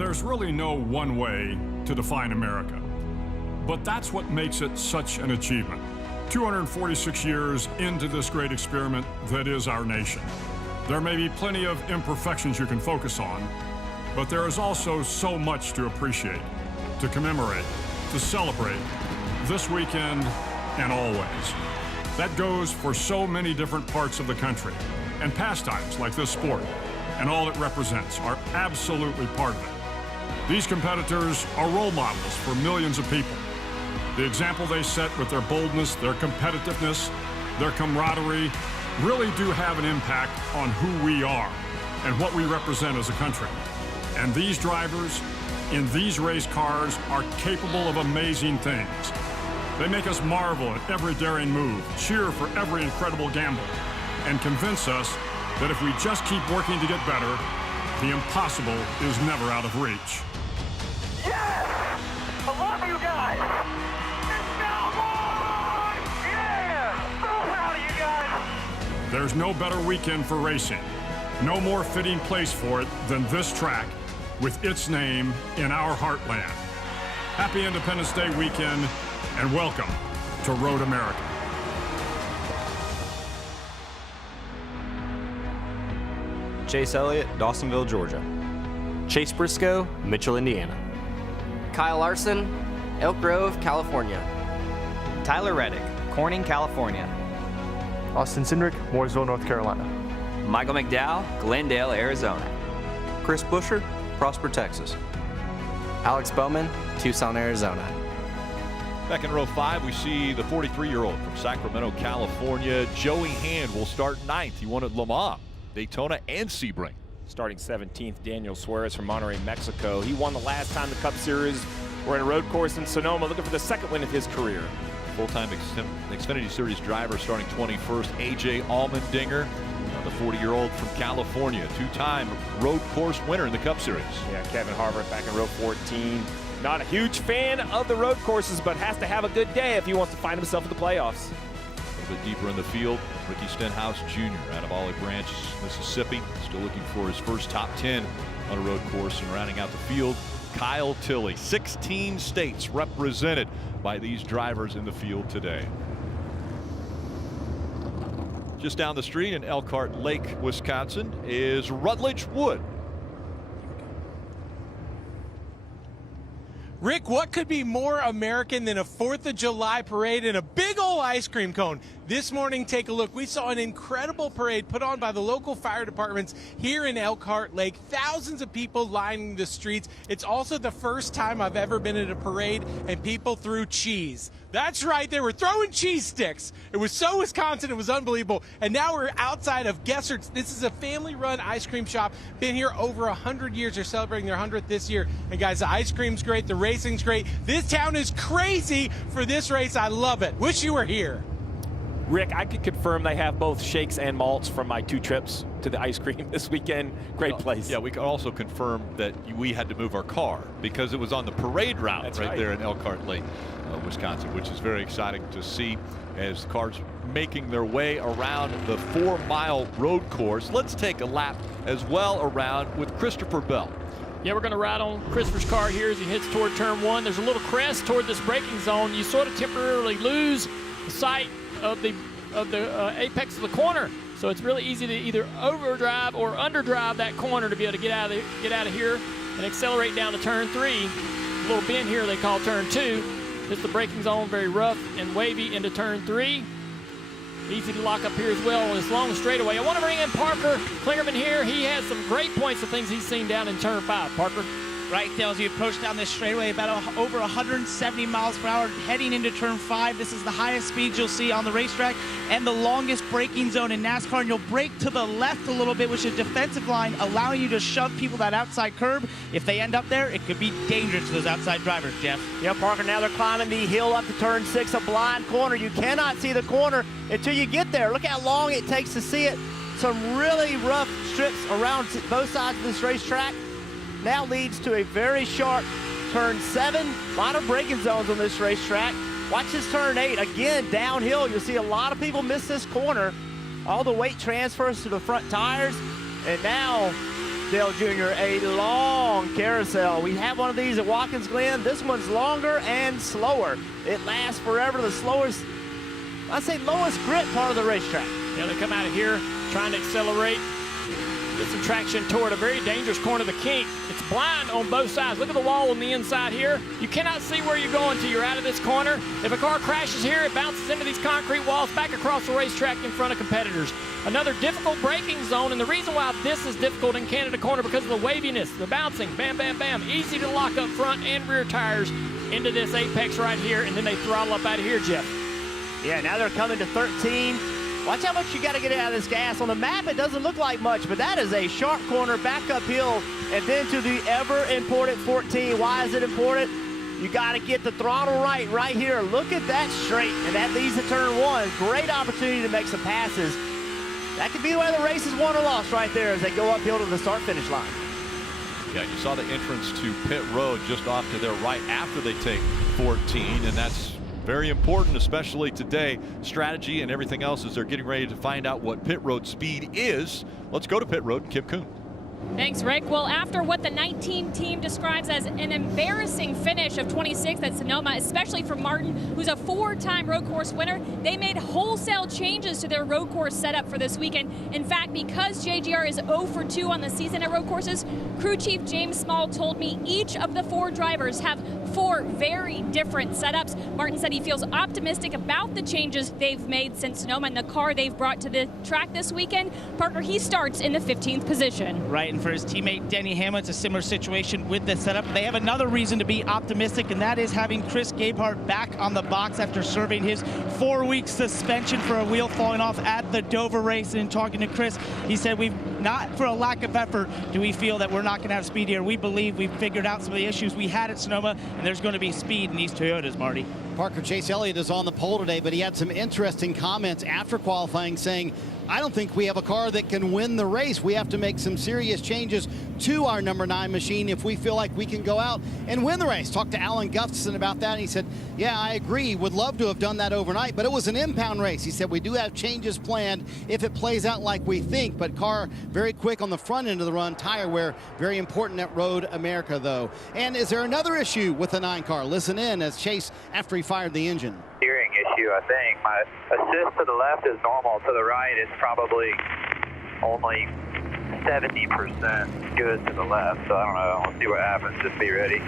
There's really no one way to define America, but that's what makes it such an achievement. 246 years into this great experiment that is our nation. There may be plenty of imperfections you can focus on, but there is also so much to appreciate, to commemorate, to celebrate this weekend and always. That goes for so many different parts of the country, and pastimes like this sport and all it represents are absolutely part of it. These competitors are role models for millions of people. The example they set with their boldness, their competitiveness, their camaraderie really do have an impact on who we are and what we represent as a country. And these drivers in these race cars are capable of amazing things. They make us marvel at every daring move, cheer for every incredible gamble, and convince us that if we just keep working to get better, the impossible is never out of reach. Yes! I love you guys! It's Cowboys! Yeah! So proud of you guys! There's no better weekend for racing, no more fitting place for it than this track with its name in our heartland. Happy Independence Day weekend, and welcome to Road America. Chase Elliott, Dawsonville, Georgia. Chase Briscoe, Mitchell, Indiana. Kyle Larson, Elk Grove, California. Tyler Reddick, Corning, California. Austin Cindric, Mooresville, North Carolina. Michael McDowell, Glendale, Arizona. Chris Busher, Prosper, Texas. Alex Bowman, Tucson, Arizona. Back in row 5, we see the 43-year-old from Sacramento, California. Joey Hand will start 9th. He won at Le Mans, Daytona, and Sebring. Starting 17th, Daniel Suarez from Monterrey, Mexico. He won the last time the Cup Series were in a road course in Sonoma, looking for the second win of his career. Full-time Xfinity Series driver starting 21st, AJ Allmendinger, the 40-year-old from California, two-time road course winner in the Cup Series. Yeah, Kevin Harvick back in row 14. Not a huge fan of the road courses, but has to have a good day if he wants to find himself in the playoffs. A little bit deeper in the field, Ricky Stenhouse Jr. out of Olive Branch, Mississippi, still looking for his first top 10 on a road course. And rounding out the field, Kyle Tilley. 16 states represented by these drivers in the field today. Just down the street in Elkhart Lake, Wisconsin, is Rutledge Wood. Rick, what could be more American than a 4th of July parade and a big old ice cream cone? This morning, take a look. We saw an incredible parade put on by the local fire departments here in Elkhart Lake. Thousands of people lining the streets. It's also the first time I've ever been at a parade and people threw cheese. That's right, they were throwing cheese sticks. It was so Wisconsin, it was unbelievable. And now we're outside of Gessert's. This is a family-run ice cream shop. Been here over 100 years. They're celebrating their 100th this year. And guys, the ice cream's great, the racing's great. This town is crazy for this race. I love it. Wish you were here. Rick, I could confirm they have both shakes and malts from my 2 trips to the ice cream this weekend. Great place. Yeah, we can also confirm that we had to move our car because it was on the parade route. That's right there in Elkhart Lake, Wisconsin, which is very exciting to see as cars making their way around the 4-mile road course. Let's take a lap as well around with Christopher Bell. Yeah, we're going to ride on Christopher's car here as he heads toward turn 1. There's a little crest toward this braking zone. You sort of temporarily lose sight of the apex of the corner. So it's really easy to either overdrive or underdrive that corner to be able to get out of here and accelerate down to turn 3. A little bend here they call turn 2. This is the braking zone, very rough and wavy into turn 3. Easy to lock up here as well on this long straightaway. I want to bring in Parker Klingerman here. He has some great points of things he's seen down in turn 5. Parker. Right, Dale, as you approach down this straightaway, about over 170 miles per hour heading into turn 5. This is the highest speeds you'll see on the racetrack and the longest braking zone in NASCAR. And you'll brake to the left a little bit, which is a defensive line, allowing you to shove people that outside curb. If they end up there, it could be dangerous to those outside drivers, Jeff. Yeah, Parker, now they're climbing the hill up to turn 6, a blind corner. You cannot see the corner until you get there. Look how long it takes to see it. Some really rough strips around both sides of this racetrack. Now leads to a very sharp turn 7. A lot of braking zones on this racetrack. Watch this turn 8. Again, downhill. You'll see a lot of people miss this corner. All the weight transfers to the front tires. And now Dale Jr., a long carousel. We have one of these at Watkins Glen. This one's longer and slower. It lasts forever. The slowest, I'd say lowest grit part of the racetrack. Yeah, they come out of here trying to accelerate, get some traction toward a very dangerous corner of the kink. It's blind on both sides. Look at the wall on the inside here. You cannot see where you're going until you're out of this corner. If a car crashes here, it bounces into these concrete walls back across the racetrack in front of competitors. Another difficult braking zone, and the reason why this is difficult in Canada Corner because of the waviness, the bouncing, bam, bam, bam. Easy to lock up front and rear tires into this apex right here, and then they throttle up out of here, Jeff. Yeah, now they're coming to 13. Watch how much you got to get out of this gas. On the map, it doesn't look like much, but that is a sharp corner back uphill and then to the ever-important 14. Why is it important? You got to get the throttle right here. Look at that straight, and that leads to turn 1. Great opportunity to make some passes. That could be the way the race is won or lost right there as they go uphill to the start-finish line. Yeah, you saw the entrance to pit road just off to their right after they take 14, and that's very important, especially today. Strategy and everything else as they're getting ready to find out what pit road speed is. Let's go to pit road. Kim Kuhn. Thanks, Rick. Well, after what the 19 team describes as an embarrassing finish of 26th at Sonoma, especially for Martin, who's a 4-time road course winner, they made wholesale changes to their road course setup for this weekend. In fact, because JGR is 0 for 2 on the season at road courses, crew chief James Small told me each of the 4 drivers have 4 very different setups. Martin said he feels optimistic about the changes they've made since Sonoma and the car they've brought to the track this weekend. Partner, he starts in the 15th position. Right, and for his teammate Denny Hamlin, it's a similar situation with the setup. They have another reason to be optimistic, and that is having Chris Gabehart back on the box after serving his 4-week suspension for a wheel falling off at the Dover race. And in talking to Chris, he said, we've not for a lack of effort do we feel that we're not going to have speed here. We believe we've figured out some of the issues we had at Sonoma, and there's going to be speed in these Toyotas, Marty. Parker, Chase Elliott is on the pole today, but he had some interesting comments after qualifying saying, I don't think we have a car that can win the race. We have to make some serious changes to our number 9 machine if we feel like we can go out and win the race. Talked to Alan Gustafson about that, and he said, yeah, I agree. Would love to have done that overnight, but it was an impound race. He said, we do have changes planned if it plays out like we think, but car very quick on the front end of the run. Tire wear, very important at Road America, though. And is there another issue with the 9 car? Listen in as Chase, after he fired the engine. Steering issue, I think. My assist to the left is normal. To the right, it's probably only 70% good to the left. So I don't know. We'll see what happens. Just be ready.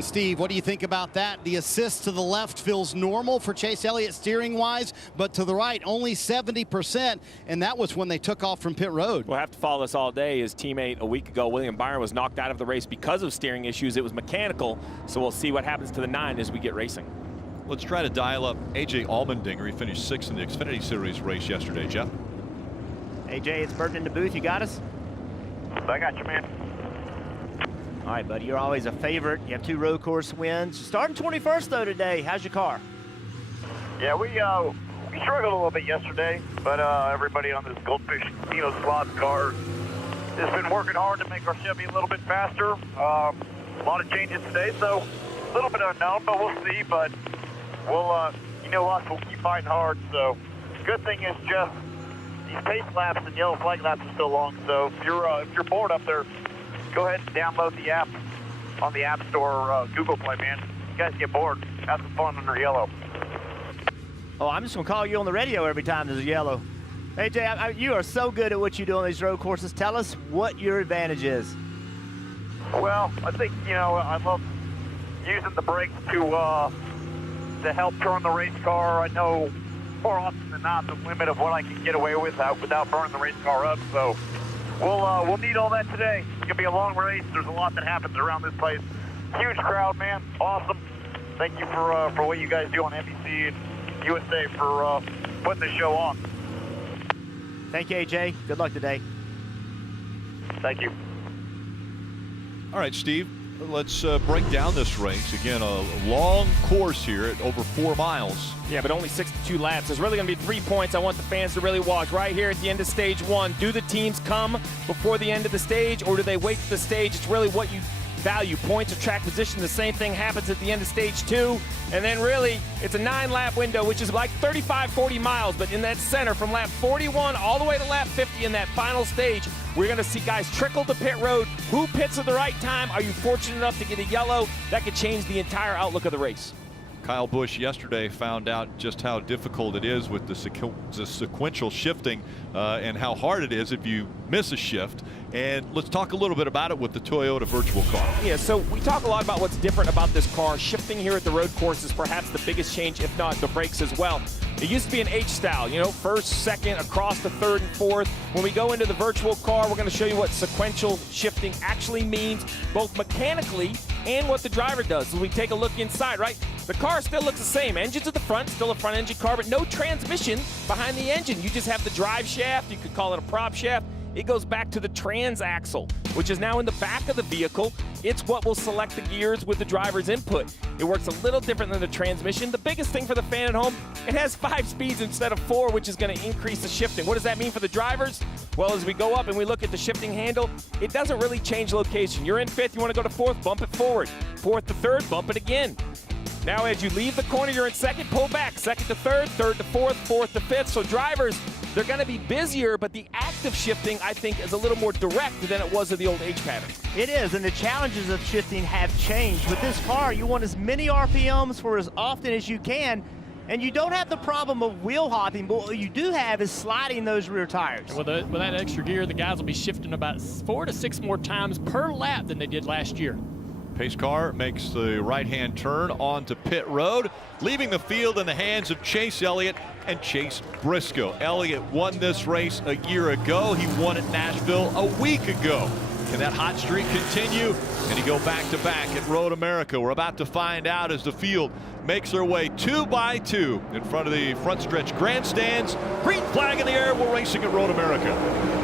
Steve, what do you think about that? The assist to the left feels normal for Chase Elliott steering-wise, but to the right, only 70%, and that was when they took off from pit road. We'll have to follow this all day. His teammate a week ago, William Byron, was knocked out of the race because of steering issues. It was mechanical, so we'll see what happens to the 9 as we get racing. Let's try to dial up A.J. Allmendinger. He finished 6th in the Xfinity Series race yesterday, Jeff. AJ, it's Burton in the booth. You got us? I got you, man. All right, buddy, you're always a favorite. You have 2 road course wins. Starting 21st, though, today. How's your car? Yeah, we struggled a little bit yesterday, but everybody on this Goldfish Casino Slots car has been working hard to make our Chevy a little bit faster. A lot of changes today, so a little bit unknown, but we'll see. But we'll, you know us, we'll keep fighting hard. So good thing is, Jeff, these pace laps and yellow flag laps are still long. So if you're bored up there, go ahead and download the app on the App Store or Google Play, man. You guys get bored, have some fun under yellow. Oh, I'm just going to call you on the radio every time there's a yellow. Hey, Jay, you are so good at what you do on these road courses. Tell us what your advantage is. Well, I think, you know, I love using the brakes to help turn the race car. I know more often than not the limit of what I can get away with without burning the race car up. So we'll need all that today. It's gonna be a long race. There's a lot that happens around this place. Huge crowd, man. Awesome. Thank you for what you guys do on NBC and USA for putting the show on. Thank you, AJ. Good luck today. Thank you. All right, Steve, let's break down this race. Again, a long course here at over 4 miles. Yeah, but only 62 laps. There's really going to be 3 points I want the fans to really watch right here at the end of stage 1. Do the teams come before the end of the stage, or do they wait to the stage? It's really what you value. Points or track position. The same thing happens at the end of stage 2. And then really, it's a 9-lap window, which is like 35, 40 miles. But in that center, from lap 41 all the way to lap 50 in that final stage, We're going to see guys trickle to pit road. Who pits at the right time? Are you fortunate enough to get a yellow? That could change the entire outlook of the race. Kyle Busch yesterday found out just how difficult it is with the sequential shifting and how hard it is if you miss a shift. And let's talk a little bit about it with the Toyota virtual car. Yeah, so we talk a lot about what's different about this car. Shifting here at the road course is perhaps the biggest change, if not the brakes as well. It used to be an H style, you know, first, second, across the third and fourth. When we go into the virtual car, we're going to show you what sequential shifting actually means, both mechanically and what the driver does. As we take a look inside, right? The car still looks the same. Engine's at the front, still a front engine car, but no transmission behind the engine. You just have the drive shaft. You could call it a prop shaft. It goes back to the transaxle, which is now in the back of the vehicle. It's what will select the gears with the driver's input. It works a little different than the transmission. The biggest thing for the fan at home, it has 5 speeds instead of 4, which is going to increase the shifting. What does that mean for the drivers? Well, as we go up and we look at the shifting handle, it doesn't really change location. You're in 5th, you want to go to 4th, bump it forward. 4th to 3rd, bump it again. Now as you leave the corner, you're in 2nd, pull back. 2nd to 3rd, 3rd to 4th, 4th to 5th. So drivers, they're going to be busier, but the active shifting, I think, is a little more direct than it was in the old H pattern. It is, and the challenges of shifting have changed. With this car, you want as many RPMs for as often as you can, and you don't have the problem of wheel hopping, but what you do have is sliding those rear tires. With that extra gear, the guys will be shifting about 4 to 6 more times per lap than they did last year. Pace car makes the right-hand turn onto pit road, leaving the field in the hands of Chase Elliott and Chase Briscoe. Elliott won this race a year ago. He won at Nashville a week ago. Can that hot streak continue? Can he go back-to-back at Road America? We're about to find out as the field makes their way 2 by 2 in front of the front stretch grandstands. Green flag in the air. We're racing at Road America.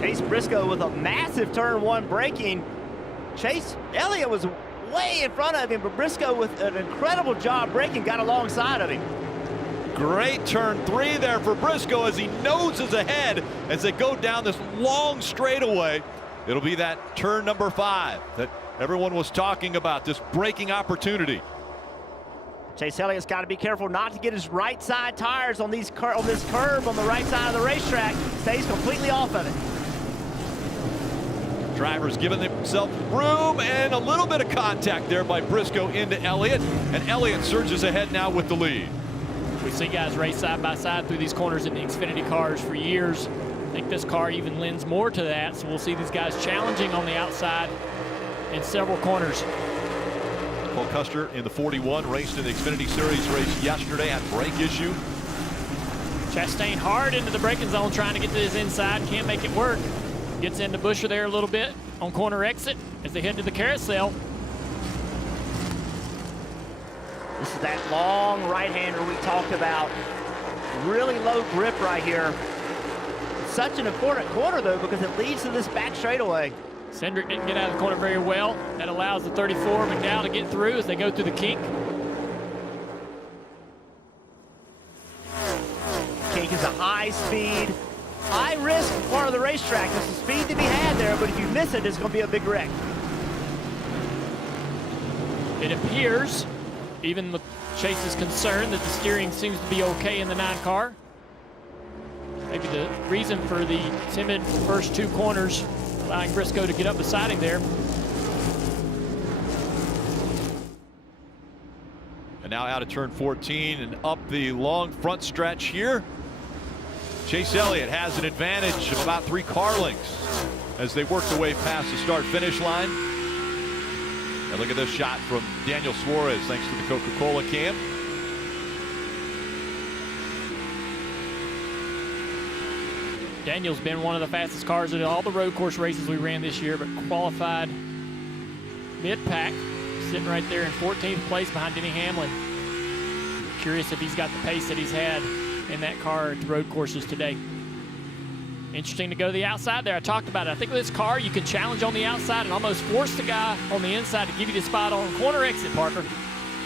Chase Briscoe with a massive turn 1 braking. Chase Elliott was way in front of him, but Briscoe with an incredible job braking got alongside of him. Great turn 3 there for Briscoe as he noses ahead as they go down this long straightaway. It'll be that turn number 5 that everyone was talking about, this braking opportunity. Chase Elliott's got to be careful not to get his right side tires on this curve on the right side of the racetrack. Stays completely off of it. Drivers giving themselves room and a little bit of contact there by Briscoe into Elliott, and Elliott surges ahead now with the lead. We see guys race side by side through these corners in the Xfinity cars for years. I think this car even lends more to that, so we'll see these guys challenging on the outside in several corners. Cole Custer in the 41 raced in the Xfinity Series race yesterday, had a brake issue. Chastain hard into the braking zone trying to get to his inside, can't make it work. Gets into Buescher there a little bit on corner exit as they head to the carousel. This is that long right-hander we talked about. Really low grip right here. Such an important corner though because it leads to this back straightaway. Cindric didn't get out of the corner very well. That allows the 34 Mcdowell to get through as they go through the kink. Kink is a high-speed, high-risk part of the racetrack. There's some speed to be had there, but if you miss it, it's going to be a big wreck. It appears, even with Chase's concern, that the steering seems to be okay in the 9 car. Maybe the reason for the timid first 2 corners, allowing Briscoe to get up beside him there. And now out of turn 14 and up the long front stretch here. Chase Elliott has an advantage of about 3 car lengths as they work their way past the start-finish line. And look at this shot from Daniel Suarez thanks to the Coca-Cola can. Daniel's been one of the fastest cars in all the road course races we ran this year, but qualified mid-pack, sitting right there in 14th place behind Denny Hamlin. Curious if he's got the pace that he's had in that car at the road courses today. Interesting to go to the outside there. I talked about it. I think with this car, you can challenge on the outside and almost force the guy on the inside to give you the spot on corner exit, Parker.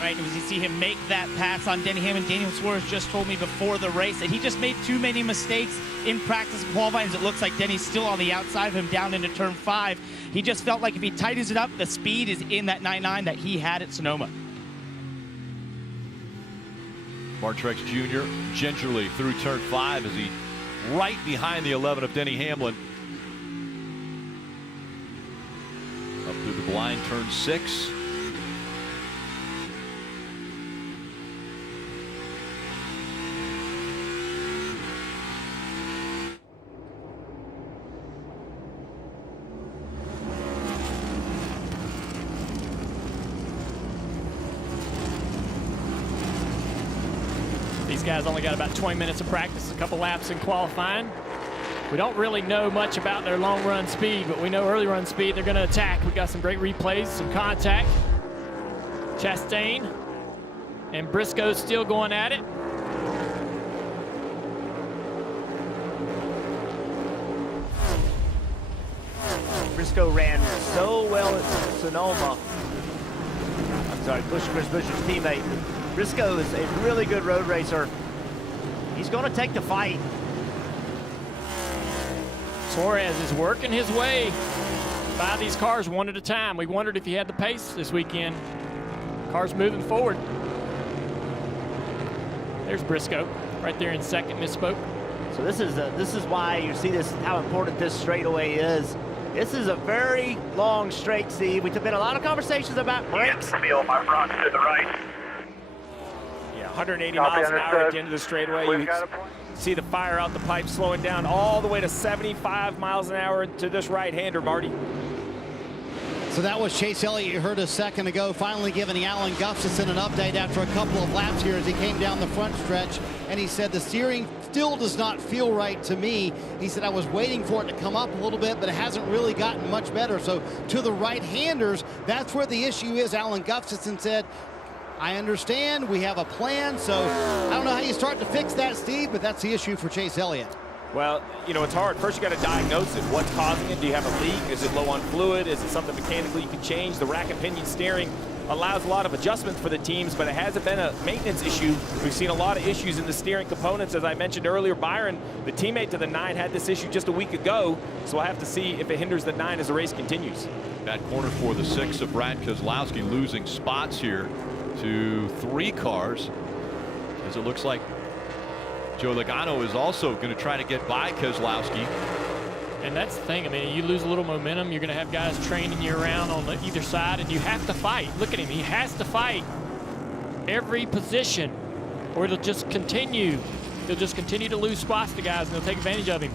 right? And as you see him make that pass on Denny Hamlin, Daniel Suarez just told me before the race that he just made too many mistakes in practice and qualifying. It looks like Denny's still on the outside of him down into turn 5. He just felt like if he tightens it up, the speed is in that 9.9 that he had at Sonoma. Martin Truex Jr. gingerly through turn 5 as he right behind the 11 of Denny Hamlin. Up through the blind turn 6. These guys only got about 20 minutes of practice, a couple laps in qualifying. We don't really know much about their long run speed, but we know early run speed, they're gonna attack. We got some great replays, some contact. Chastain and Briscoe still going at it. Briscoe ran so well at Sonoma. I'm sorry, Chris Busch's teammate. Briscoe is a really good road racer. He's going to take the fight. Suarez is working his way by these cars one at a time. We wondered if he had the pace this weekend. Cars moving forward. There's Briscoe right there in second, misspoke. So this is why you see this, how important this straightaway is. This is a very long straight, Steve. We've been a lot of conversations about brakes. Feel my front to the right. 180 miles an hour at the end of the straightaway. You see the fire out the pipe slowing down all the way to 75 miles an hour to this right-hander, Marty. So that was Chase Elliott you heard a second ago, finally giving Alan Gustafson an update after a couple of laps here as he came down the front stretch. And he said, the steering still does not feel right to me. He said, I was waiting for it to come up a little bit, but it hasn't really gotten much better. So to the right-handers, that's where the issue is. Alan Gustafson said, I understand, we have a plan, so I don't know how you start to fix that, Steve, but that's the issue for Chase Elliott. Well, you know, it's hard. First, you got to diagnose it. What's causing it? Do you have a leak? Is it low on fluid? Is it something mechanically you can change? The rack and pinion steering allows a lot of adjustments for the teams, but it hasn't been a maintenance issue. We've seen a lot of issues in the steering components. As I mentioned earlier, Byron, the teammate to the 9, had this issue just a week ago, so we'll have to see if it hinders the 9 as the race continues. Bad corner for the 6 of Brad Keselowski, losing spots here to 3 cars, as it looks like Joe Logano is also going to try to get by Keselowski. And that's the thing. I mean, you lose a little momentum, you're going to have guys training you around on either side, and you have to fight. Look at him. He has to fight every position, or it'll just continue. He'll just continue to lose spots to guys, and they'll take advantage of him.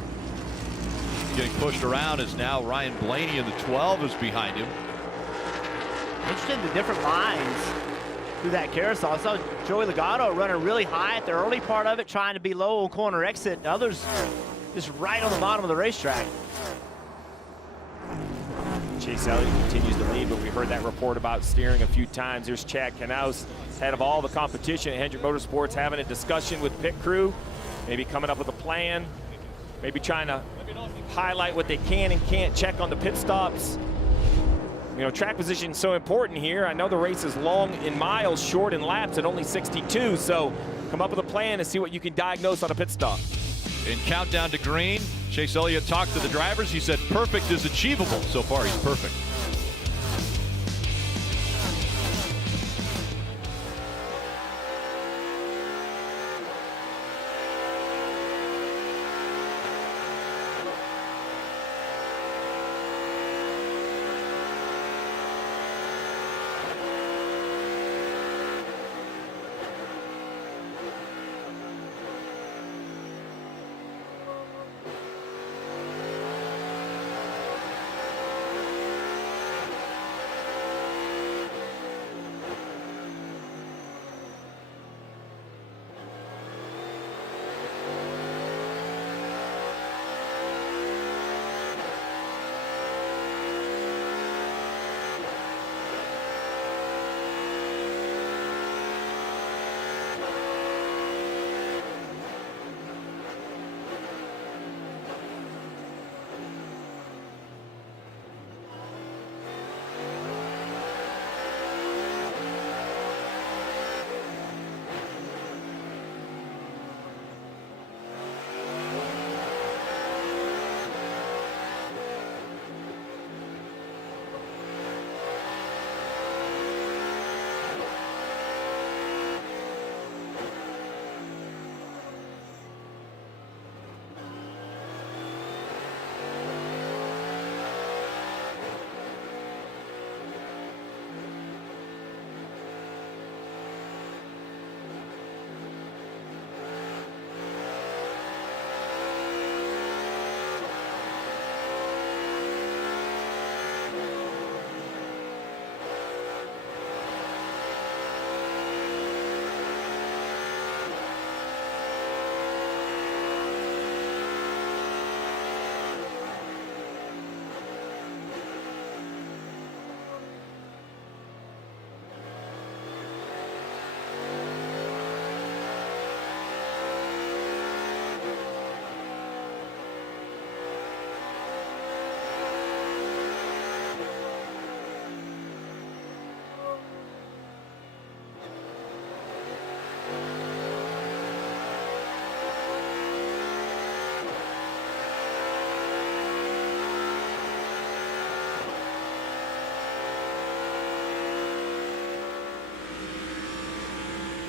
Getting pushed around is now Ryan Blaney, and the 12 is behind him. Interested in the different lines through that carousel. I saw Joey Logano running really high at the early part of it, trying to be low on corner exit. And others just right on the bottom of the racetrack. Chase Elliott continues to lead, but we heard that report about steering a few times. There's Chad Knaus, head of all the competition at Hendrick Motorsports, having a discussion with pit crew, maybe coming up with a plan, maybe trying to highlight what they can and can't check on the pit stops. You know, track position is so important here. I know the race is long in miles, short in laps at only 62, so come up with a plan and see what you can diagnose on a pit stop. In countdown to green, Chase Elliott talked to the drivers. He said perfect is achievable. So far, he's perfect.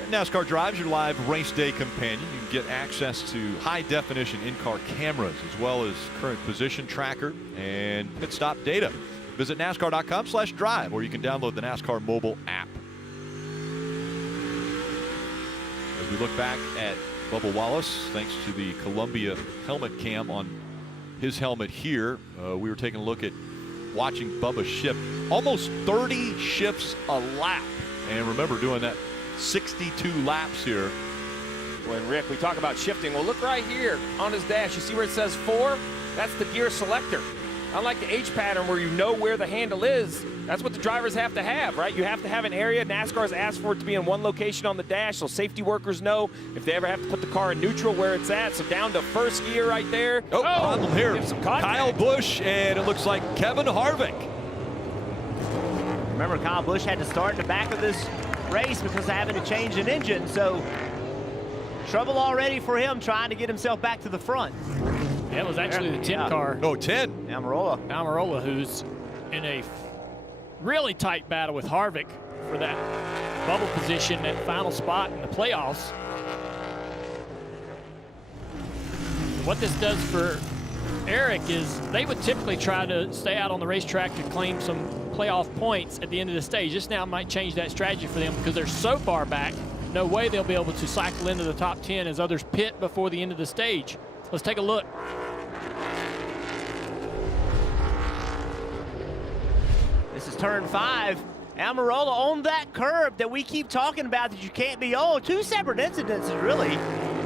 NASCAR Drive's your live race day companion. You can get access to high-definition in-car cameras as well as current position tracker and pit stop data. Visit NASCAR.com/drive, or you can download the NASCAR mobile app. As we look back at Bubba Wallace, thanks to the Columbia helmet cam on his helmet here, we were taking a look at watching Bubba shift almost 30 shifts a lap. And remember, doing that 62 laps here. When Rick, we talk about shifting. Well, look right here on his dash. You see where it says 4? That's the gear selector. Unlike the H pattern where you know where the handle is, that's what the drivers have to have, right? You have to have an area. NASCAR has asked for it to be in one location on the dash, so safety workers know if they ever have to put the car in neutral where it's at. So down to first gear right there. Oh, problem here. Kyle Busch, and it looks like Kevin Harvick. Remember, Kyle Busch had to start in the back of this race because of having to change an engine, so trouble already for him trying to get himself back to the front. Yeah, it was actually the 10 car. Oh, 10. Almirola, who's in a really tight battle with Harvick for that bubble position, that final spot in the playoffs. What this does for Eric is they would typically try to stay out on the racetrack to claim some playoff points at the end of the stage. This now might change that strategy for them because they're so far back, no way they'll be able to cycle into the top 10 as others pit before the end of the stage. Let's take a look. This is turn 5. Almirola on that curb that we keep talking about that you can't be on. 2 separate incidents, really.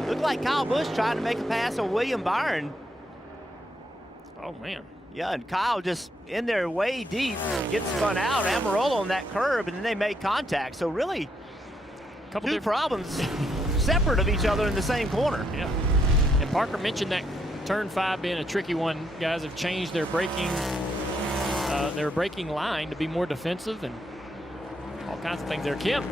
Looked like Kyle Busch trying to make a pass on William Byron. Oh, man. Yeah, and Kyle just in there way deep, gets spun out. Almirola on that curb, and then they make contact. So really, two problems separate of each other in the same corner. Yeah. And Parker mentioned that turn 5 being a tricky one. Guys have changed their braking line to be more defensive and all kinds of things there. Kim.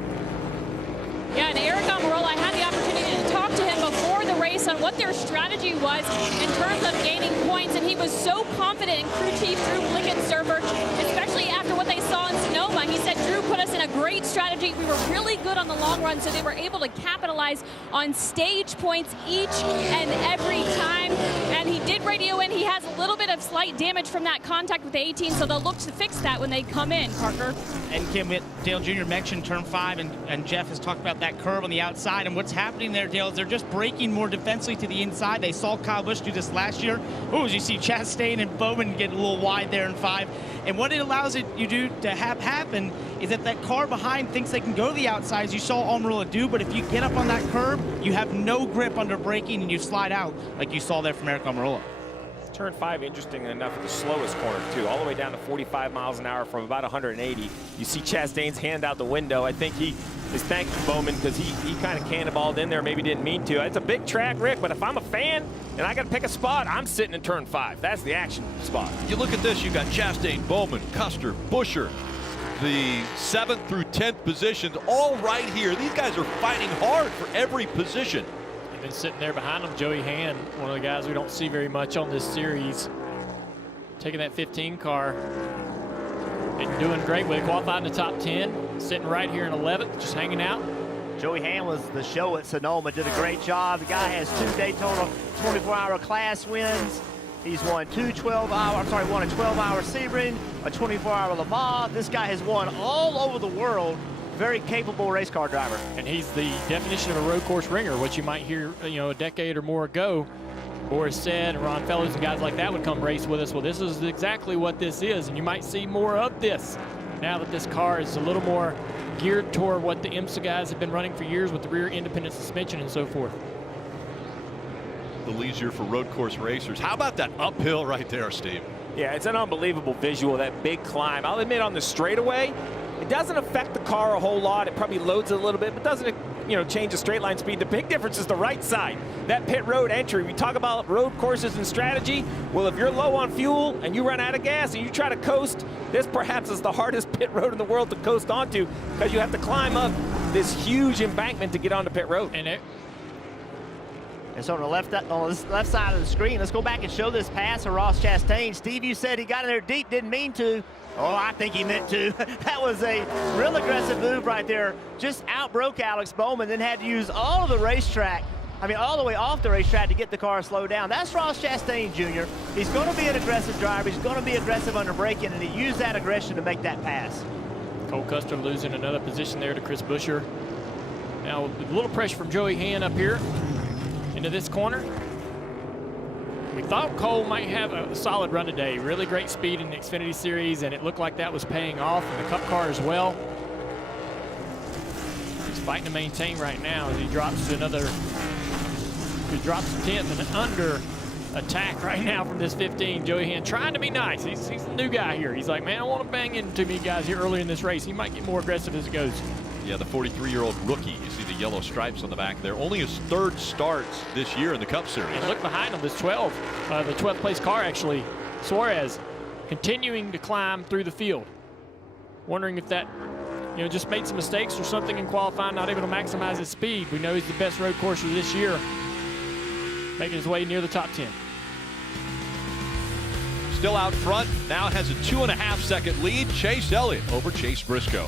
Yeah, and Eric Almirola, I had the opportunity to talk to him before the race on what their strategy was in terms of gaining points, and he was so confident in crew chief Drew Blickensurfer, especially after what they saw in Sonoma. He said Drew put us in a great strategy. We were really good on the long run, so they were able to capitalize on stage points each and every time. And he did radio in. He has a little bit of slight damage from that contact with the 18, so they'll look to fix that when they come in, Parker. And Kim, Dale Jr. mentioned turn 5, and Jeff has talked about that curve on the outside. And what's happening there, Dale, is they're just breaking more defensively to the inside. They saw Kyle Busch do this last year. Oh, as you see Chastain and Bowman get a little wide there in 5. And what it allows you to have happen is that car behind thinks they can go to the outside, as you saw Almirola do, but if you get up on that curb, you have no grip under braking and you slide out like you saw there from Eric Almirola. Turn 5, interesting enough, at the slowest corner, too, all the way down to 45 miles an hour from about 180. You see Chastain's hand out the window. I think he is thanking Bowman because he kind of cannonballed in there, maybe didn't mean to. It's a big track, Rick, but if I'm a fan and I got to pick a spot, I'm sitting in turn 5. That's the action spot. You look at this, you got Chastain, Bowman, Custer, Buescher, the 7th through 10th positions, all right here. These guys are fighting hard for every position. Been sitting there behind him, Joey Hand, one of the guys we don't see very much on this series, taking that 15 car and doing great with it. Qualified in the top 10, sitting right here in 11th, just hanging out. Joey Hand was the show at Sonoma, did a great job. The guy has 2 Daytona 24-hour class wins. He's won 1 a 12-hour Sebring, a 24-hour Le Mans. This guy has won all over the world. Very capable race car driver. And he's the definition of a road course ringer, what you might hear, a decade or more ago. Boris said, and Ron Fellows and guys like that would come race with us. Well, this is exactly what this is, and you might see more of this now that this car is a little more geared toward what the IMSA guys have been running for years with the rear independent suspension and so forth. A little easier for road course racers. How about that uphill right there, Steve? Yeah, it's an unbelievable visual, that big climb. I'll admit on the straightaway, it doesn't affect the car a whole lot. It probably loads it a little bit, but doesn't change the straight line speed. The big difference is the right side, that pit road entry. We talk about road courses and strategy. Well, if you're low on fuel and you run out of gas and you try to coast, this perhaps is the hardest pit road in the world to coast onto because you have to climb up this huge embankment to get onto pit road. And so on the left side of the screen, let's go back and show this pass of Ross Chastain. Steve, you said he got in there deep, didn't mean to. Oh, I think he meant to. That was a real aggressive move right there. Just outbroke Alex Bowman, then had to use all of the racetrack. I mean, all the way off the racetrack to get the car slowed down. That's Ross Chastain Jr. He's going to be an aggressive driver. He's going to be aggressive under braking, and he used that aggression to make that pass. Cole Custer losing another position there to Chris Buescher. Now, a little pressure from Joey Hand up here into this corner. We thought Cole might have a solid run today. Really great speed in the Xfinity Series, and it looked like that was paying off in the Cup car as well. He's fighting to maintain right now as he drops to another. He drops to 10th and under attack right now from this 15. Joey Hand trying to be nice. He's the new guy here. He's like, man, I want to bang into me guys here early in this race. He might get more aggressive as it goes. Yeah, the 43-year-old rookie. You see the yellow stripes on the back there. Only his 3rd start this year in the Cup Series. And look behind him, this 12, the 12th place car actually. Suarez continuing to climb through the field. Wondering if that, just made some mistakes or something in qualifying, not able to maximize his speed. We know he's the best road courser this year, making his way near the top 10. Still out front, now has a 2.5-second lead. Chase Elliott over Chase Briscoe.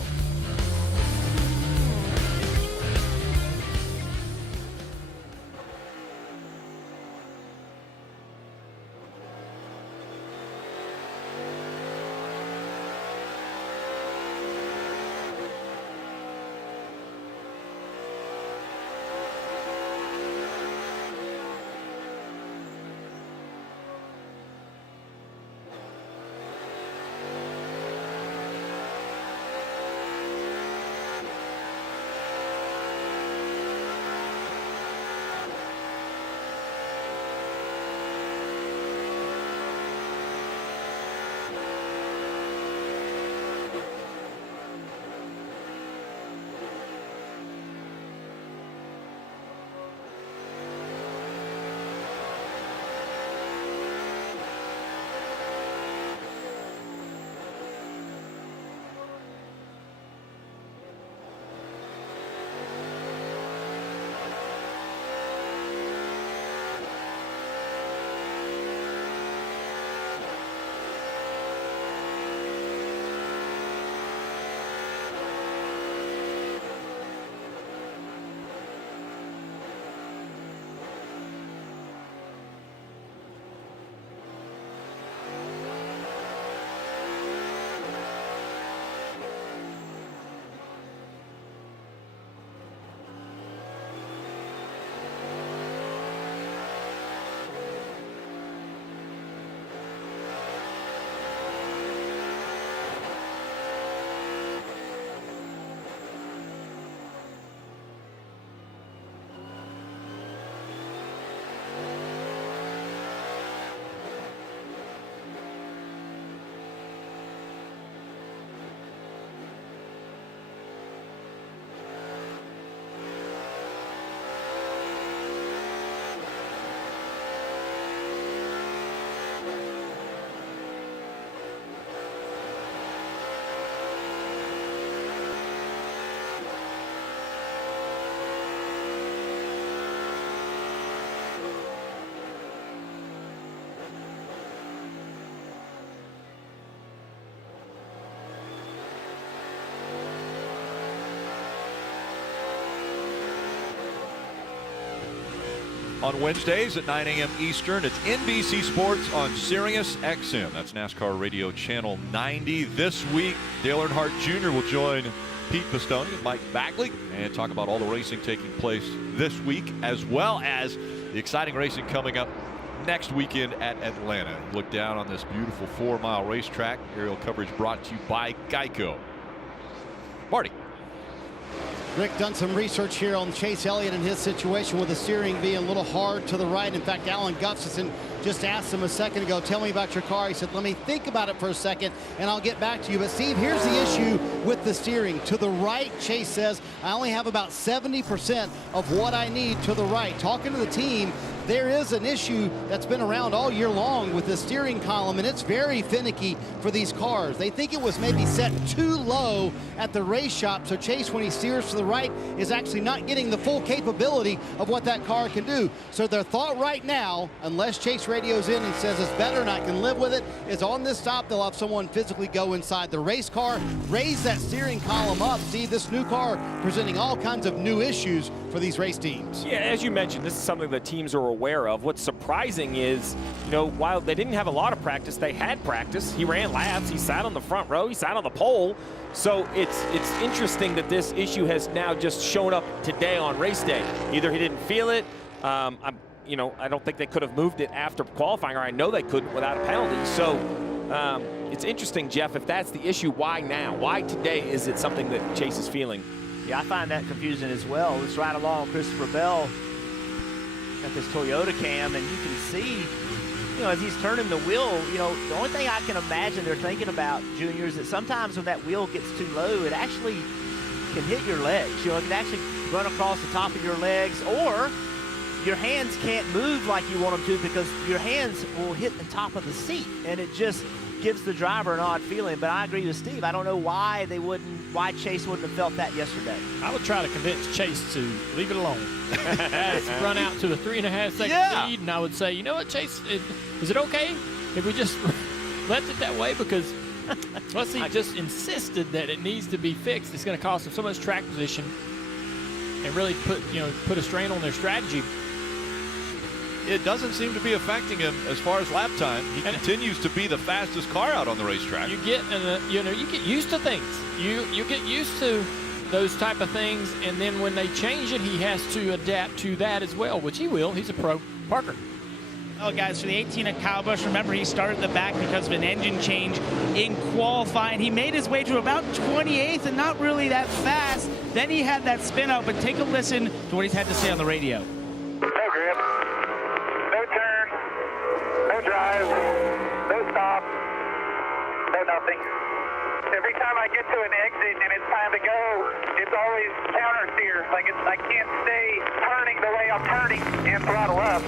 On Wednesdays at 9 a.m. Eastern, it's NBC Sports on Sirius XM. That's NASCAR Radio Channel 90. This week, Dale Earnhardt Jr. will join Pete Pistone and Mike Bagley and talk about all the racing taking place this week, as well as the exciting racing coming up next weekend at Atlanta. Look down on this beautiful 4-mile racetrack. Aerial coverage brought to you by Geico. Marty. Rick, done some research here on Chase Elliott and his situation with the steering being a little hard to the right. In fact, Alan Gustafson just asked him a second ago, tell me about your car. He said, let me think about it for a second and I'll get back to you. But Steve, here's the issue with the steering. To the right, Chase says, I only have about 70% of what I need to the right. Talking to the team, there is an issue that's been around all year long with the steering column, and it's very finicky for these cars. They think it was maybe set too low at the race shop, so Chase, when he steers to the right, is actually not getting the full capability of what that car can do. So their thought right now, unless Chase radios in and says it's better and I can live with it, is on this stop they'll have someone physically go inside the race car, raise that steering column up. See, this new car presenting all kinds of new issues for these race teams. Yeah, as you mentioned, this is something that teams are aware of. What's surprising is, you know, while they didn't have a lot of practice, they had practice. He ran laps, he sat on the front row, he sat on the pole. So it's interesting that this issue has now just shown up today on race day. Either he didn't feel it, you know, I don't think they could have moved it after qualifying, or I know they couldn't without a penalty. So it's interesting, Jeff, if that's the issue, why now? Why today is it something that Chase is feeling? Yeah, I find that confusing as well. Let's ride along Christopher Bell at this Toyota cam, and you can see, you know, as he's turning the wheel, you know, the only thing I can imagine they're thinking about, Junior, is that sometimes when that wheel gets too low, it actually can hit your legs. You know, it can actually run across the top of your legs, or your hands can't move like you want them to because your hands will hit the top of the seat, and it just gives the driver an odd feeling. But I agree with Steve. I don't know why Chase wouldn't have felt that yesterday. I would try to convince Chase to leave it alone. Run out to a 3.5 second lead, and I would say, you know what, Chase, is it okay if we just left it that way? Because once he just insisted that it needs to be fixed, it's going to cost them so much track position and really put a strain on their strategy. It doesn't seem to be affecting him as far as lap time. He continues to be the fastest car out on the racetrack. You get, you get used to things. You get used to those type of things, and then when they change it, he has to adapt to that as well, which he will. He's a pro. Parker. Oh, guys, for the 18 at Kyle Busch, remember he started the back because of an engine change in qualifying. He made his way to about 28th and not really that fast. Then he had that spin out, but take a listen to what he's had to say on the radio. No grip, no turn, no drive, no stop, no nothing. Every time I get to an exit and it's time to go, it's always counter steer. Like I can't stay turning the way I'm turning and throttle up.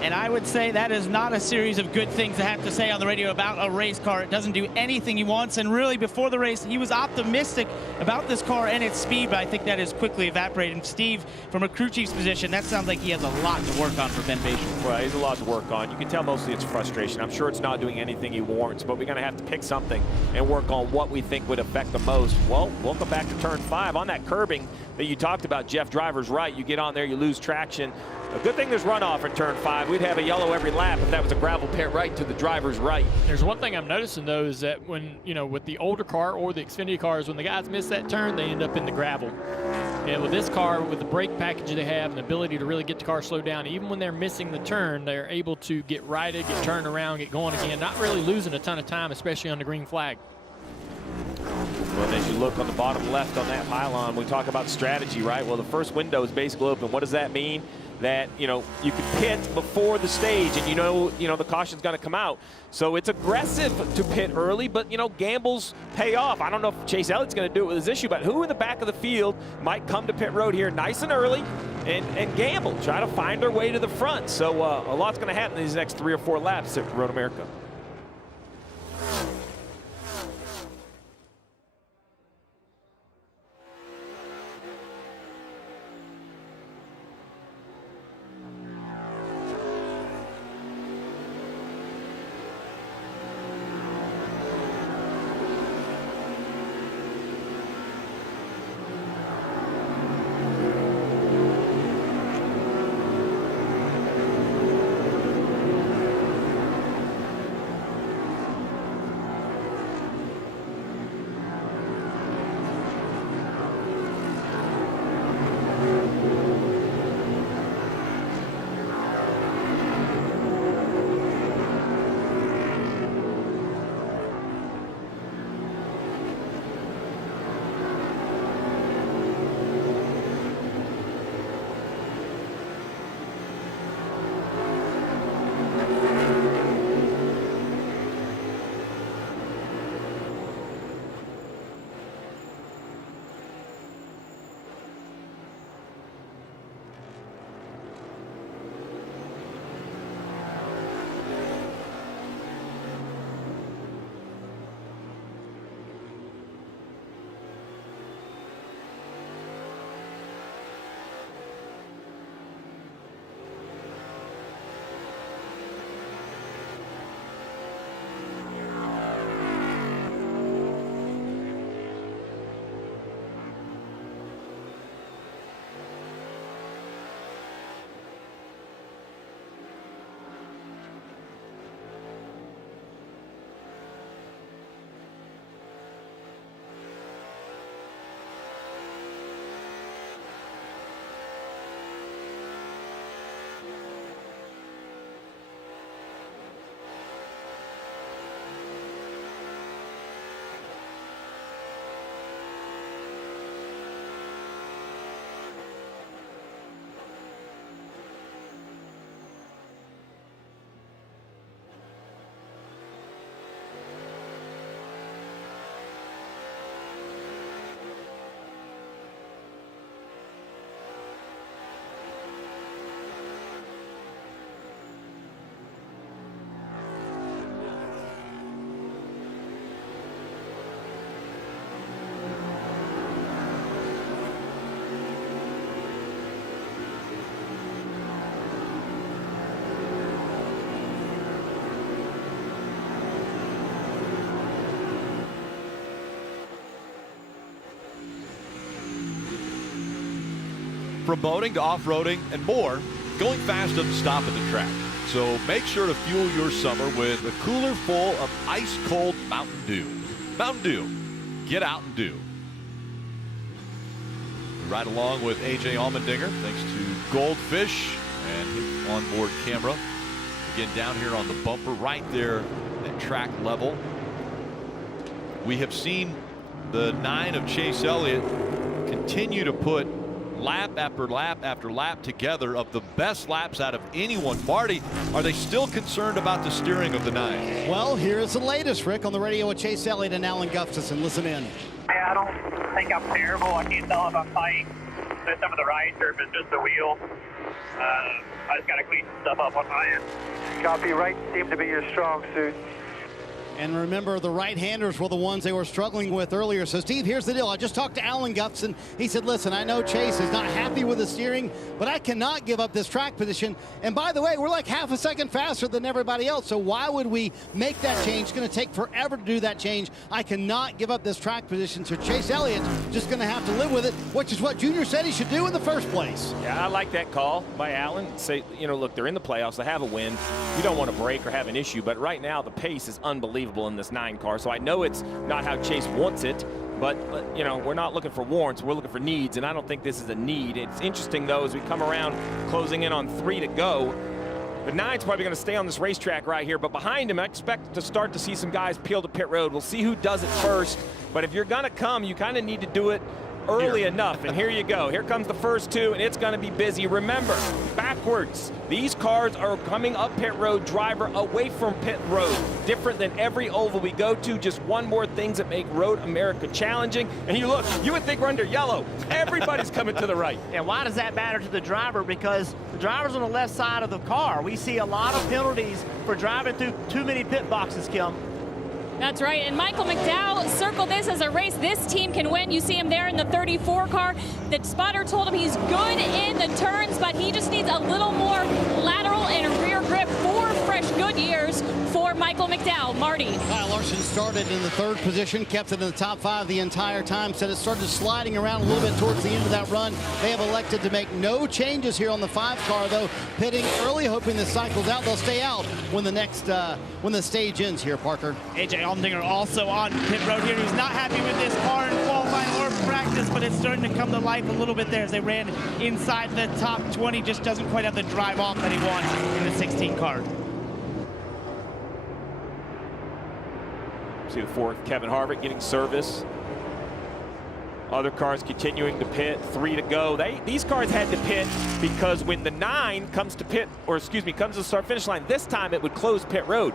And I would say that is not a series of good things to have to say on the radio about a race car. It doesn't do anything he wants. And really, before the race, he was optimistic about this car and its speed, but I think that is quickly evaporating. Steve, from a crew chief's position, that sounds like he has a lot to work on for Ben Basham. Well, he's a lot to work on. You can tell mostly it's frustration. I'm sure it's not doing anything he warrants, but we're going to have to pick something and work on what we think would affect the most. Well, welcome back to turn 5. On that curbing that you talked about, Jeff, driver's right. You get on there, you lose traction. A good thing there's runoff in turn 5. We'd have a yellow every lap if that was a gravel pit right to the driver's right. There's one thing I'm noticing, though, is that when, with the older car or the Xfinity cars, when the guys miss that turn, they end up in the gravel. And with this car, with the brake package they have and the ability to really get the car slowed down, even when they're missing the turn, they're able to get righted, get turned around, get going again, not really losing a ton of time, especially on the green flag. Well, as you look on the bottom left on that pylon, we talk about strategy, right? Well, the first window is basically open. What does that mean? That, you can pit before the stage, and the caution's going to come out. So it's aggressive to pit early, but, gambles pay off. I don't know if Chase Elliott's going to do it with his issue, but who in the back of the field might come to pit road here nice and early and gamble, try to find their way to the front. So a lot's going to happen in these next 3 or 4 laps at Road America. From boating to off-roading and more, going fast doesn't stop at the track. So make sure to fuel your summer with a cooler full of ice-cold Mountain Dew. Mountain Dew. Get out and do. Right along with A.J. Allmendinger, thanks to Goldfish and his onboard camera. Again, down here on the bumper, right there at track level. We have seen the 9 of Chase Elliott continue to put lap after lap after lap together of the best laps out of anyone. Marty, are they still concerned about the steering of the 9? Well, here is the latest, Rick, on the radio with Chase Elliott and Alan Gustafson. Listen in. Yeah, I don't think I'm terrible. I can't tell if I'm tight with some of the rights or if it's just the wheel. I just got to clean some stuff up on my end. Copy, right seem to be your strong suit. And remember, the right-handers were the ones they were struggling with earlier. So, Steve, here's the deal. I just talked to Alan Gustafson. He said, listen, I know Chase is not happy with the steering, but I cannot give up this track position. And by the way, we're like half a second faster than everybody else. So why would we make that change? It's going to take forever to do that change. I cannot give up this track position. So Chase Elliott's just going to have to live with it, which is what Junior said he should do in the first place. Yeah, I like that call by Alan. Say, you know, look, they're in the playoffs. They have a win. You don't want to break or have an issue. But right now, the pace is unbelievable in this 9 car. So I know it's not how Chase wants it, but you know, we're not looking for warrants, we're looking for needs, and I don't think this is a need. It's interesting though, as we come around closing in on 3 to go, the 9's probably going to stay on this racetrack right here, but behind him I expect to start to see some guys peel to pit road. We'll see who does it first, but if you're going to come, you kind of need to do it early enough. And here you go. Here comes the first 2, and it's going to be busy. Remember, backwards. These cars are coming up pit road, driver away from pit road. Different than every oval we go to. Just one more things that make Road America challenging. And you look, you would think we're under yellow. Everybody's coming to the right. And why does that matter to the driver? Because the driver's on the left side of the car. We see a lot of penalties for driving through too many pit boxes, Kim. That's right, and Michael McDowell circled this as a race this team can win. You see him there in the 34 car. The spotter told him he's good in the turns, but he just needs a little more lateral and rear grip. 4 fresh good years for Michael McDowell. Marty. Kyle Larson started in the 3rd position, kept it in the top 5 the entire time. Said it started sliding around a little bit towards the end of that run. They have elected to make no changes here on the 5 car, though, pitting early, hoping this cycles out. They'll stay out when the stage ends here, Parker. A.J. Allmendinger also on pit road here. He's not happy with this car in qualifying or practice, but it's starting to come to life a little bit there as they ran inside the top 20. Just doesn't quite have the drive off that he wants in the 16 car. See the 4th, Kevin Harvick getting service. Other cars continuing to pit, 3 to go. These cars had to pit because when the 9 comes to pit, or excuse me, comes to the start finish line, this time it would close pit road.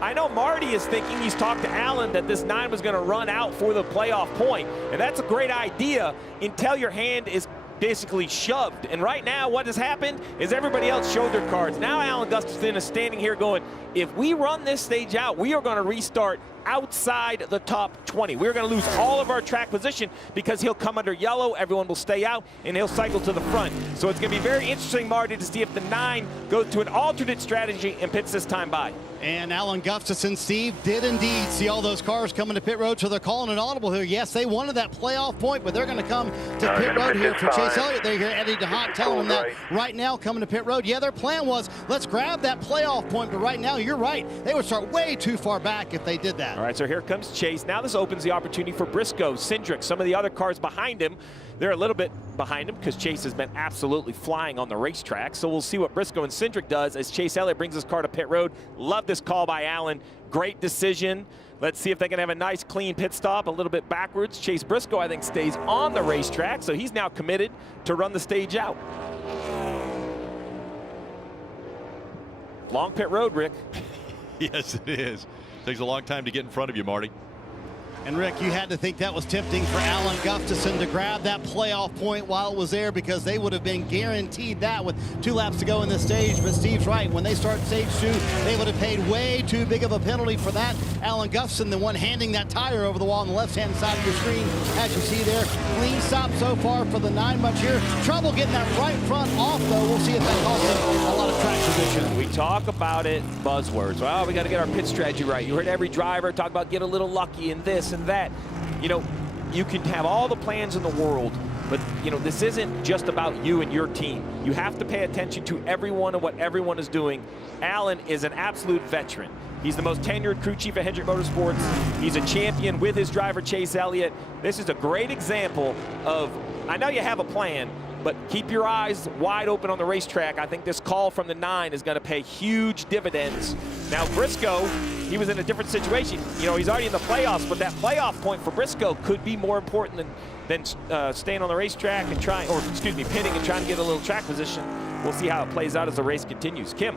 I know Marty is thinking, he's talked to Alan, that this 9 was going to run out for the playoff point. And that's a great idea until your hand is basically shoved. And right now what has happened is everybody else showed their cards. Now Alan Gustafson is standing here going, if we run this stage out, we are going to restart outside the top 20. We're going to lose all of our track position because he'll come under yellow, everyone will stay out, and he'll cycle to the front. So it's going to be very interesting, Marty, to see if the 9 goes to an alternate strategy and pits this time by. And Alan Gustafson, Steve, did indeed see all those cars coming to pit road, so they're calling an audible here. Yes, they wanted that playoff point, but they're going to come to pit road here for Chase Elliott. They hear Eddie DeHaan telling them that right now coming to pit road. Yeah, their plan was, let's grab that playoff point, but right now, you're right. They would start way too far back if they did that. All right, so here comes Chase. Now this opens the opportunity for Briscoe, Cindric, some of the other cars behind him. They're a little bit behind him because Chase has been absolutely flying on the racetrack. So we'll see what Briscoe and Cindric does as Chase Elliott brings his car to pit road. Love this call by Alan. Great decision. Let's see if they can have a nice clean pit stop a little bit backwards. Chase Briscoe, I think, stays on the racetrack, so he's now committed to run the stage out. Long pit road, Rick. Yes, it is. Takes a long time to get in front of you, Marty. And Rick, you had to think that was tempting for Alan Gustafson to grab that playoff point while it was there, because they would have been guaranteed that with 2 laps to go in this stage. But Steve's right. When they start stage 2, they would have paid way too big of a penalty for that. Alan Gustafson, the one handing that tire over the wall on the left-hand side of your screen, as you see there. Clean stop so far for the 9 much here. Trouble getting that right front off, though. We'll see if that costs them a lot of track position. We talk about it, buzzwords. Well, we got to get our pit strategy right. You heard every driver talk about get a little lucky and this and that. You know, you can have all the plans in the world, But, you know, this isn't just about you and your team. You have to pay attention to everyone and what everyone is doing. Alan is an absolute veteran. He's the most tenured crew chief at Hendrick Motorsports. He's a champion with his driver, Chase Elliott. This is a great example of, I know you have a plan, but keep your eyes wide open on the racetrack. I think this call from the 9 is going to pay huge dividends. Now, Briscoe, he was in a different situation. You know, he's already in the playoffs, but that playoff point for Briscoe could be more important than staying on the racetrack and trying, or excuse me, pitting and trying to get a little track position. We'll see how it plays out as the race continues. Kim.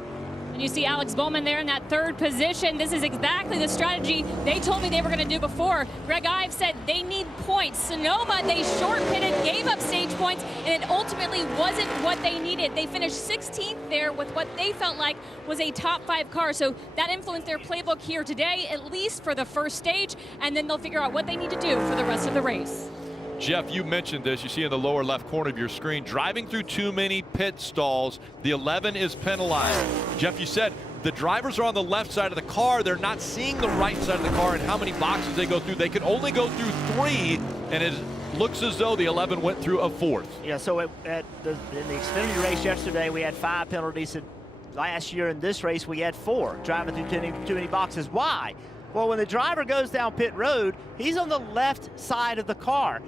And you see Alex Bowman there in that 3rd position. This is exactly the strategy they told me they were going to do before. Greg Ives said they need points. Sonoma, they short pitted, gave up stage points, and it ultimately wasn't what they needed. They finished 16th there with what they felt like was a top 5 car. So that influenced their playbook here today, at least for the first stage, and then they'll figure out what they need to do for the rest of the race. Jeff, you mentioned this. You see in the lower left corner of your screen, driving through too many pit stalls, the 11 is penalized. Jeff, you said the drivers are on the left side of the car. They're not seeing the right side of the car and how many boxes they go through. They can only go through 3, and it looks as though the 11 went through a 4th. Yeah, so in the Xfinity race yesterday, we had 5 penalties. And last year in this race, we had 4, driving through too many boxes. Why? Well, when the driver goes down pit road, he's on the left side of the car.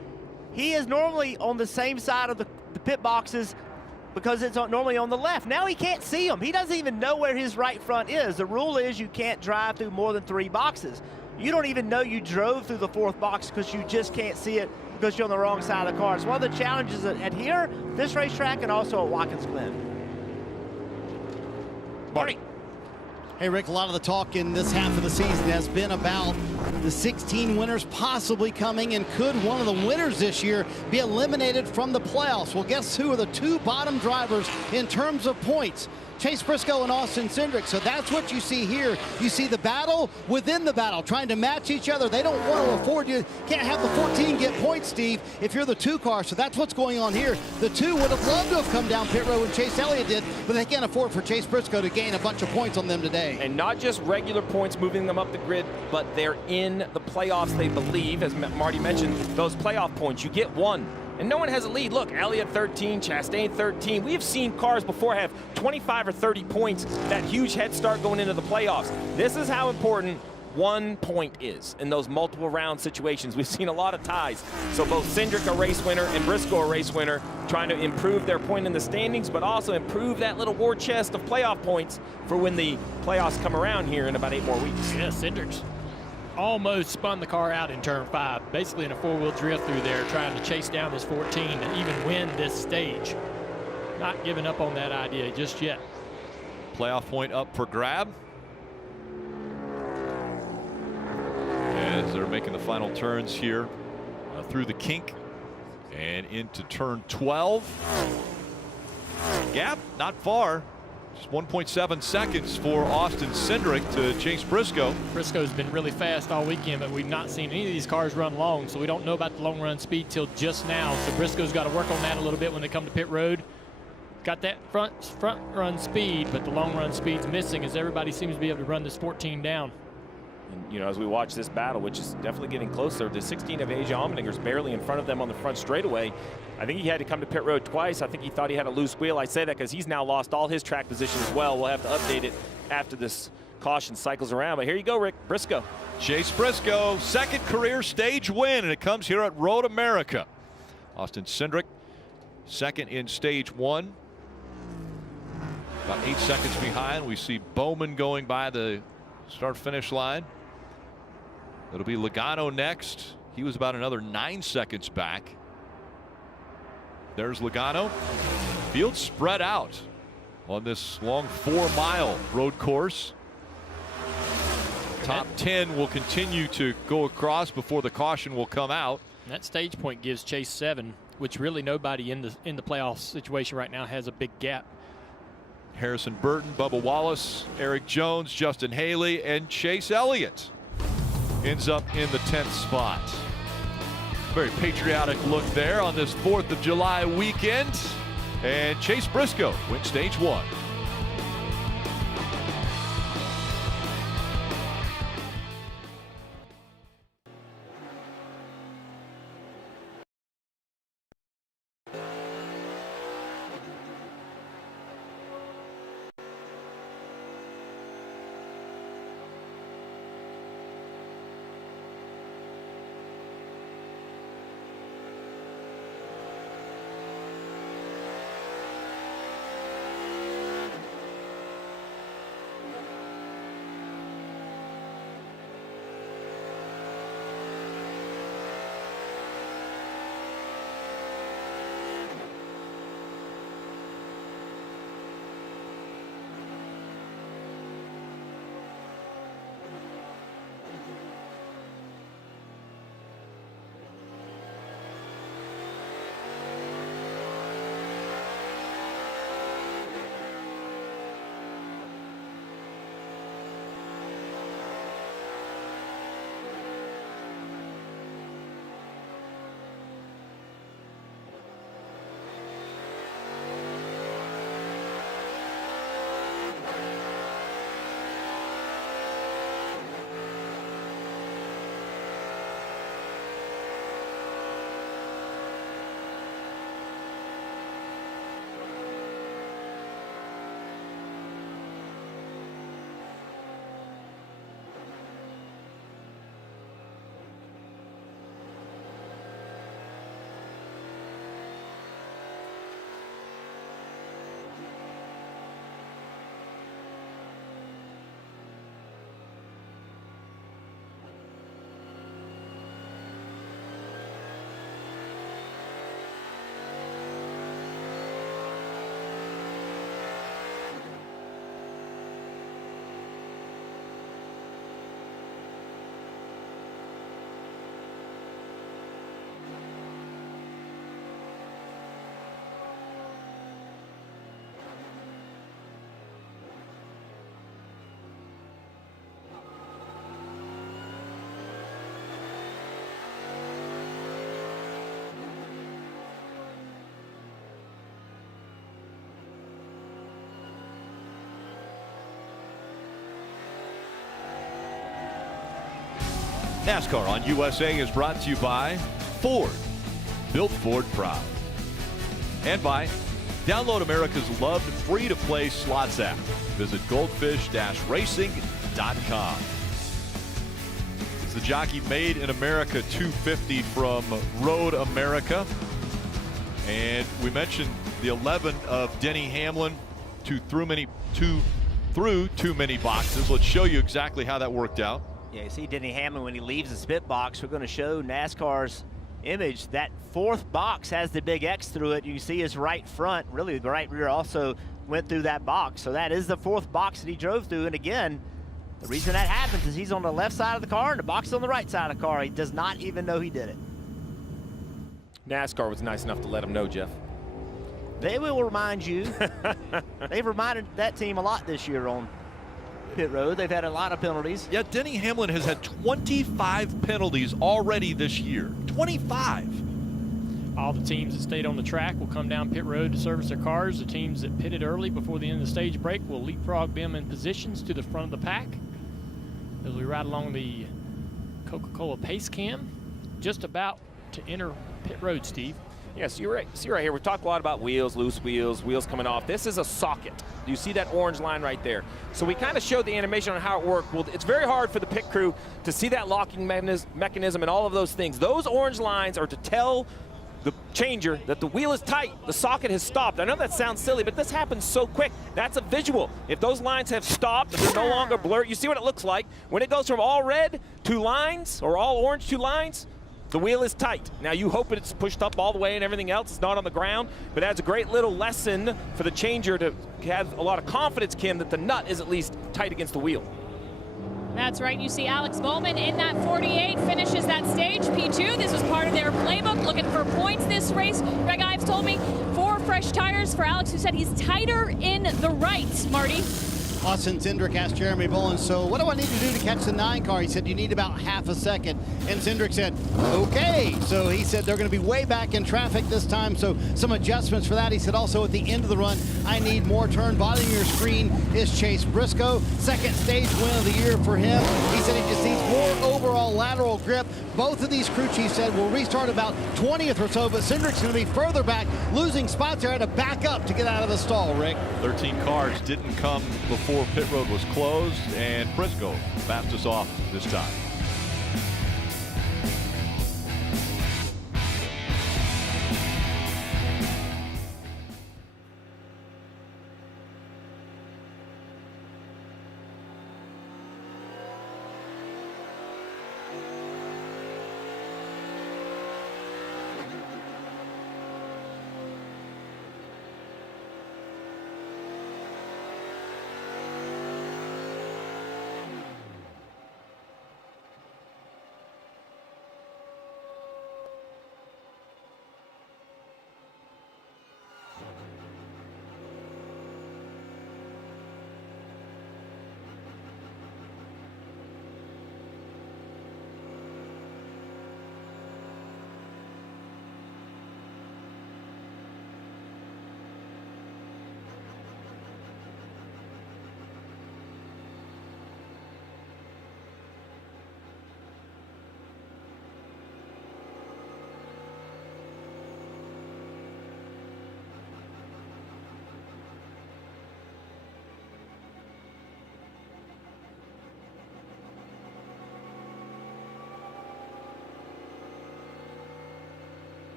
He is normally on the same side of the pit boxes because it's normally on the left. Now he can't see them. He doesn't even know where his right front is. The rule is you can't drive through more than 3 boxes. You don't even know you drove through the 4th box because you just can't see it because you're on the wrong side of the car. It's one of the challenges at here, this racetrack, and also at Watkins Glen. Marty. Hey, Rick, a lot of the talk in this half of the season has been about the 16 winners possibly coming, and could one of the winners this year be eliminated from the playoffs? Well, guess who are the 2 bottom drivers in terms of points? Chase Briscoe and Austin Cindric. So that's what you see here. You see the battle within the battle, trying to match each other. They don't want to afford you. Can't have the 14 get points, Steve, if you're the 2 car. So that's what's going on here. The 2 would have loved to have come down pit road when Chase Elliott did, but they can't afford for Chase Briscoe to gain a bunch of points on them today. And not just regular points moving them up the grid, but they're in the playoffs, they believe, as Marty mentioned, those playoff points. You get 1. And no one has a lead. Look, Elliott 13, Chastain 13. We have seen cars before have 25 or 30 points, that huge head start going into the playoffs. This is how important 1 point is in those multiple round situations. We've seen a lot of ties. So both Cindric, a race winner, and Briscoe, a race winner, trying to improve their point in the standings, but also improve that little war chest of playoff points for when the playoffs come around here in about 8 more weeks. Yeah, Cindric's almost spun the car out in turn 5, basically in a 4-wheel drift through there, trying to chase down this 14 and even win this stage. Not giving up on that idea just yet. Playoff point up for grab. As they're making the final turns here through the kink and into turn 12. Gap not far. Just 1.7 seconds for Austin Cindric to Chase Briscoe. Briscoe's been really fast all weekend, but we've not seen any of these cars run long, so we don't know about the long run speed till just now. So Briscoe's got to work on that a little bit when they come to pit road. Got that front run speed, but the long run speed's missing as everybody seems to be able to run this 14 down. And, you know, as we watch this battle, which is definitely getting closer, the 16 of Asia Allmendinger's barely in front of them on the front straightaway. I think he had to come to pit road twice. I think he thought he had a loose wheel. I say that because he's now lost all his track position as well. We'll have to update it after this caution cycles around. But here you go, Rick. Briscoe. Chase Briscoe, 2nd career stage win, and it comes here at Road America. Austin Cindric, 2nd in stage 1. About 8 seconds behind. We see Bowman going by the start-finish line. It'll be Logano next. He was about another 9 seconds back. There's Logano. Field spread out on this long 4-mile road course. Top 10 will continue to go across before the caution will come out. That stage point gives Chase 7, which really nobody in the playoff situation right now has a big gap. Harrison Burton, Bubba Wallace, Eric Jones, Justin Haley, and Chase Elliott ends up in the 10th spot. Very patriotic look there on this 4th of July weekend. And Chase Briscoe wins stage 1. NASCAR on USA is brought to you by Ford, built Ford proud. And by download America's loved free-to-play slots app. Visit goldfish-racing.com. It's the Jockey Made in America 250 from Road America. And we mentioned the 11 of Denny Hamlin through too many boxes. Let's show you exactly how that worked out. Yeah, you see Denny Hamlin when he leaves the spit box. We're going to show NASCAR's image. That fourth box has the big X through it. You can see his right front, really the right rear also went through that box. So that is the fourth box that he drove through. And again, the reason that happens is he's on the left side of the car and the box is on the right side of the car. He does not even know he did it. NASCAR was nice enough to let him know, Jeff. They will remind you. They've reminded that team a lot this year on pit road. They've had a lot of penalties. Yeah, Denny Hamlin has had 25 penalties already this year. 25. All the teams that stayed on the track will come down pit road to service their cars. The teams that pitted early before the end of the stage break will leapfrog them in positions to the front of the pack as we ride along the Coca-Cola pace cam, just about to enter pit road, Steve. Yes, you're right. See right here, we talk a lot about wheels, loose wheels, wheels coming off. This is a socket. You see that orange line right there. So we kind of showed the animation on how it worked. Well, it's very hard for the pit crew to see that locking mechanism and all of those things. Those orange lines are to tell the changer that the wheel is tight, the socket has stopped. I know that sounds silly, but this happens so quick. That's a visual. If those lines have stopped, if they're no longer blurred, you see what it looks like. When it goes from all red to lines, or all orange to lines, the wheel is tight. Now you hope it's pushed up all the way and everything else is not on the ground, but that's a great little lesson for the changer to have a lot of confidence, Kim, that the nut is at least tight against the wheel. That's right. You see Alex Bowman in that 48 finishes that stage, P2. This was part of their playbook, looking for points this race. Greg Ives told me 4 fresh tires for Alex, who said he's tighter in the right, Marty. Austin Cindric asked Jeremy Bolin, so what do I need to do to catch the 9 car? He said, you need about half a second. And Cindric said, okay. So he said they're going to be way back in traffic this time, so some adjustments for that. He said also at the end of the run, I need more turn. Bottom of your screen is Chase Briscoe. Second stage win of the year for him. He said he just needs more overall lateral grip. Both of these crew chiefs said we'll restart about 20th or so, but Cindric's going to be further back, losing spots there. Had to back up to get out of the stall, Rick. 13 cars didn't come before pit road was closed, and Briscoe fastest off this time.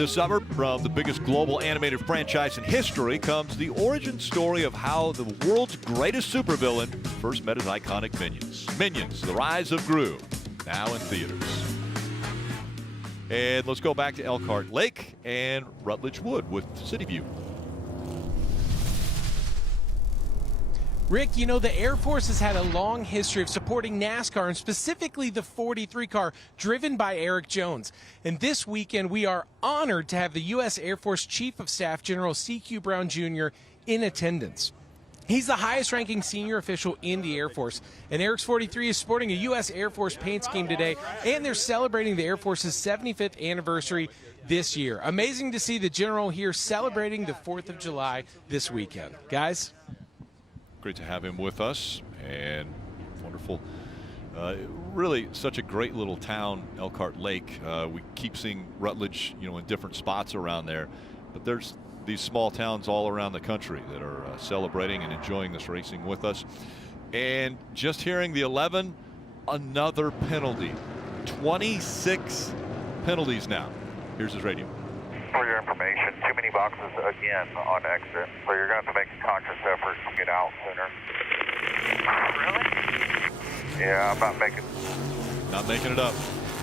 this summer, from the biggest global animated franchise in history, comes the origin story of how the world's greatest supervillain first met his iconic minions. Minions, The Rise of Gru, now in theaters. And let's go back to Elkhart Lake and Rutledge Wood with City View. Rick, you know, the Air Force has had a long history of supporting NASCAR, and specifically the 43 car driven by Eric Jones. And this weekend, we are honored to have the U.S. Air Force Chief of Staff, General C.Q. Brown Jr., in attendance. He's the highest-ranking senior official in the Air Force, and Eric's 43 is sporting a U.S. Air Force paint scheme today, and they're celebrating the Air Force's 75th anniversary this year. Amazing to see the General here celebrating the 4th of July this weekend. Guys? Great to have him with us, and wonderful. Really such a great little town, Elkhart Lake. We keep seeing Rutledge, you know, in different spots around there, but there's these small towns all around the country that are celebrating and enjoying this racing with us. And just hearing the 11, another penalty. 26 penalties now. Here's his radio. For your information, too many boxes again on exit, so you're going to have to make a conscious effort to get out sooner. Really? Yeah, I'm not making it up.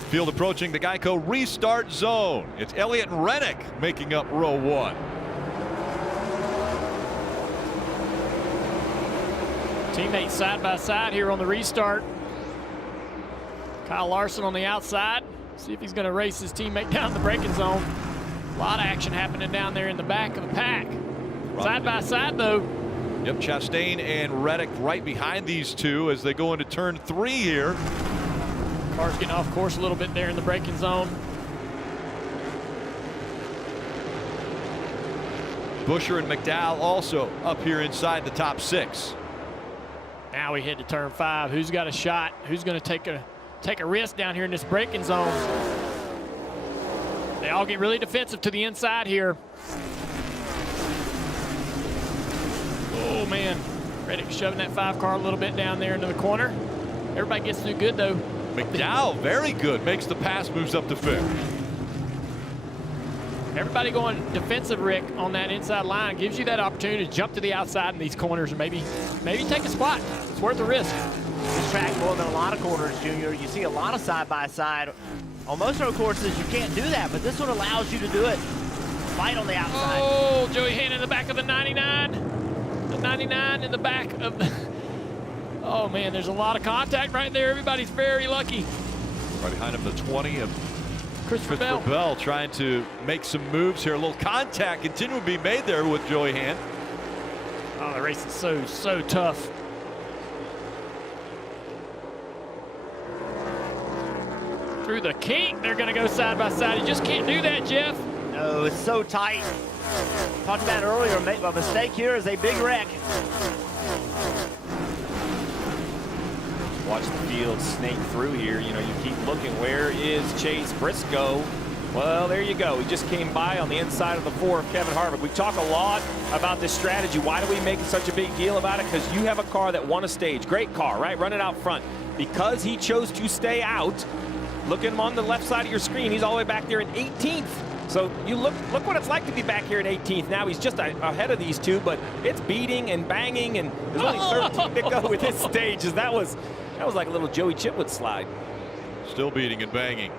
Field approaching the Geico restart zone. It's Elliott and Reddick making up row 1. Teammates side by side here on the restart. Kyle Larson on the outside. See if he's going to race his teammate down the braking zone. A lot of action happening down there in the back of the pack. Side by side, though. Yep, Chastain and Reddick right behind these two as they go into turn 3 here. Car's getting off course a little bit there in the braking zone. Buescher and Mcdowell also up here inside the top 6. Now we head to turn 5. Who's got a shot? Who's going to take a risk down here in this braking zone? They all get really defensive to the inside here. Oh, man. Reddick shoving that 5 car a little bit down there into the corner. Everybody gets through good, though. Mcdowell, very good. Makes the pass, moves up to 5th. Everybody going defensive, Rick, on that inside line gives you that opportunity to jump to the outside in these corners and maybe take a spot. It's worth the risk. This track more than a lot of corners, Junior. You see a lot of side-by-side. On most road courses, you can't do that, but this one allows you to do it right on the outside. Oh, Joey Hanna in the back of the 99. The 99 in the back of the... Oh, man, there's a lot of contact right there. Everybody's very lucky. Right behind him, the 20 of Christopher Bell trying to make some moves here. A little contact continuing to be made there with Joey Hand. Oh, the race is so tough. Through the kink, they're going to go side by side. You just can't do that, Jeff. No, it's so tight. Talked about earlier, a mistake here is a big wreck. Watch the field snake through here. You know, you keep looking. Where is Chase Briscoe? Well, there you go. He just came by on the inside of the 4 of Kevin Harvick. We talk a lot about this strategy. Why do we make such a big deal about it? Because you have a car that won a stage. Great car, right? Running out front. Because he chose to stay out, look at him on the left side of your screen. He's all the way back there in 18th. So you look what it's like to be back here in 18th. Now he's just ahead of these two, but it's beating and banging, and there's only 13 to go with this stage. That was like a little Joey Chitwood slide. Still beating and banging.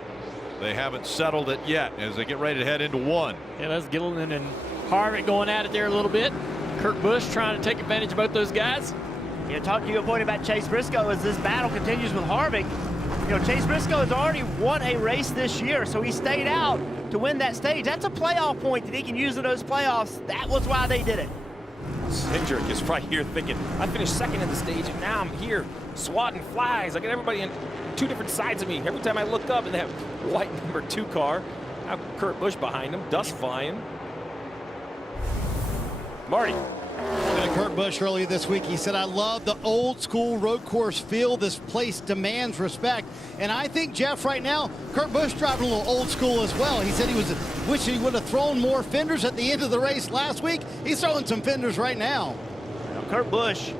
They haven't settled it yet as they get ready to head into 1. Yeah, that's Gilliland and Harvick going at it there a little bit. Kurt Busch trying to take advantage of both those guys. Yeah, talking to your point about Chase Briscoe as this battle continues with Harvick. You know, Chase Briscoe has already won a race this year, so he stayed out to win that stage. That's a playoff point that he can use in those playoffs. That was why they did it. Hendrick is right here thinking, I finished second in the stage, and now I'm here swatting flies. I got everybody on 2 different sides of me. Every time I look up in that white number 2 car, I have Kurt Busch behind him, dust flying. Marty. Kurt Busch earlier this week, he said, I love the old school road course feel. This place demands respect. And I think, Jeff, right now, Kurt Busch driving a little old school as well. He said he was wishing he would have thrown more fenders at the end of the race last week. He's throwing some fenders right now. Kurt Busch,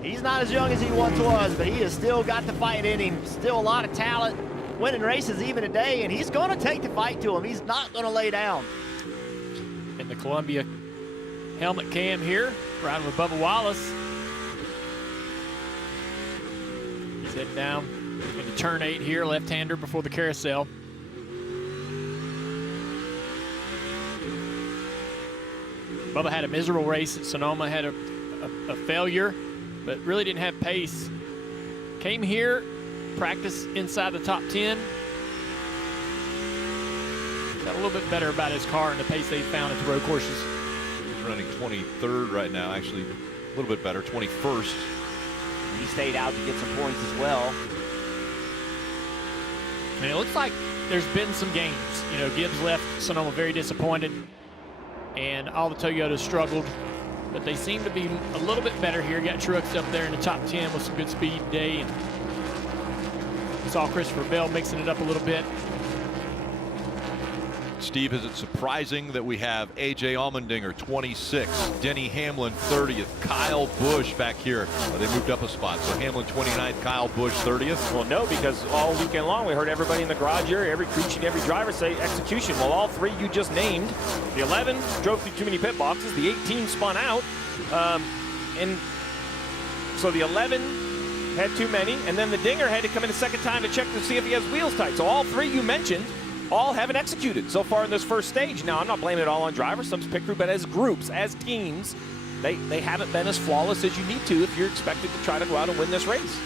he's not as young as he once was, but he has still got the fight in him. Still a lot of talent. winning races even today, and he's going to take the fight to him. He's not going to lay down. In the Columbia helmet cam here, riding with Bubba Wallace. He's heading down into turn 8 here, left-hander before the carousel. Bubba had a miserable race at Sonoma, had a failure, but really didn't have pace. Came here, practiced inside the top 10. Got a little bit better about his car and the pace they found at the road courses. He's running 23rd right now, actually a little bit better, 21st. He stayed out to get some points as well. And it looks like there's been some games. You know, Gibbs left Sonoma very disappointed, and all the Toyotas struggled, but they seem to be a little bit better here. Got Truex up there in the top 10 with some good speed today, and saw Christopher Bell mixing it up a little bit. Steve, is it surprising that we have A.J. Allmendinger 26th, Denny Hamlin 30th, Kyle Busch back here? They moved up a spot, so Hamlin 29th, Kyle Busch 30th. Well, no, because all weekend long we heard everybody in the garage area, every crew chief, every driver say execution. Well, all three you just named. The 11 drove through too many pit boxes. The 18 spun out. And so the 11 had too many, and then the Dinger had to come in a second time to check to see if he has wheels tight. So all three you mentioned all haven't executed so far in this first stage. Now, I'm not blaming it all on drivers, some pit crew, but as groups, as teams, they haven't been as flawless as you need to if you're expected to try to go out and win this race.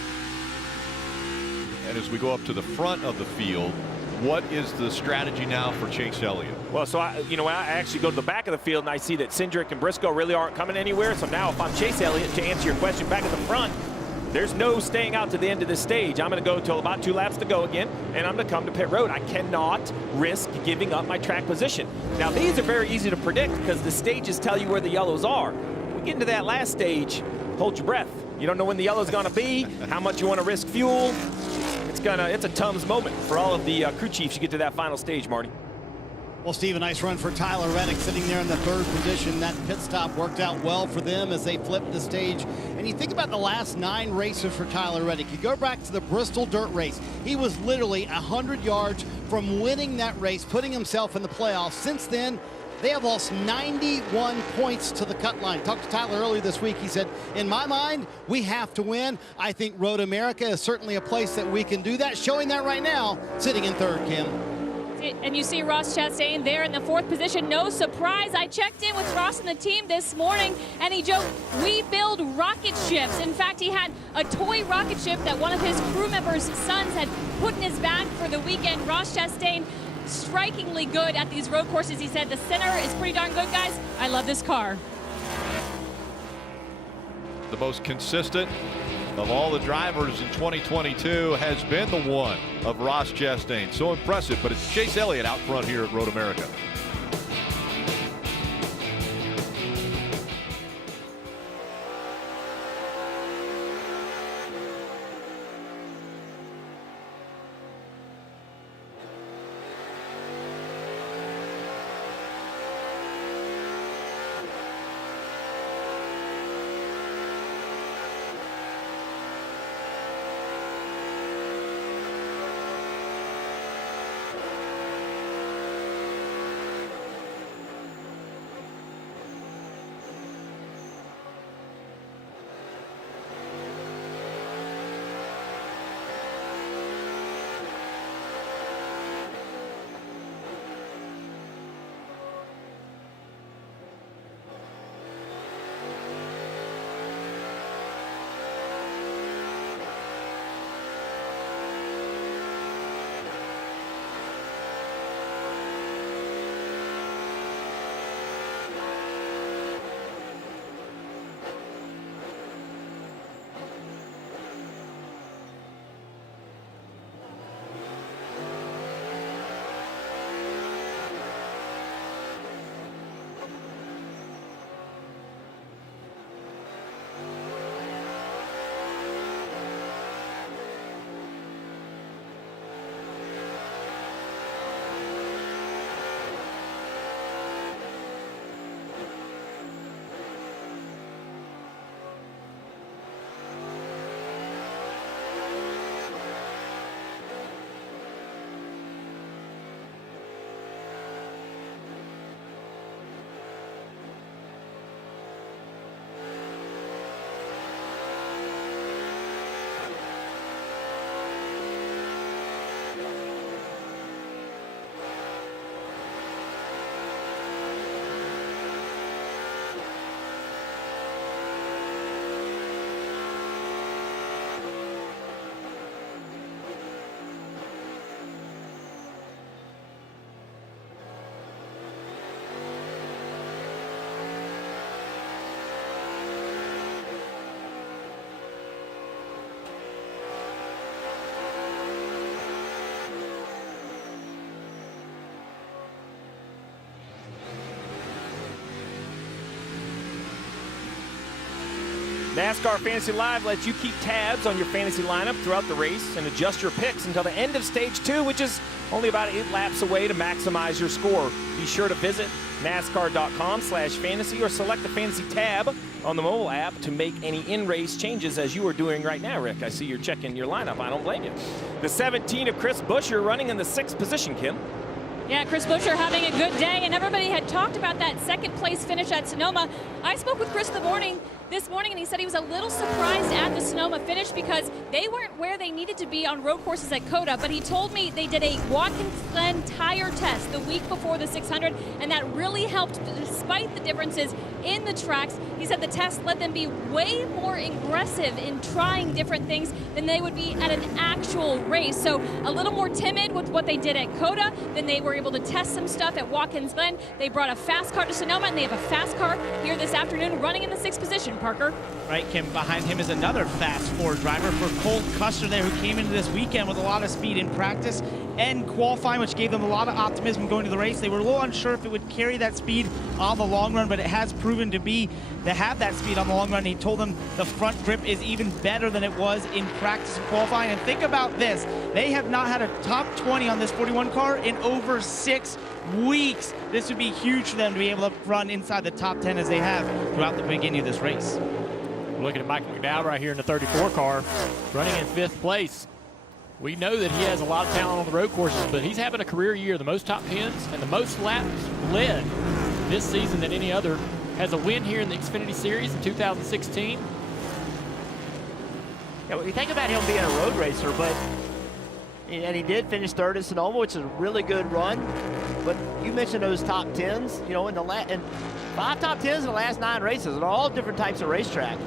And as we go up to the front of the field, what is the strategy now for Chase Elliott? Well, so I actually go to the back of the field and I see that Cindric and Briscoe really aren't coming anywhere. So now if I'm Chase Elliott, to answer your question, back at the front, there's no staying out to the end of this stage. I'm going to go till about 2 laps to go again, and I'm going to come to pit road. I cannot risk giving up my track position. Now, these are very easy to predict because the stages tell you where the yellows are. We get into that last stage, hold your breath. You don't know when the yellow's going to be, how much you want to risk fuel. It's a Tums moment for all of the crew chiefs. You get to that final stage, Marty. Well, Steve, a nice run for Tyler Reddick sitting there in the 3rd position. That pit stop worked out well for them as they flipped the stage. And you think about the last 9 races for Tyler Reddick. You go back to the Bristol dirt race. He was literally 100 yards from winning that race, putting himself in the playoffs. Since then, they have lost 91 points to the cut line. Talked to Tyler earlier this week. He said, in my mind, we have to win. I think Road America is certainly a place that we can do that. Showing that right now, sitting in 3rd, Kim. And you see Ross Chastain there in the 4th position. No surprise. I checked in with Ross and the team this morning, and he joked, we build rocket ships. In fact, he had a toy rocket ship that one of his crew members' sons had put in his bag for the weekend. Ross Chastain, strikingly good at these road courses. He said the center is pretty darn good, guys. I love this car. The most consistent of all the drivers in 2022 has been the one of Ross Chastain. So impressive, but it's Chase Elliott out front here at Road America. NASCAR Fantasy Live lets you keep tabs on your fantasy lineup throughout the race and adjust your picks until the end of Stage 2, which is only about 8 laps away to maximize your score. Be sure to visit NASCAR.com/fantasy or select the fantasy tab on the mobile app to make any in-race changes as you are doing right now, Rick. I see you're checking your lineup. I don't blame you. The 17 of Chris Buescher running in the 6th position, Kim. Yeah, Chris Buescher having a good day, and everybody had talked about that second place finish at Sonoma. I spoke with Chris this morning, and he said he was a little surprised at the Sonoma finish because they weren't where they needed to be on road courses at COTA, but he told me they did a Watkins Glen tire test the week before the 600, and that really helped despite the differences in the tracks. He said the test let them be way more aggressive in trying different things than they would be at an actual race. So a little more timid with what they did at COTA, then they were able to test some stuff at Watkins Glen. They brought a fast car to Sonoma, and they have a fast car here this afternoon running in the 6th position, Parker. Right, Kim, behind him is another fast Ford driver for Cole Custer there, who came into this weekend with a lot of speed in practice and qualifying, which gave them a lot of optimism going to the race. They were a little unsure if it would carry that speed on the long run, but it has proven to have that speed on the long run. He told them the front grip is even better than it was in practice and qualifying. And think about this, they have not had a top 20 on this 41 car in over 6 weeks. This would be huge for them to be able to run inside the top 10 as they have throughout the beginning of this race. We're looking at Michael McDowell right here in the 34 car, running in 5th place. We know that he has a lot of talent on the road courses, but he's having a career year, the most top 10s and the most laps led this season than any other. Has a win here in the Xfinity Series in 2016. Yeah, when you think about him being a road racer, and he did finish 3rd at Sonoma, which is a really good run. But you mentioned those top 10s, in 5 top 10s in the last 9 races, and all different types of racetrack.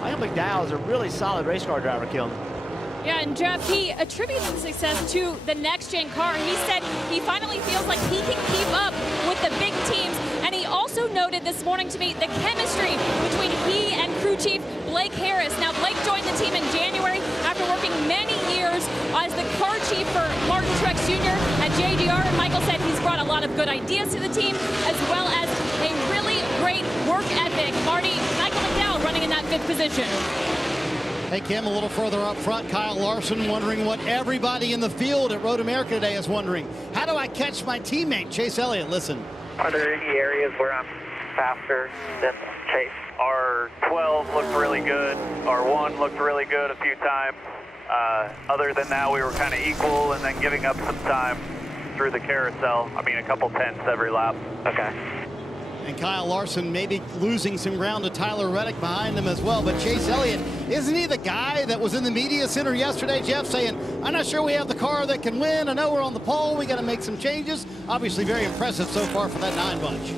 Michael McDowell is a really solid race car driver, Kim. Yeah, and Jeff, he attributes the success to the next-gen car. He said he finally feels like he can keep up with the big teams. And he also noted this morning to me the chemistry between he and crew chief Blake Harris. Now, Blake joined the team in January after working many years as the car chief for Martin Truex Jr. at JGR. And Michael said he's brought a lot of good ideas to the team, as well as a really great work ethic. Marty, Michael McDowell running in that 5th position. Hey, Kim, a little further up front, Kyle Larson wondering what everybody in the field at Road America today is wondering. How do I catch my teammate, Chase Elliott? Listen. Are there any areas where I'm faster than Chase? Our 12 looked really good. Our 1 looked really good a few times. Other than that, we were kind of equal and then giving up some time through the carousel. I mean, a couple tenths every lap. Okay. And Kyle Larson maybe losing some ground to Tyler Reddick behind him as well. But Chase Elliott, isn't he the guy that was in the media center yesterday, Jeff, saying, I'm not sure we have the car that can win. I know we're on the pole. We got to make some changes. Obviously very impressive so far for that 9 bunch.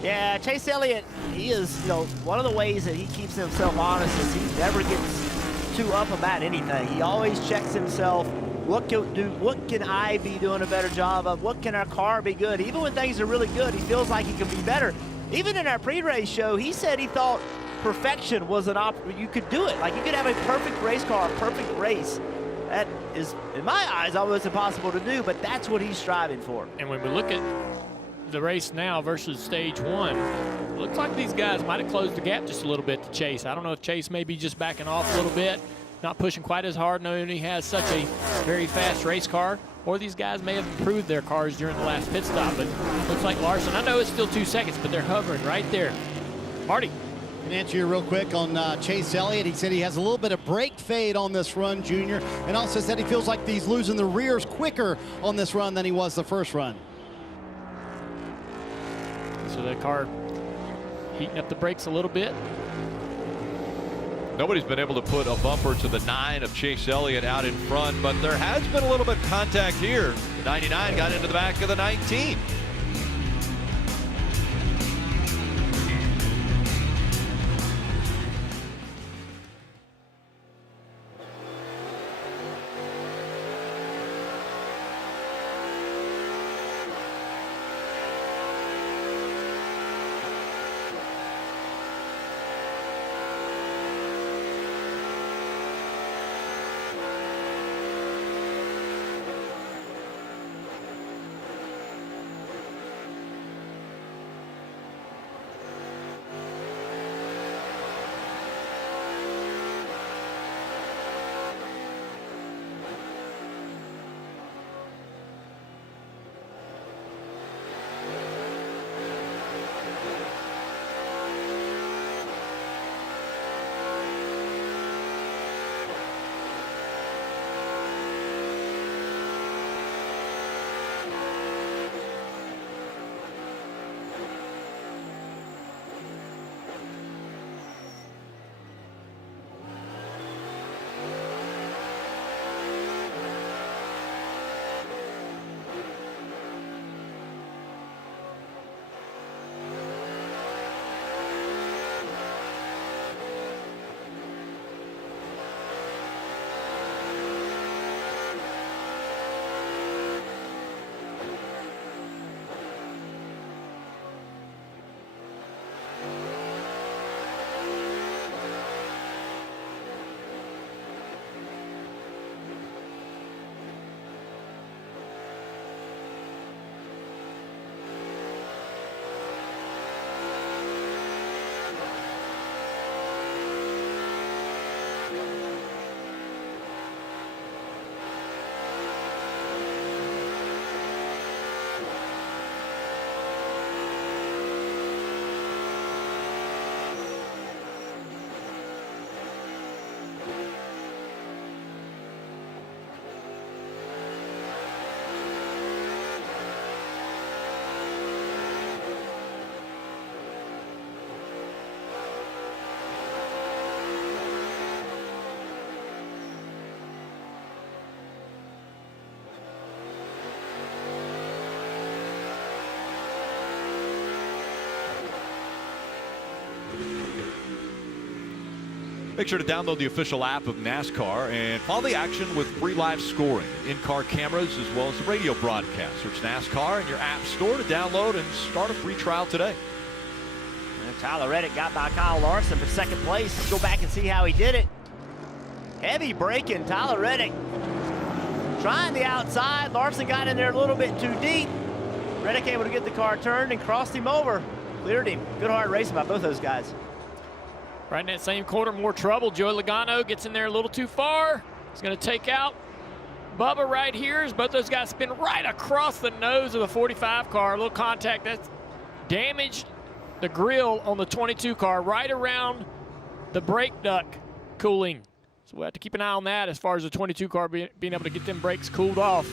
Yeah, Chase Elliott, he is, one of the ways that he keeps himself honest is he never gets too up about anything. He always checks himself. What can I be doing a better job of? What can our car be good? Even when things are really good, he feels like he can be better. Even in our pre-race show, he said he thought perfection was an you could do it. Like, you could have a perfect race car, a perfect race. That is, in my eyes, almost impossible to do, but that's what he's striving for. And when we look at the race now versus Stage 1, it looks like these guys might have closed the gap just a little bit to Chase. I don't know if Chase may be just backing off a little bit, not pushing quite as hard, knowing he has such a very fast race car, or these guys may have improved their cars during the last pit stop. But looks like Larson, I know it's still 2 seconds, but they're hovering right there. Marty. And answer you real quick on Chase Elliott. He said he has a little bit of brake fade on this run, Junior, and also said he feels like he's losing the rears quicker on this run than he was the first run. So that car heating up the brakes a little bit. Nobody's been able to put a bumper to the 9 of Chase Elliott out in front, but there has been a little bit of contact here. The 99 got into the back of the 19. Make sure to download the official app of NASCAR and follow the action with free live scoring, in-car cameras, as well as the radio broadcast. Search NASCAR in your app store to download and start a free trial today. And Tyler Reddick got by Kyle Larson for second place. Let's go back and see how he did it. Heavy braking, Tyler Reddick trying the outside. Larson got in there a little bit too deep. Reddick able to get the car turned and crossed him over. Cleared him. Good hard racing by both those guys. Right in that same quarter, more trouble. Joey Logano gets in there a little too far. He's going to take out Bubba right here as both those guys spin right across the nose of the 45 car. A little contact that's damaged the grill on the 22 car right around the brake duct cooling. So we'll have to keep an eye on that as far as the 22 car being able to get them brakes cooled off.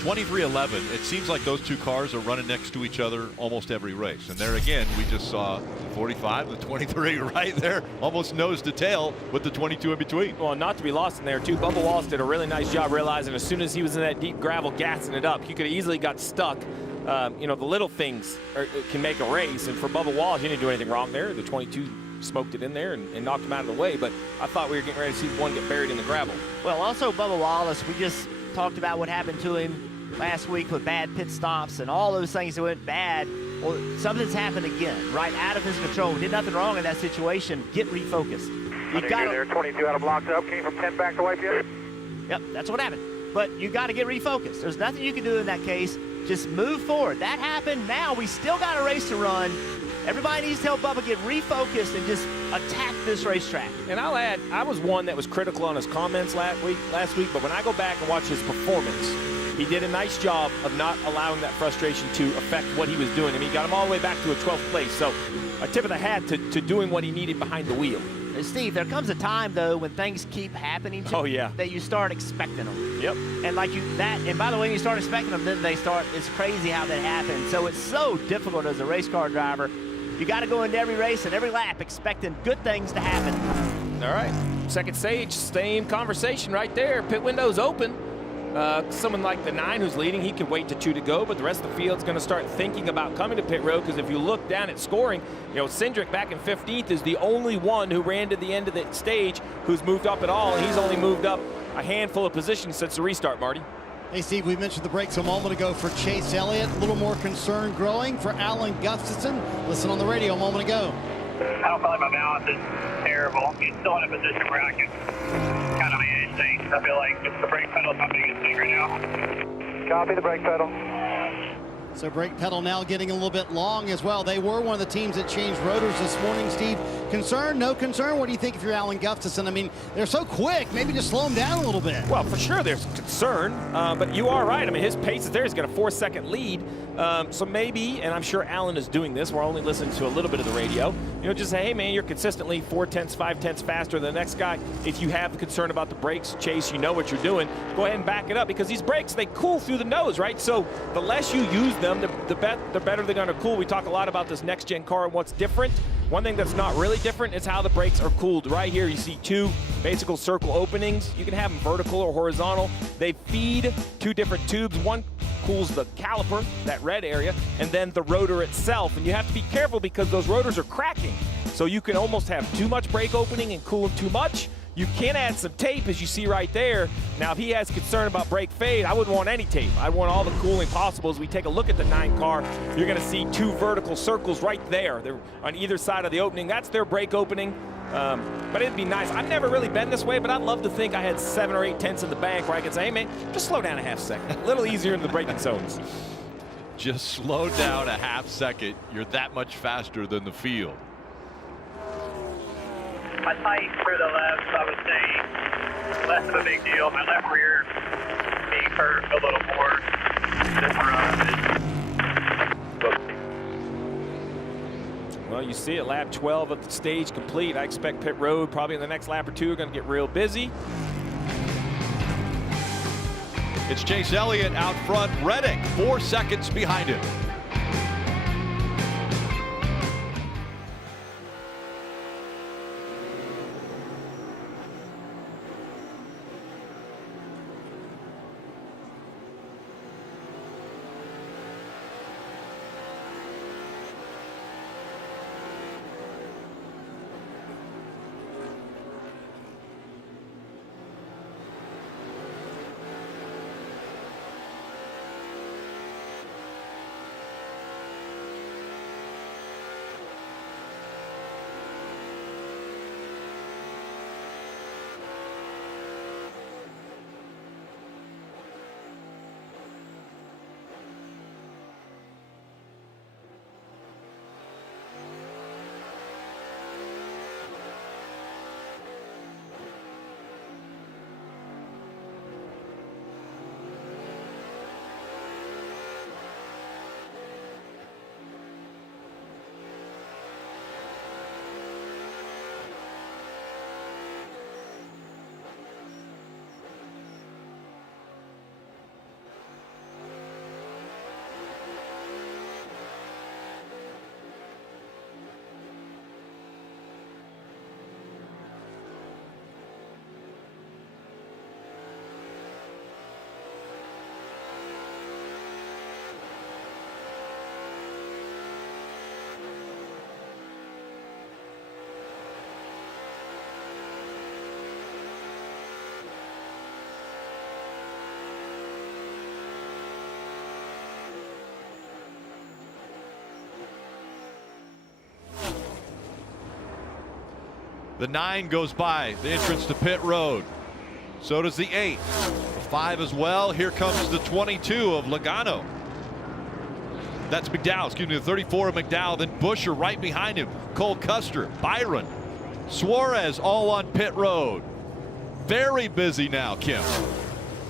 23-11, it seems like those two cars are running next to each other almost every race. And there again, we just saw 45, the 23 right there, almost nose to tail with the 22 in between. Well, not to be lost in there, too. Bubba Wallace did a really nice job realizing as soon as he was in that deep gravel gassing it up, he could have easily got stuck. You know, the little things can make a race. And for Bubba Wallace, he didn't do anything wrong there. The 22 smoked it in there and knocked him out of the way. But I thought we were getting ready to see one get buried in the gravel. Well, also Bubba Wallace, we just talked about what happened to him last week with bad pit stops and all those things that went bad. Well, something's happened again, right out of his control. Did nothing wrong in that situation. Get refocused. You got there, 22 out of blocks up, came from 10 back to wipe you. Yep, that's what happened. But you got to get refocused. There's nothing you can do in that case. Just move forward. That happened. Now we still got a race to run. Everybody needs to help Bubba get refocused and just attack this racetrack. And I'll add, I was one that was critical on his comments last week, but when I go back and watch his performance, he did a nice job of not allowing that frustration to affect what he was doing. I mean, he got him all the way back to a 12th place. So a tip of the hat to doing what he needed behind the wheel. And Steve, there comes a time, though, when things keep happening to you that you start expecting them. Yep. And and by the way, when you start expecting them, then it's crazy how that happens. So it's so difficult as a race car driver. You got to go into every race and every lap expecting good things to happen. All right. Second stage, same conversation right there. Pit window's open. Someone like the 9 who's leading, he can wait to 2 to go, but the rest of the field's going to start thinking about coming to pit road because if you look down at scoring, you know, Cindric back in 15th is the only one who ran to the end of the stage who's moved up at all, and he's only moved up a handful of positions since the restart, Marty. Hey, Steve, we mentioned the brakes a moment ago for Chase Elliott. A little more concern growing for Alan Gustafson. Listen on the radio a moment ago. I don't feel like my balance is terrible. He's still in a position where I can kind of manage things. I feel like it's the brake pedal is my biggest thing right now. Copy the brake pedal. So brake pedal now getting a little bit long as well. They were one of the teams that changed rotors this morning, Steve. Concern, no concern? What do you think if you're Alan Gustafson? I mean, they're so quick. Maybe just slow them down a little bit. Well, for sure there's concern, but you are right. I mean, his pace is there. He's got a 4-second lead. So maybe, and I'm sure Alan is doing this, we're only listening to a little bit of the radio, you know, just say, hey, man, you're consistently 4/10, 5/10 faster than the next guy. If you have concern about the brakes, Chase, you know what you're doing, go ahead and back it up because these brakes, they cool through the nose, right? So the less you use them, the better they're going to cool. We talk a lot about this next-gen car and what's different. One thing that's not really different is how the brakes are cooled. Right here, you see 2 basic circle openings. You can have them vertical or horizontal. They feed 2 different tubes. One cools the caliper, that red area, and then the rotor itself. And you have to be careful because those rotors are cracking. So you can almost have too much brake opening and cool them too much. You can add some tape, as you see right there. Now, if he has concern about brake fade, I wouldn't want any tape. I'd want all the cooling possible. As we take a look at the 9 car, you're going to see 2 vertical circles right there. They're on either side of the opening. That's their brake opening. But it'd be nice. I've never really been this way, but I'd love to think I had 7 or 8 tenths in the bank where I could say, hey, man, just slow down a half second. A little easier in the braking zones. Just slow down a half second. You're that much faster than the field. My tight for the left, I would say, less of a big deal. My left rear being hurt a little more. Well, you see it, lap 12 of the stage complete. I expect pit road probably in the next lap or 2 are going to get real busy. It's Chase Elliott out front. Reddick 4 seconds behind him. The 9 goes by the entrance to pit road. So does the 8. The 5 as well. Here comes the 22 of Logano. That's McDowell, excuse me, the 34 of McDowell. Then Busch right behind him. Cole Custer, Byron, Suarez all on pit road. Very busy now, Kim.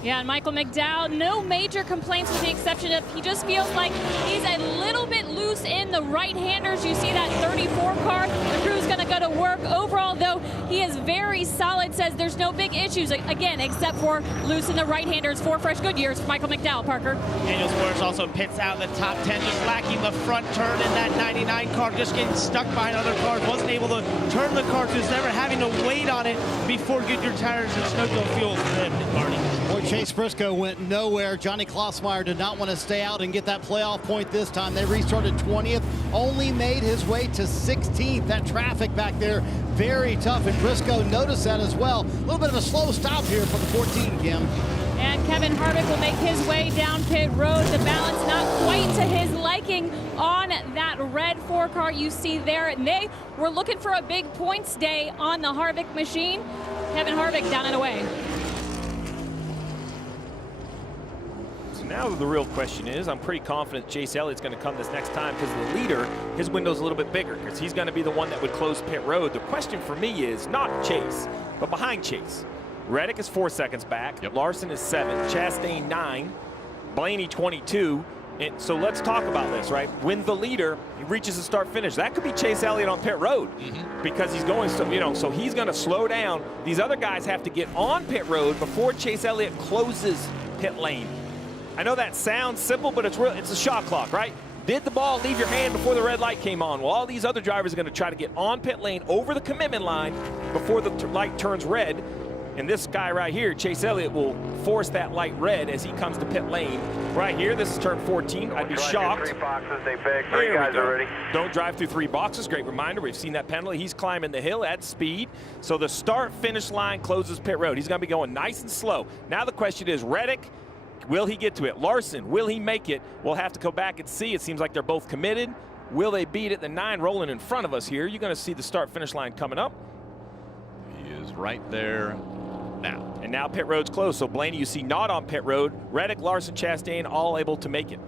Yeah, and Michael McDowell, no major complaints with the exception of he just feels like he's a little bit loose in the right-handers. You see that 34 car. The crew's going to go to work. Overall, though, he is very solid, says there's no big issues, again, except for loose in the right-handers. 4 fresh good years for Michael McDowell, Parker. Daniel Suarez also pits out in the top 10, just lacking the front turn in that 99 car, just getting stuck behind other cars. Wasn't able to turn the car, just never having to wait on it before Goodyear tires and Snowco fuel for him, Marty. Boy, Chase Briscoe went nowhere. Johnny Klossmeyer did not want to stay out and get that playoff point this time. They restarted 20th, only made his way to 16th. That traffic back there, very tough, and Briscoe noticed that as well. A little bit of a slow stop here for the 14, Kim. And Kevin Harvick will make his way down pit road. The balance not quite to his liking on that red 4 car you see there. And they were looking for a big points day on the Harvick machine. Kevin Harvick down and away. Now the real question is, I'm pretty confident Chase Elliott's going to come this next time because the leader, his window's a little bit bigger because he's going to be the one that would close pit road. The question for me is not Chase, but behind Chase. Reddick is 4 seconds back. Yep. Larson is 7. Chastain 9. Blaney 22. And so let's talk about this, right? When the leader he reaches the start finish, that could be Chase Elliott on pit road because he's going so so he's going to slow down. These other guys have to get on pit road before Chase Elliott closes pit lane. I know that sounds simple, but it's real. It's a shot clock, right? Did the ball leave your hand before the red light came on? Well, all these other drivers are going to try to get on pit lane over the commitment line before the light turns red. And this guy right here, Chase Elliott, will force that light red as he comes to pit lane. Right here, this is turn 14. I'd be shocked. 3 boxes, they beg 3 guys already. Don't drive through 3 boxes. Great reminder. We've seen that penalty. He's climbing the hill at speed. So the start-finish line closes pit road. He's going to be going nice and slow. Now the question is, Reddick, will he get to it? Larson, will he make it? We'll have to go back and see. It seems like they're both committed. Will they beat it? The 9 rolling in front of us here. You're going to see the start-finish line coming up. He is right there now. And now pit road's closed. So Blaney, you see not on pit road. Reddick, Larson, Chastain, all able to make it.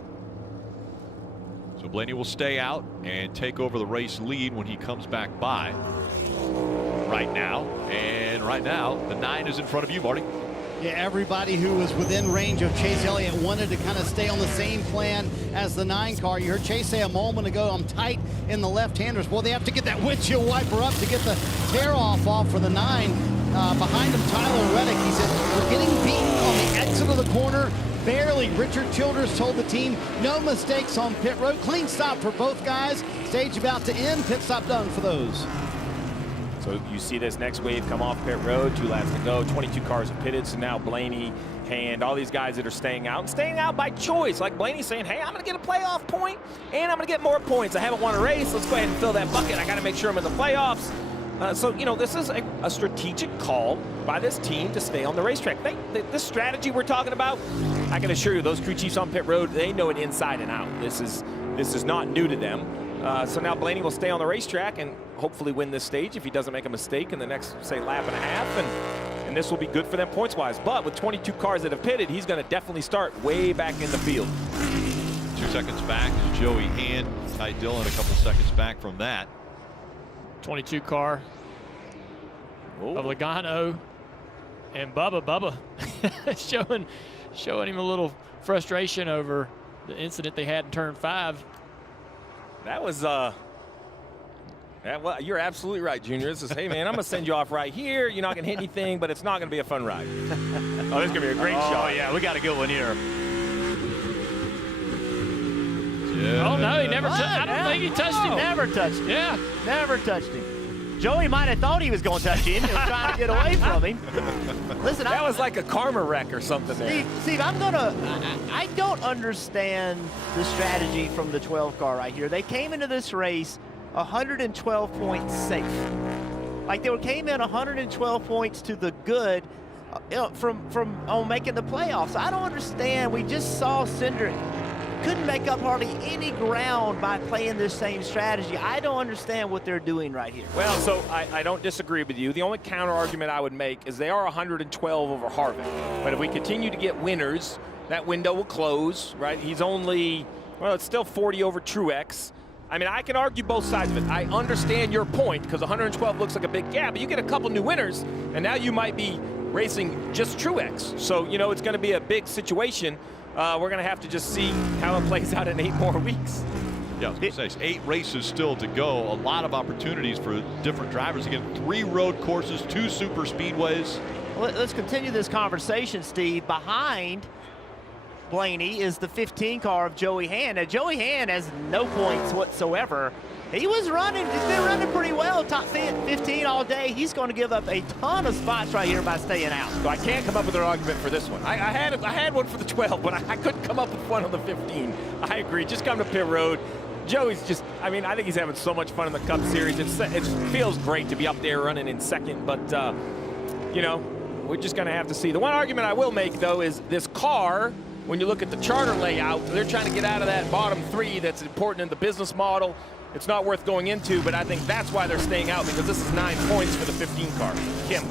So Blaney will stay out and take over the race lead when he comes back by right now. And right now, the 9 is in front of you, Marty. Yeah, everybody who was within range of Chase Elliott wanted to kind of stay on the same plan as the 9 car. You heard Chase say a moment ago, I'm tight in the left-handers. Well, they have to get that windshield wiper up to get the tear-off for the 9. Behind him, Tyler Reddick. He said, we're getting beaten on the exit of the corner. Barely. Richard Childers told the team, no mistakes on pit road. Clean stop for both guys. Stage about to end. Pit stop done for those. So you see this next wave come off pit road, 2 laps to go, 22 cars are pitted, so now Blaney and all these guys that are staying out by choice. Like Blaney saying, hey, I'm going to get a playoff point, and I'm going to get more points. I haven't won a race. Let's go ahead and fill that bucket. I got to make sure I'm in the playoffs. So, this is a strategic call by this team to stay on the racetrack. This strategy we're talking about, I can assure you, those crew chiefs on pit road, they know it inside and out. This is not new to them. So now Blaney will stay on the racetrack and hopefully win this stage if he doesn't make a mistake in the next, say, lap and a half. And this will be good for them points-wise. But with 22 cars that have pitted, he's going to definitely start way back in the field. 2 seconds back is Joey Hand. Ty Dillon a couple seconds back from that. 22 car of Logano and Bubba showing him a little frustration over the incident they had in turn 5. That was well, you're absolutely right, Junior. This is, hey man, I'm gonna send you off right here. You're not gonna hit anything, but it's not gonna be a fun ride. Oh, this is gonna be a great shot. Oh yeah, we got a good one here. Oh no, he never. I don't think he touched him. Never touched him. Yeah, never touched him. Joey might have thought he was going to touch him. He was trying to get away from him. Listen, that was like a karma wreck or something there. Steve, I don't understand the strategy from the 12 car right here. They came into this race 112 points safe. Like they came in 112 points to the good from making the playoffs. I don't understand. We just saw Cindric couldn't make up hardly any ground by playing this same strategy. I don't understand what they're doing right here. Well, so I don't disagree with you. The only counter argument I would make is they are 112 over Harvick. But if we continue to get winners, that window will close, right? He's only, well, it's still 40 over Truex. I mean, I can argue both sides of it. I understand your point because 112 looks like a big gap, but you get a couple new winners, and now you might be racing just Truex. So, you know, it's going to be a big situation. We're going to have to just see how it plays out in 8 more weeks. Yeah, I was going to say, 8 races still to go. A lot of opportunities for different drivers. Again, 3 road courses, 2 super speedways. Well, let's continue this conversation, Steve. Behind Blaney is the 15 car of Joey Hand. Now, Joey Hand has no points whatsoever. He's been running pretty well, top 15 all day. He's going to give up a ton of spots right here by staying out. So I can't come up with an argument for this one. I had one for the 12, but I couldn't come up with one on the 15. I agree. Just come to pit road. Joey's just, I mean, I think he's having so much fun in the Cup Series. It feels great to be up there running in second, but, you know, we're just going to have to see. The one argument I will make, though, is this car, when you look at the charter layout, they're trying to get out of that bottom 3 that's important in the business model. It's not worth going into, but I think that's why they're staying out, because this is 9 points for the 15 car. Kim.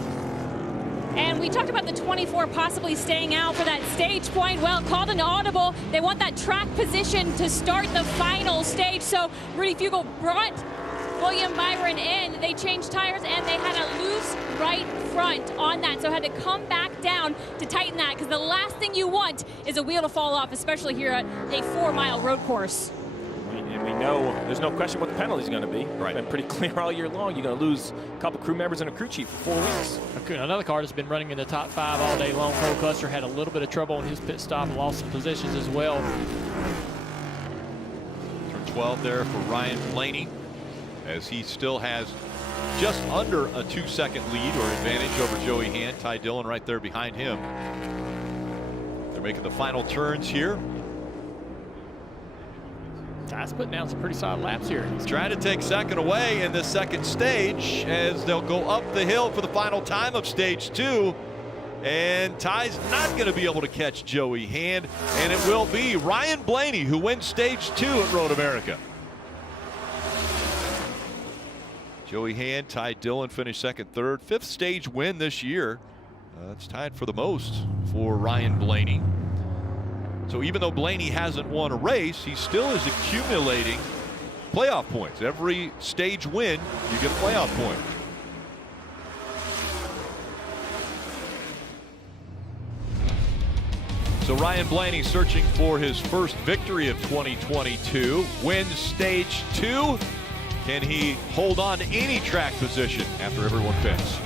And we talked about the 24 possibly staying out for that stage point. Well, called an audible. They want that track position to start the final stage. So Rudy Fugle brought William Byron in. They changed tires, and they had a loose right front on that. So had to come back down to tighten that, because the last thing you want is a wheel to fall off, especially here at a 4-mile road course. And we know there's no question what the penalty is going to be. Right. It's been pretty clear all year long. You're going to lose a couple crew members and a crew chief for 4 weeks. Another car that's been running in the top 5 all day long. Cole Custer had a little bit of trouble in his pit stop and lost some positions as well. Turn 12 there for Ryan Blaney, as he still has just under a 2-second lead or advantage over Joey Hand. Ty Dillon right there behind him. They're making the final turns here. Ty's putting down some pretty solid laps here. Trying to take second away in the second stage as they'll go up the hill for the final time of stage 2. And Ty's not going to be able to catch Joey Hand, and it will be Ryan Blaney who wins stage 2 at Road America. Joey Hand, Ty Dillon finished second, third, 5th stage win this year. That's tied for the most for Ryan Blaney. So even though Blaney hasn't won a race, he still is accumulating playoff points. Every stage win, you get a playoff point. So Ryan Blaney searching for his first victory of 2022. Wins stage 2. Can he hold on to any track position after everyone pits?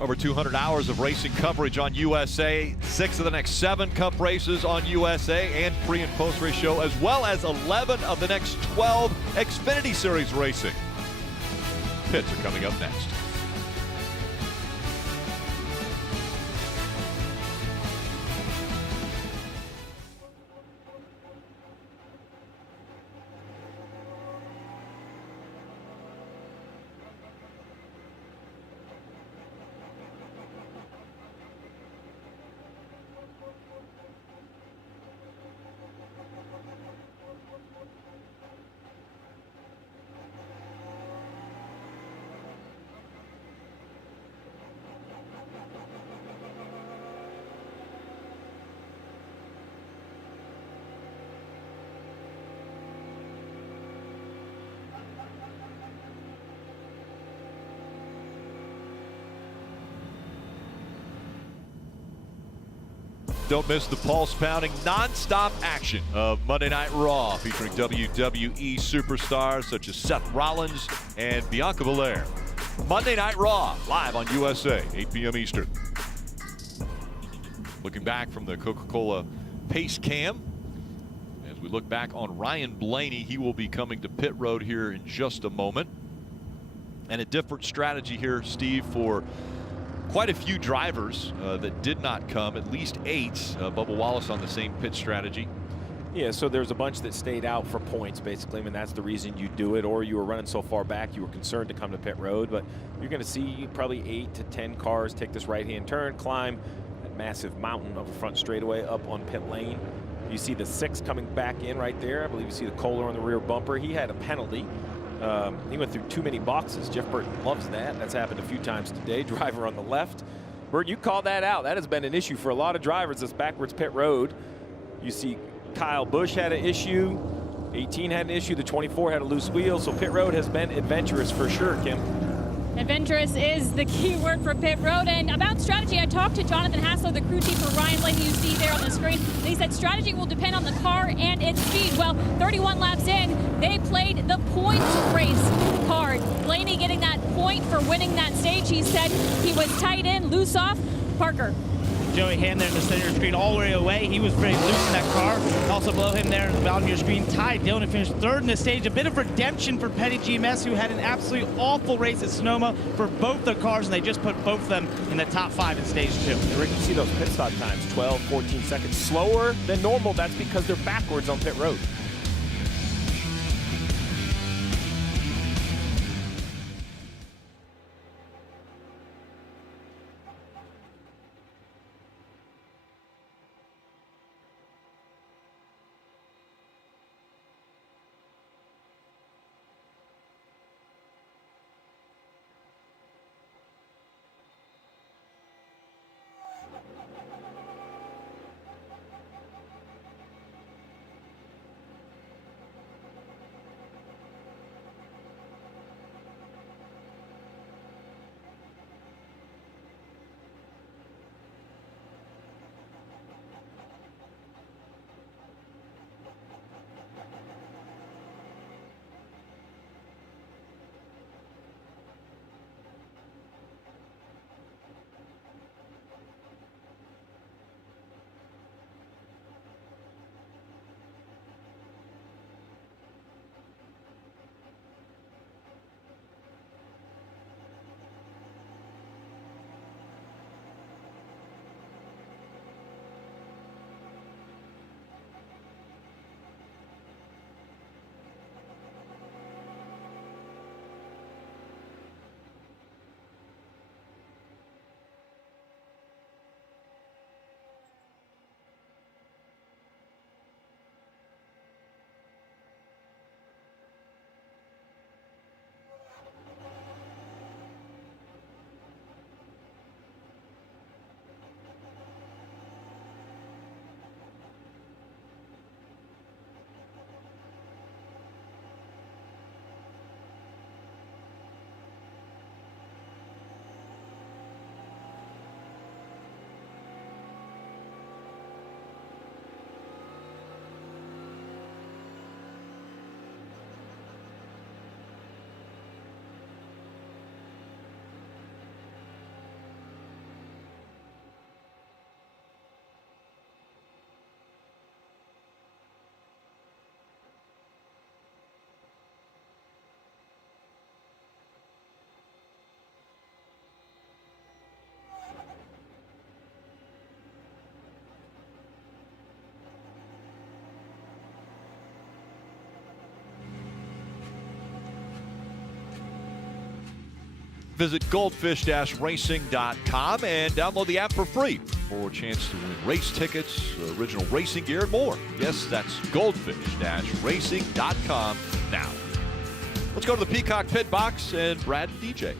Over 200 hours of racing coverage on USA, 6 of the next 7 Cup races on USA, and pre and post race show, as well as 11 of the next 12 Xfinity Series racing. Pits are coming up next. Don't miss the pulse-pounding, non-stop action of Monday Night Raw, featuring WWE superstars such as Seth Rollins and Bianca Belair. Monday Night Raw, live on USA, 8 p.m. Eastern. Looking back from the Coca-Cola Pace Cam, as we look back on Ryan Blaney, he will be coming to pit road here in just a moment. And a different strategy here, Steve, for quite a few drivers that did not come, at least 8. Bubba Wallace on the same pit strategy. Yeah, so there's a bunch that stayed out for points, basically. I mean, that's the reason you do it, or you were running so far back you were concerned to come to pit road. But you're going to see probably 8 to 10 cars take this right-hand turn, climb that massive mountain of a front straightaway up on pit lane. You see the 6 coming back in right there. I believe you see the Kohler on the rear bumper. He had a penalty. He went through too many boxes. Jeff Burton loves that. That's happened a few times today. Driver on the left. Bert, you called that out. That has been an issue for a lot of drivers, this backwards pit road. You see Kyle Busch had an issue. 18 had an issue. The 24 had a loose wheel. So pit road has been adventurous for sure, Kim. Adventurous is the key word for pit road. And about strategy, I talked to Jonathan Hassler, the crew chief for Ryan Blaney, you see there on the screen. And he said strategy will depend on the car and its speed. Well, 31 laps in, they played the points race card. Blaney getting that point for winning that stage. He said he was tight in, loose off. Parker. Joey hand there in the center of the screen all the way away. He was very loose in that car. Also below him there in the bottom of your screen, Ty Dillon finished 3rd in the stage. A bit of redemption for Petty GMS, who had an absolutely awful race at Sonoma for both the cars, and they just put both of them in the top 5 in stage 2. And Rick, you see those pit stop times, 12, 14 seconds slower than normal. That's because they're backwards on pit road. visit goldfish-racing.com and download the app for free for a chance to win race tickets, original racing gear, and more. Yes, that's goldfish-racing.com now. Let's go to the Peacock Pit Box and Brad and DJ.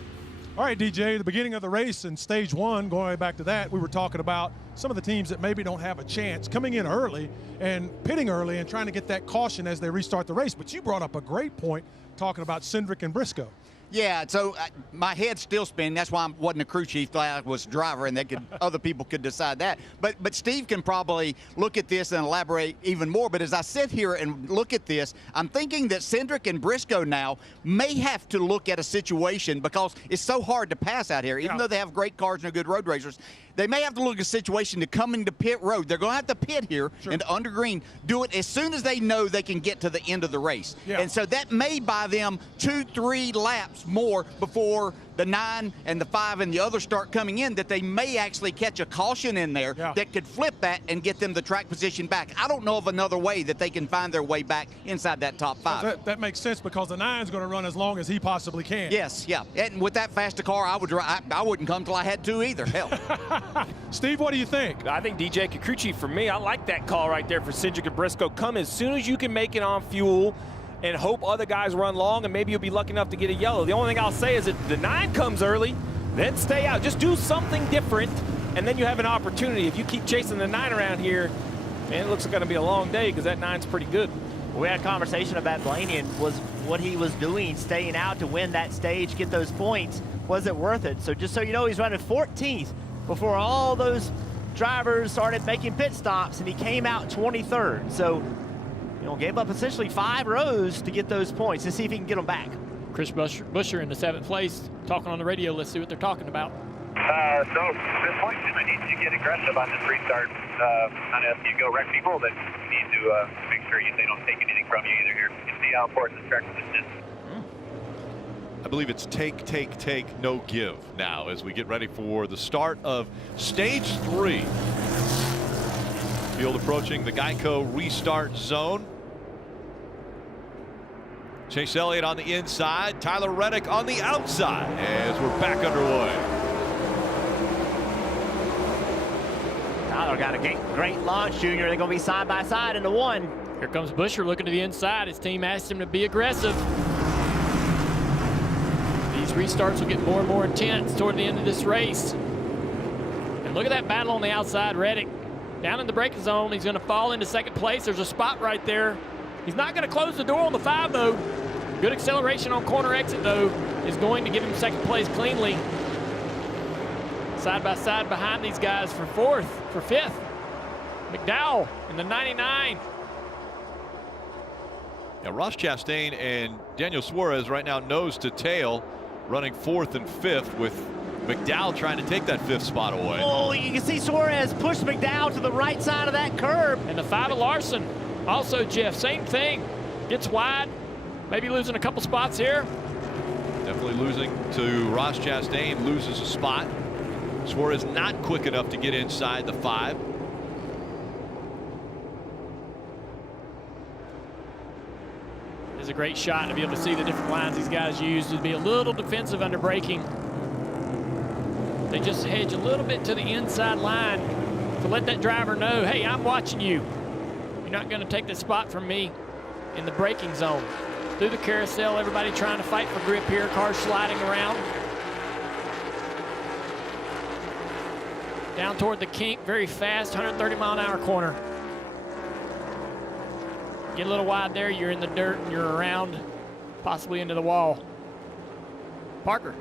All right, DJ, the beginning of the race in stage one, going back to that, we were talking about some of the teams that maybe don't have a chance coming in early and pitting early and trying to get that caution as they restart the race. But you brought up a great point talking about Cindric and Briscoe. Yeah, so my head's still spinning. That's why I wasn't a crew chief. I was driver, and other people could decide that. But Steve can probably look at this and elaborate even more. But as I sit here and look at this, I'm thinking that Cindric and Briscoe now may have to look at a situation, because it's so hard to pass out here, even though they have great cars and are good road racers. They may have to look at a situation to come into pit road. They're going to have to pit here and under green, do it as soon as they know they can get to the end of the race. And so that may buy them 2-3 laps more before the 9 and the 5 and the others start coming in, that they may actually catch a caution in there that could flip that and get them the track position back. I don't know of another way that they can find their way back inside that top 5. That makes sense, because the 9's going to run as long as he possibly can. Yes, yeah. And with that fast a car, I wouldn't come till I had to either. Hell. Steve, what do you think? I think DJ Kikuchi, for me, I like that call right there for Cindric and Briscoe. Come as soon as you can make it on fuel and hope other guys run long, and maybe you'll be lucky enough to get a yellow. The only thing I'll say is that the 9 comes early, then stay out. Just do something different, and then you have an opportunity. If you keep chasing the 9 around here, man, it looks like going to be a long day, because that 9's pretty good. We had a conversation about Blaney and was what he was doing, staying out to win that stage, get those points. Was it worth it? So just so you know, he's running 14th before all those drivers started making pit stops, and he came out 23rd. So, you know, gave up essentially 5 rows to get those points. Let's see if he can get them back. Chris Buescher in the 7th place, talking on the radio. Let's see what they're talking about. So this point, I need to get aggressive on this restart. And if you go wreck people, then you need to make sure they don't take anything from you either here. You see how important this track position is. I believe it's take, no give now as we get ready for the start of stage 3. Field approaching the Geico restart zone. Chase Elliott on the inside, Tyler Reddick on the outside as we're back underway. Tyler got a great launch, Junior. They're going to be side by side in the 1. Here comes Buescher looking to the inside. His team asked him to be aggressive. These restarts will get more and more intense toward the end of this race. And look at that battle on the outside. Reddick down in the braking zone. He's going to fall into 2nd place. There's a spot right there. He's not going to close the door on the 5, though. Good acceleration on corner exit, though, is going to give him 2nd place cleanly. Side by side behind these guys for 4th, for 5th. Mcdowell in the 99. Now, Ross Chastain and Daniel Suarez right now nose to tail, running 4th and 5th, with McDowell trying to take that 5th spot away. Oh, you can see Suarez push McDowell to the right side of that curb. And the 5 of Larson, also, Jeff, same thing. Gets wide, maybe losing a couple spots here. Definitely losing to Ross Chastain, loses a spot. Suarez not quick enough to get inside the 5. It's a great shot to be able to see the different lines these guys use to be a little defensive under braking. They just hedge a little bit to the inside line to let that driver know, hey, I'm watching you. You're not going to take the spot from me in the braking zone. Through the carousel, everybody trying to fight for grip here, cars sliding around. Down toward the kink, very fast, 130-mile-an-hour corner. Get a little wide there, you're in the dirt and you're around, possibly into the wall. Parker.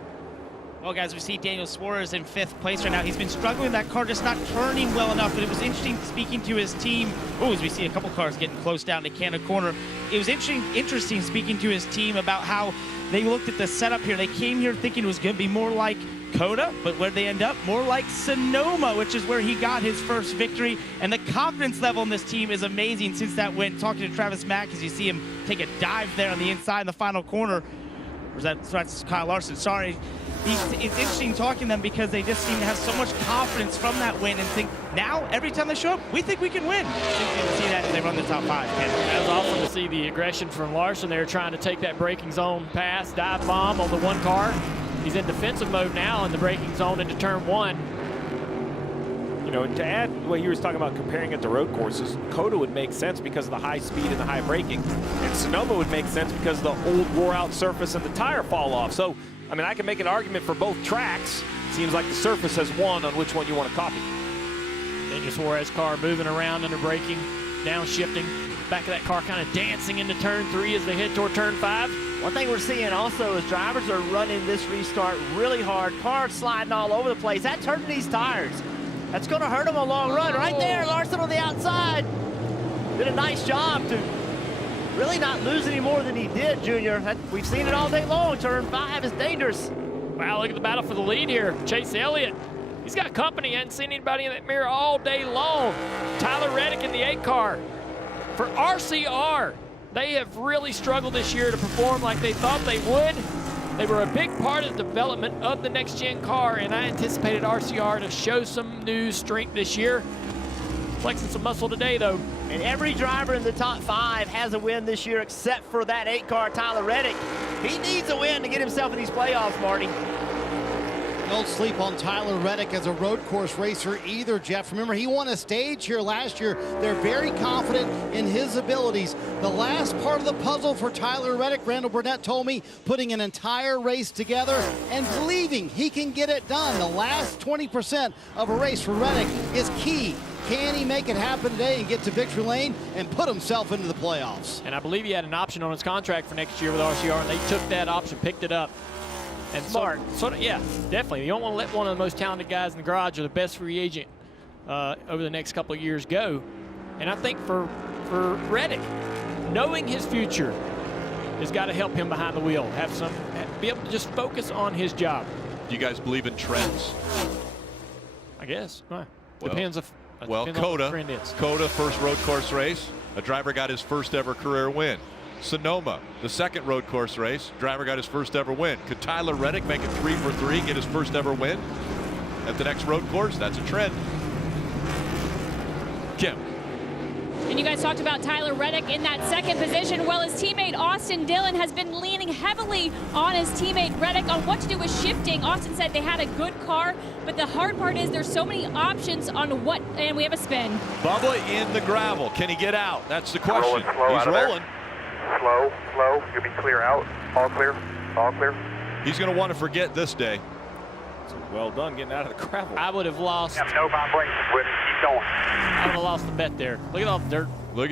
Well, guys, we see Daniel Suarez in 5th place right now. He's been struggling with that car, just not turning well enough, but it was interesting speaking to his team. Oh, as we see a couple cars getting close down to Canada Corner. It was interesting speaking to his team about how they looked at the setup here. They came here thinking it was going to be more like Coda, but where'd they end up? More like Sonoma, which is where he got his first victory. And the confidence level in this team is amazing since that win. Talking to Travis Mack as you see him take a dive there on the inside in the final corner. Or is that's Kyle Larson, sorry. It's interesting talking to them because they just seem to have so much confidence from that win and think now every time they show up, we think we can win. It's interesting to see that as they run the top 5. It was awesome to see the aggression from Larson there trying to take that braking zone pass, dive bomb on the 1 car. He's in defensive mode now in the braking zone into turn 1. You know, to add what you was talking about comparing it to road courses, Coda would make sense because of the high speed and the high braking, and Sonoma would make sense because of the old wore-out surface and the tire fall off. So, I mean, I can make an argument for both tracks. Seems like the surface has won on which one you want to copy. Daniel Suarez car moving around under braking, downshifting. Back of that car kind of dancing into turn 3 as they head toward turn 5. One thing we're seeing also is drivers are running this restart really hard. Cars sliding all over the place. That's hurting these tires. That's going to hurt them a long run. Right there, Larson on the outside. Did a nice job to really not lose any more than he did, Junior. We've seen it all day long. Turn 5 is dangerous. Wow, look at the battle for the lead here. Chase Elliott. He's got company. Hadn't seen anybody in that mirror all day long. Tyler Reddick in the 8 car. For RCR, they have really struggled this year to perform like they thought they would. They were a big part of the development of the next-gen car, and I anticipated RCR to show some new strength this year. Flexing some muscle today, though. And every driver in the top 5 has a win this year except for that 8 car, Tyler Reddick. He needs a win to get himself in these playoffs, Marty. Don't sleep on Tyler Reddick as a road course racer either, Jeff. Remember, he won a stage here last year. They're very confident in his abilities. The last part of the puzzle for Tyler Reddick, Randall Burnett told me, putting an entire race together and believing he can get it done. The last 20% of a race for Reddick is key. Can he make it happen today and get to victory lane and put himself into the playoffs? And I believe he had an option on his contract for next year with RCR, and they took that option, picked it up. And smart. Yeah, definitely. You don't want to let one of the most talented guys in the garage or the best free agent over the next couple of years go. And I think for Reddick, knowing his future has got to help him behind the wheel. Be able to just focus on his job. Do you guys believe in trends? I guess. Well, depends on what the trend is. Coda, first road course race. A driver got his first ever career win. Sonoma, the second road course race, driver got his first ever win. Could Tyler Reddick make it 3 for 3, get his first ever win at the next road course? That's a trend. Kim. And you guys talked about Tyler Reddick in that second position. Well, his teammate Austin Dillon has been leaning heavily on his teammate Reddick on what to do with shifting. Austin said they had a good car, but the hard part is there's so many options on what, and we have a spin. Bubba in the gravel. Can he get out? That's the question. He's rolling. Slow. You'll be clear out. All clear. He's going to want to forget this day. Well done getting out of the gravel. I would have lost. You have no vibrations with it. Keep going. I would have lost the bet there. Look at all the dirt. Look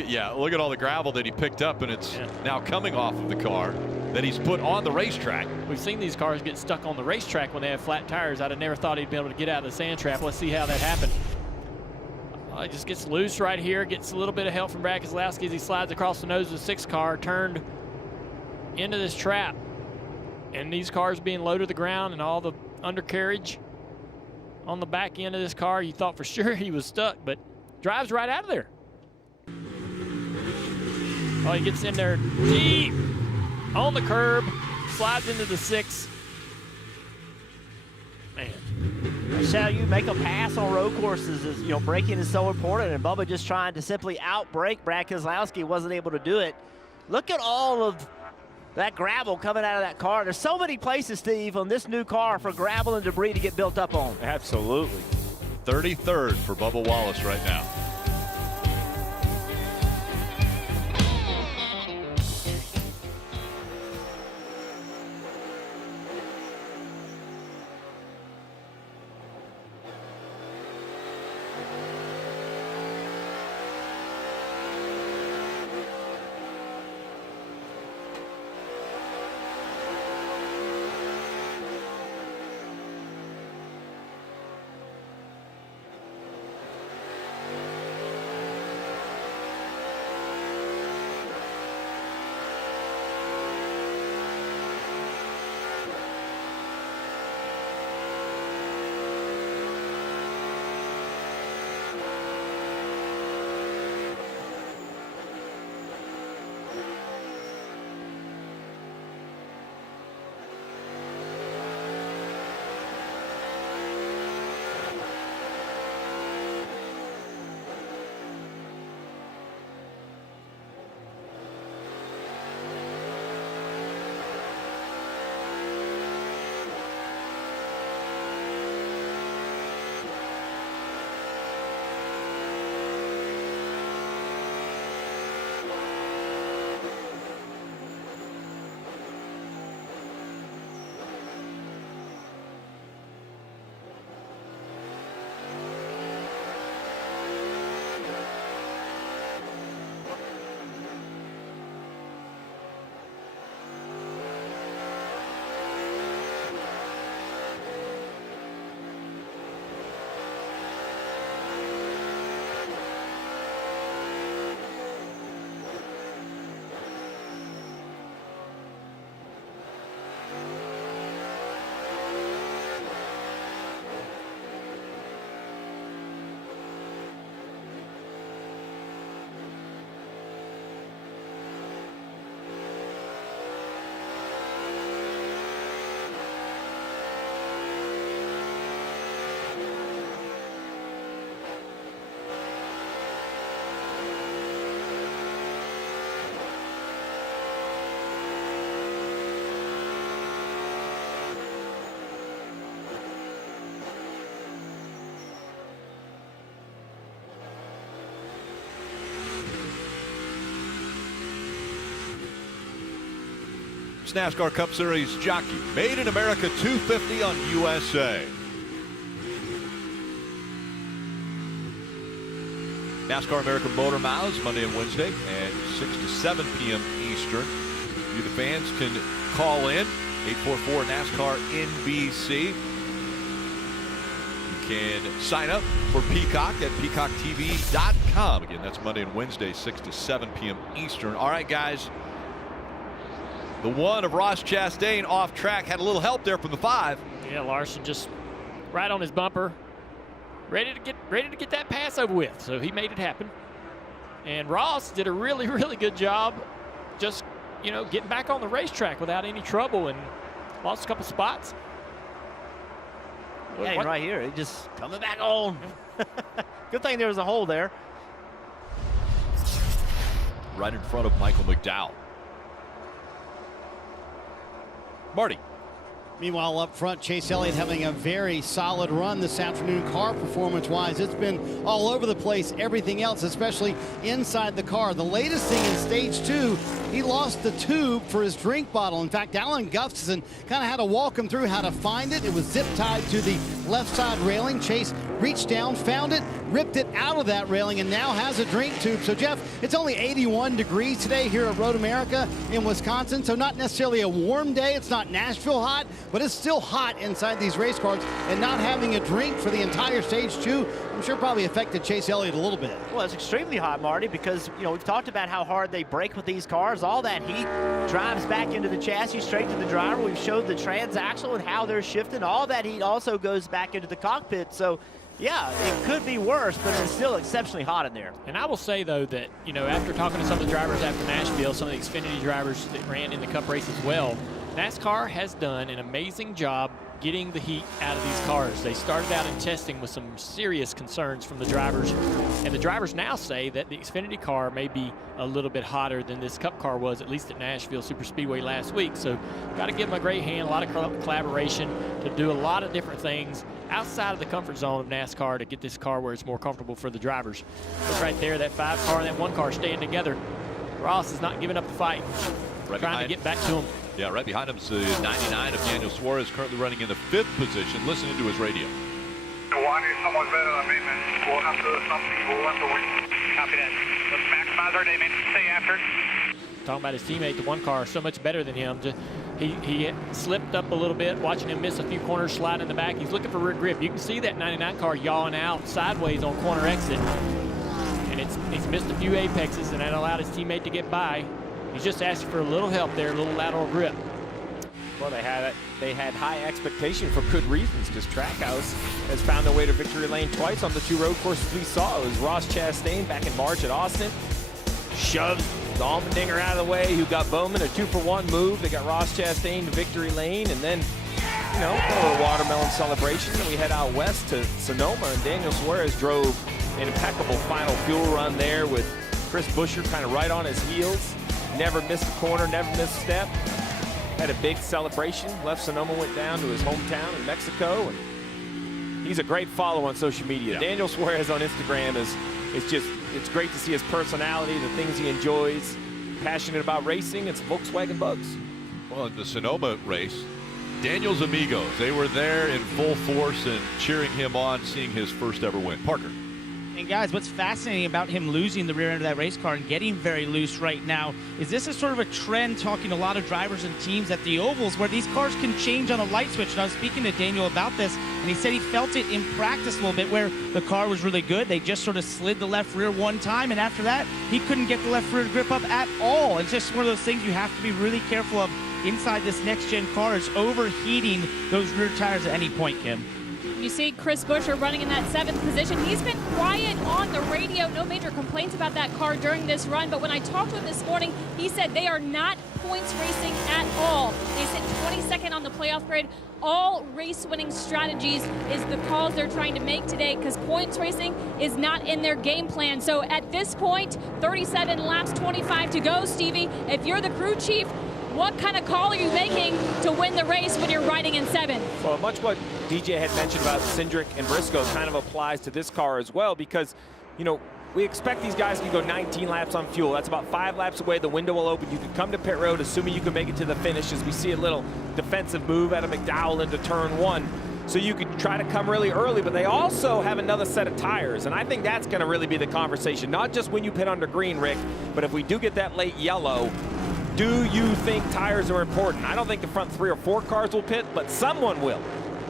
at all the gravel that he picked up, and it's now coming off of the car that he's put on the racetrack. We've seen these cars get stuck on the racetrack when they have flat tires. I'd have never thought he'd be able to get out of the sand trap. Let's see how that happened. He just gets loose right here, gets a little bit of help from Brad Keselowski as he slides across the nose of the 6 car, turned into this trap. And these cars being low to the ground and all the undercarriage on the back end of this car, you thought for sure he was stuck, but drives right out of there. Oh, he gets in there deep on the curb, slides into the 6. Man. That's how you make a pass on road courses. Is, you know, braking is so important, and Bubba just trying to simply out-brake Brad Keselowski, wasn't able to do it. Look at all of that gravel coming out of that car. There's so many places, Steve, on this new car for gravel and debris to get built up on. Absolutely. 33rd for Bubba Wallace right now. It's NASCAR Cup Series Jockey Made in America 250 on USA. NASCAR American Motor Miles Monday and Wednesday at 6 to 7 p.m. Eastern. You, the fans, can call in 844 NASCAR NBC. You can sign up for Peacock at peacocktv.com. Again, that's Monday and Wednesday, 6 to 7 p.m. Eastern. All right, guys. The one of Ross Chastain off track, had a little help there from the 5. Yeah, Larson just right on his bumper, ready to get that pass over with. So he made it happen. And Ross did a really, really good job just, you know, getting back on the racetrack without any trouble and lost a couple spots. Yeah, right here. He just coming back on. Good thing there was a hole there. Right in front of Michael McDowell. Marty. Meanwhile, up front, Chase Elliott having a very solid run this afternoon, car performance-wise. It's been all over the place, everything else, especially inside the car. The latest thing in stage 2, he lost the tube for his drink bottle. In fact, Alan Gustafson kind of had to walk him through how to find it. It was zip-tied to the left side railing. Chase reached down, found it, ripped it out of that railing, and now has a drink tube. So, Jeff, it's only 81 degrees today here at Road America in Wisconsin, so not necessarily a warm day. It's not Nashville hot, but it's still hot inside these race cars, and not having a drink for the entire stage 2, I'm sure probably affected Chase Elliott a little bit. Well, it's extremely hot, Marty, because, you know, we've talked about how hard they brake with these cars. All that heat drives back into the chassis, straight to the driver. We've showed the transaxle and how they're shifting. All that heat also goes back into the cockpit. So, yeah, it could be worse, but it's still exceptionally hot in there. And I will say, though, that, you know, after talking to some of the drivers after Nashville, some of the Xfinity drivers that ran in the Cup race as well, NASCAR has done an amazing job getting the heat out of these cars. They started out in testing with some serious concerns from the drivers, and the drivers now say that the Xfinity car may be a little bit hotter than this Cup car was, at least at Nashville Superspeedway last week. So got to give them a great hand, a lot of collaboration to do a lot of different things outside of the comfort zone of NASCAR to get this car where it's more comfortable for the drivers. Look right there, that 5 car and that 1 car staying together. Ross is not giving up the fight, trying to get back to him. Yeah, right behind him is the 99 of Daniel Suarez, currently running in the 5th position. Listening to his radio. I need someone better than me, man. We'll have to win. Copy that. Let's maximize our day, man. Stay after it. Talking about his teammate, the 1 car, so much better than him. He slipped up a little bit, watching him miss a few corners, slide in the back. He's looking for rear grip. You can see that 99 car yawing out sideways on corner exit. And he's missed a few apexes, and that allowed his teammate to get by. He's just asking for a little help there, a little lateral grip. Well, they had high expectation for good reasons, because Trackhouse has found their way to victory lane twice on the 2 road courses we saw. It was Ross Chastain back in March at Austin, shoved the Allmendinger out of the way, who got Bowman a 2-for-1 move. They got Ross Chastain to victory lane, and then, you know, a little watermelon celebration. And we head out west to Sonoma, and Daniel Suarez drove an impeccable final fuel run there with Chris Buescher kind of right on his heels. Never missed a corner, never missed a step. Had a big celebration. Left Sonoma, went down to his hometown in Mexico. And he's a great follow on social media. Yeah. Daniel Suarez on Instagram it's great to see his personality, the things he enjoys. Passionate about racing. It's Volkswagen Bugs. Well, in the Sonoma race, Daniel's amigos, they were there in full force and cheering him on, seeing his first ever win. Parker. And guys, what's fascinating about him losing the rear end of that race car and getting very loose right now is this is sort of a trend, talking to a lot of drivers and teams at the ovals, where these cars can change on a light switch. And I was speaking to Daniel about this, and he said he felt it in practice a little bit, where the car was really good. They just sort of slid the left rear one time, and after that, he couldn't get the left rear grip up at all. It's just one of those things you have to be really careful of inside this next-gen car, is overheating those rear tires at any point, Kim. You see Chris Buescher running in that 7th position. He's been quiet on the radio. No major complaints about that car during this run. But when I talked to him this morning, he said they are not points racing at all. They sit 22nd on the playoff grid. All race-winning strategies is the calls they're trying to make today, because points racing is not in their game plan. So at this point, 37 laps, 25 to go. Stevie, if you're the crew chief, what kind of call are you making to win the race when you're riding in 7? Well, much what DJ had mentioned about Cindric and Briscoe kind of applies to this car as well, because, you know, we expect these guys to go 19 laps on fuel. That's about 5 laps away. The window will open. You can come to pit road, assuming you can make it to the finish, as we see a little defensive move out of Mcdowell into turn 1. So you could try to come really early, but they also have another set of tires, and I think that's going to really be the conversation. Not just when you pit under green, Rick, but if we do get that late yellow, do you think tires are important? I don't think the front 3 or 4 cars will pit, but someone will.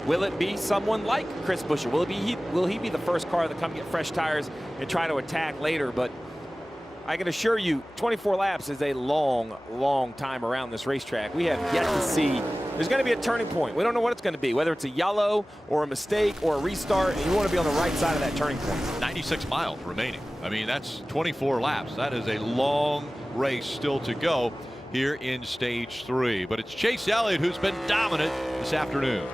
Will it be someone like Chris Buescher? Will he be the first car to come get fresh tires and try to attack later? But I can assure you, 24 laps is a long, long time around this racetrack. We have yet to see. There's going to be a turning point. We don't know what it's going to be, whether it's a yellow or a mistake or a restart, and you want to be on the right side of that turning point. 96 miles remaining. I mean, that's 24 laps. That is a long race still to go here in stage 3. But it's Chase Elliott who's been dominant this afternoon.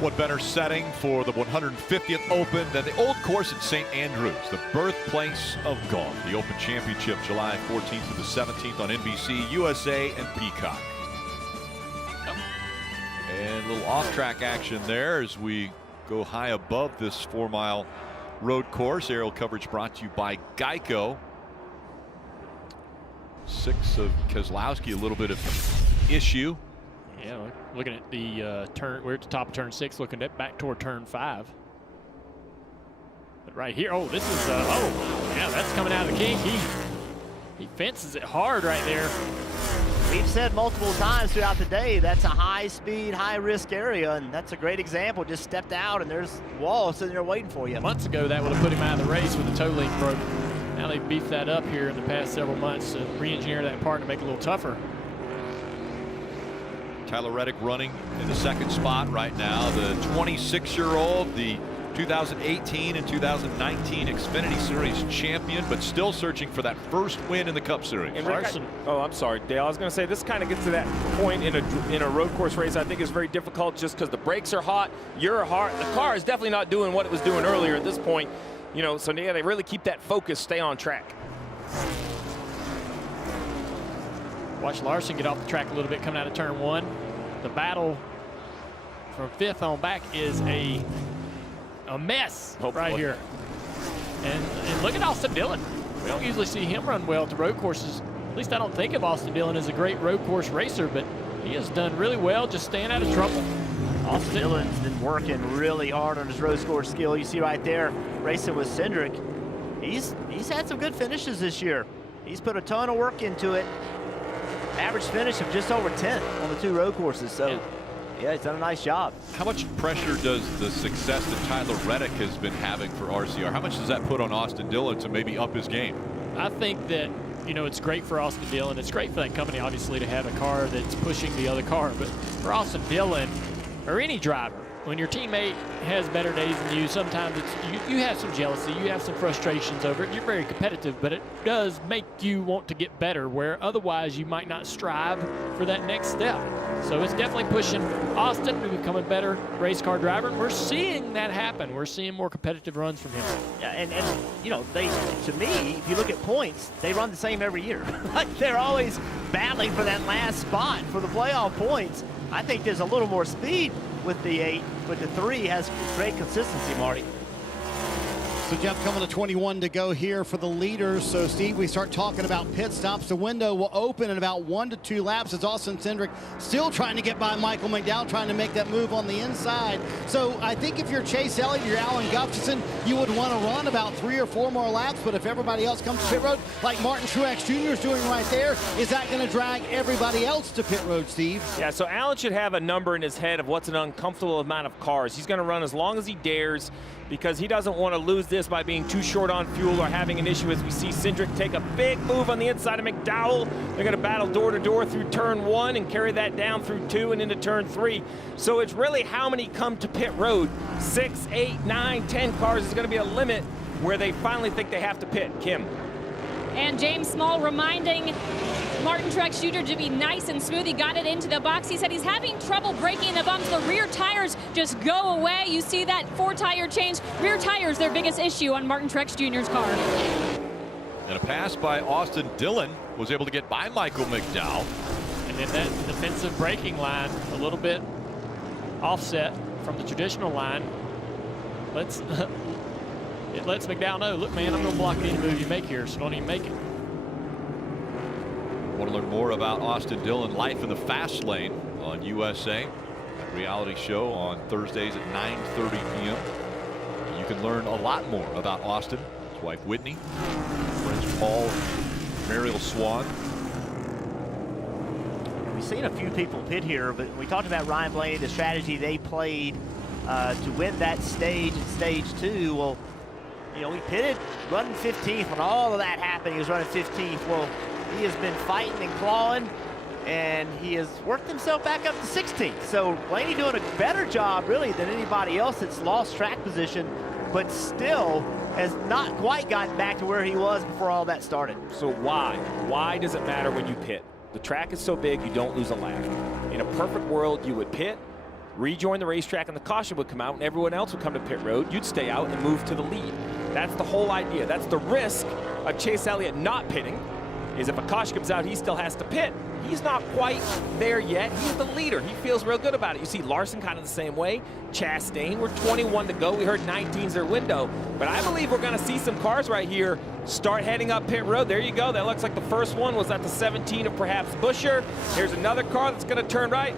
What better setting for the 150th Open than the old course at St. Andrews, the birthplace of golf. The Open Championship, July 14th to the 17th on NBC, USA, and Peacock. And a little off-track action there as we go high above this 4-mile road course. Aerial coverage brought to you by Geico. 6 of Keselowski, a little bit of issue. Yeah, looking at the turn, we're at the top of turn 6, looking at back toward turn 5. But right here, oh, this is, oh, yeah, that's coming out of the kink. He fences it hard right there. We've said multiple times throughout the day, that's a high-speed, high-risk area, and that's a great example. Just stepped out, and there's walls sitting there waiting for you. Months ago, that would have put him out of the race when the toe link broke. Now they've beefed that up here in the past several months to re-engineer that part to make it a little tougher. Tyler Reddick running in the second spot right now. The 26-year-old, the 2018 and 2019 Xfinity Series champion, but still searching for that first win in the Cup Series. And Larson. Oh, I'm sorry, Dale. I was going to say this kind of gets to that point in a road course race. I think is very difficult just because the brakes are hot. You're hot. The car is definitely not doing what it was doing earlier at this point. You know, so yeah, they really keep that focus, stay on track. Watch Larson get off the track a little bit coming out of turn 1. The battle from 5th on back is a mess right here. And look at Austin Dillon. We don't usually see him run well at the road courses. At least I don't think of Austin Dillon as a great road course racer, but he has done really well just staying out of trouble. Austin Dillon's been working really hard on his road course skill. You see right there, racing with Cindric. He's had some good finishes this year. He's put a ton of work into it. Average finish of just over 10 on the 2 road courses. So, yeah, he's done a nice job. How much pressure does the success that Tyler Reddick has been having for RCR, how much does that put on Austin Dillon to maybe up his game? I think that, you know, it's great for Austin Dillon. It's great for that company, obviously, to have a car that's pushing the other car. But for Austin Dillon, or any driver, when your teammate has better days than you, sometimes you have some jealousy, you have some frustrations over it. You're very competitive, but it does make you want to get better, where otherwise you might not strive for that next step. So it's definitely pushing Austin to become a better race car driver, and we're seeing that happen. We're seeing more competitive runs from him. Yeah, and you know, to me, if you look at points, they run the same every year. Like they're always battling for that last spot for the playoff points. I think there's a little more speed with the 8, but the 3 has great consistency, Marty. So Jeff, coming to 21 to go here for the leaders. So Steve, we start talking about pit stops. The window will open in about 1 to 2 laps as Austin Cindric still trying to get by Michael McDowell, trying to make that move on the inside. So I think if you're Chase Elliott, you're Alan Gustafson, you would want to run about 3 or 4 more laps. But if everybody else comes to pit road, like Martin Truex Jr. is doing right there, is that going to drag everybody else to pit road, Steve? Yeah, so Alan should have a number in his head of what's an uncomfortable amount of cars. He's going to run as long as he dares, because he doesn't want to lose this by being too short on fuel or having an issue, as we see Cindric take a big move on the inside of McDowell. They're going to battle door to door through turn 1 and carry that down through 2 and into turn 3. So it's really how many come to pit road. 6, 8, 9, 10 cars is going to be a limit where they finally think they have to pit. Kim. And James Small reminding Martin Truex Jr. to be nice and smooth. He got it into the box. He said he's having trouble breaking the bumps. The rear tires just go away. You see that 4-tire change. Rear tires, their biggest issue on Martin Truex Jr.'s car. And a pass by Austin Dillon was able to get by Michael McDowell. And then that defensive braking line, a little bit offset from the traditional line. It lets McDowell know, look, man, I'm going to block any move you make here, so don't even make it. Want to learn more about Austin Dillon, Life in the Fast Lane on USA. Reality show on Thursdays at 9:30 p.m. You can learn a lot more about Austin, his wife Whitney, friends Paul, Mariel Swan. We've seen a few people pit here, but we talked about Ryan Blaney, the strategy they played to win that stage in stage 2. Well, you know, he pitted running 15th. When all of that happened, he was running 15th. Well, he has been fighting and clawing, and he has worked himself back up to 16th. So Blaney doing a better job, really, than anybody else that's lost track position, but still has not quite gotten back to where he was before all that started. So why? Why does it matter when you pit? The track is so big, you don't lose a lap. In a perfect world, you would pit, rejoin the racetrack, and the caution would come out, and everyone else would come to pit road. You'd stay out and move to the lead. That's the whole idea. That's the risk of Chase Elliott not pitting, is if a caution comes out, he still has to pit. He's not quite there yet. He's the leader. He feels real good about it. You see Larson kind of the same way. Chastain, we're 21 to go. We heard 19's their window. But I believe we're going to see some cars right here start heading up pit road. There you go. That looks like the first one was at the 17 of perhaps Buescher. Here's another car that's going to turn right.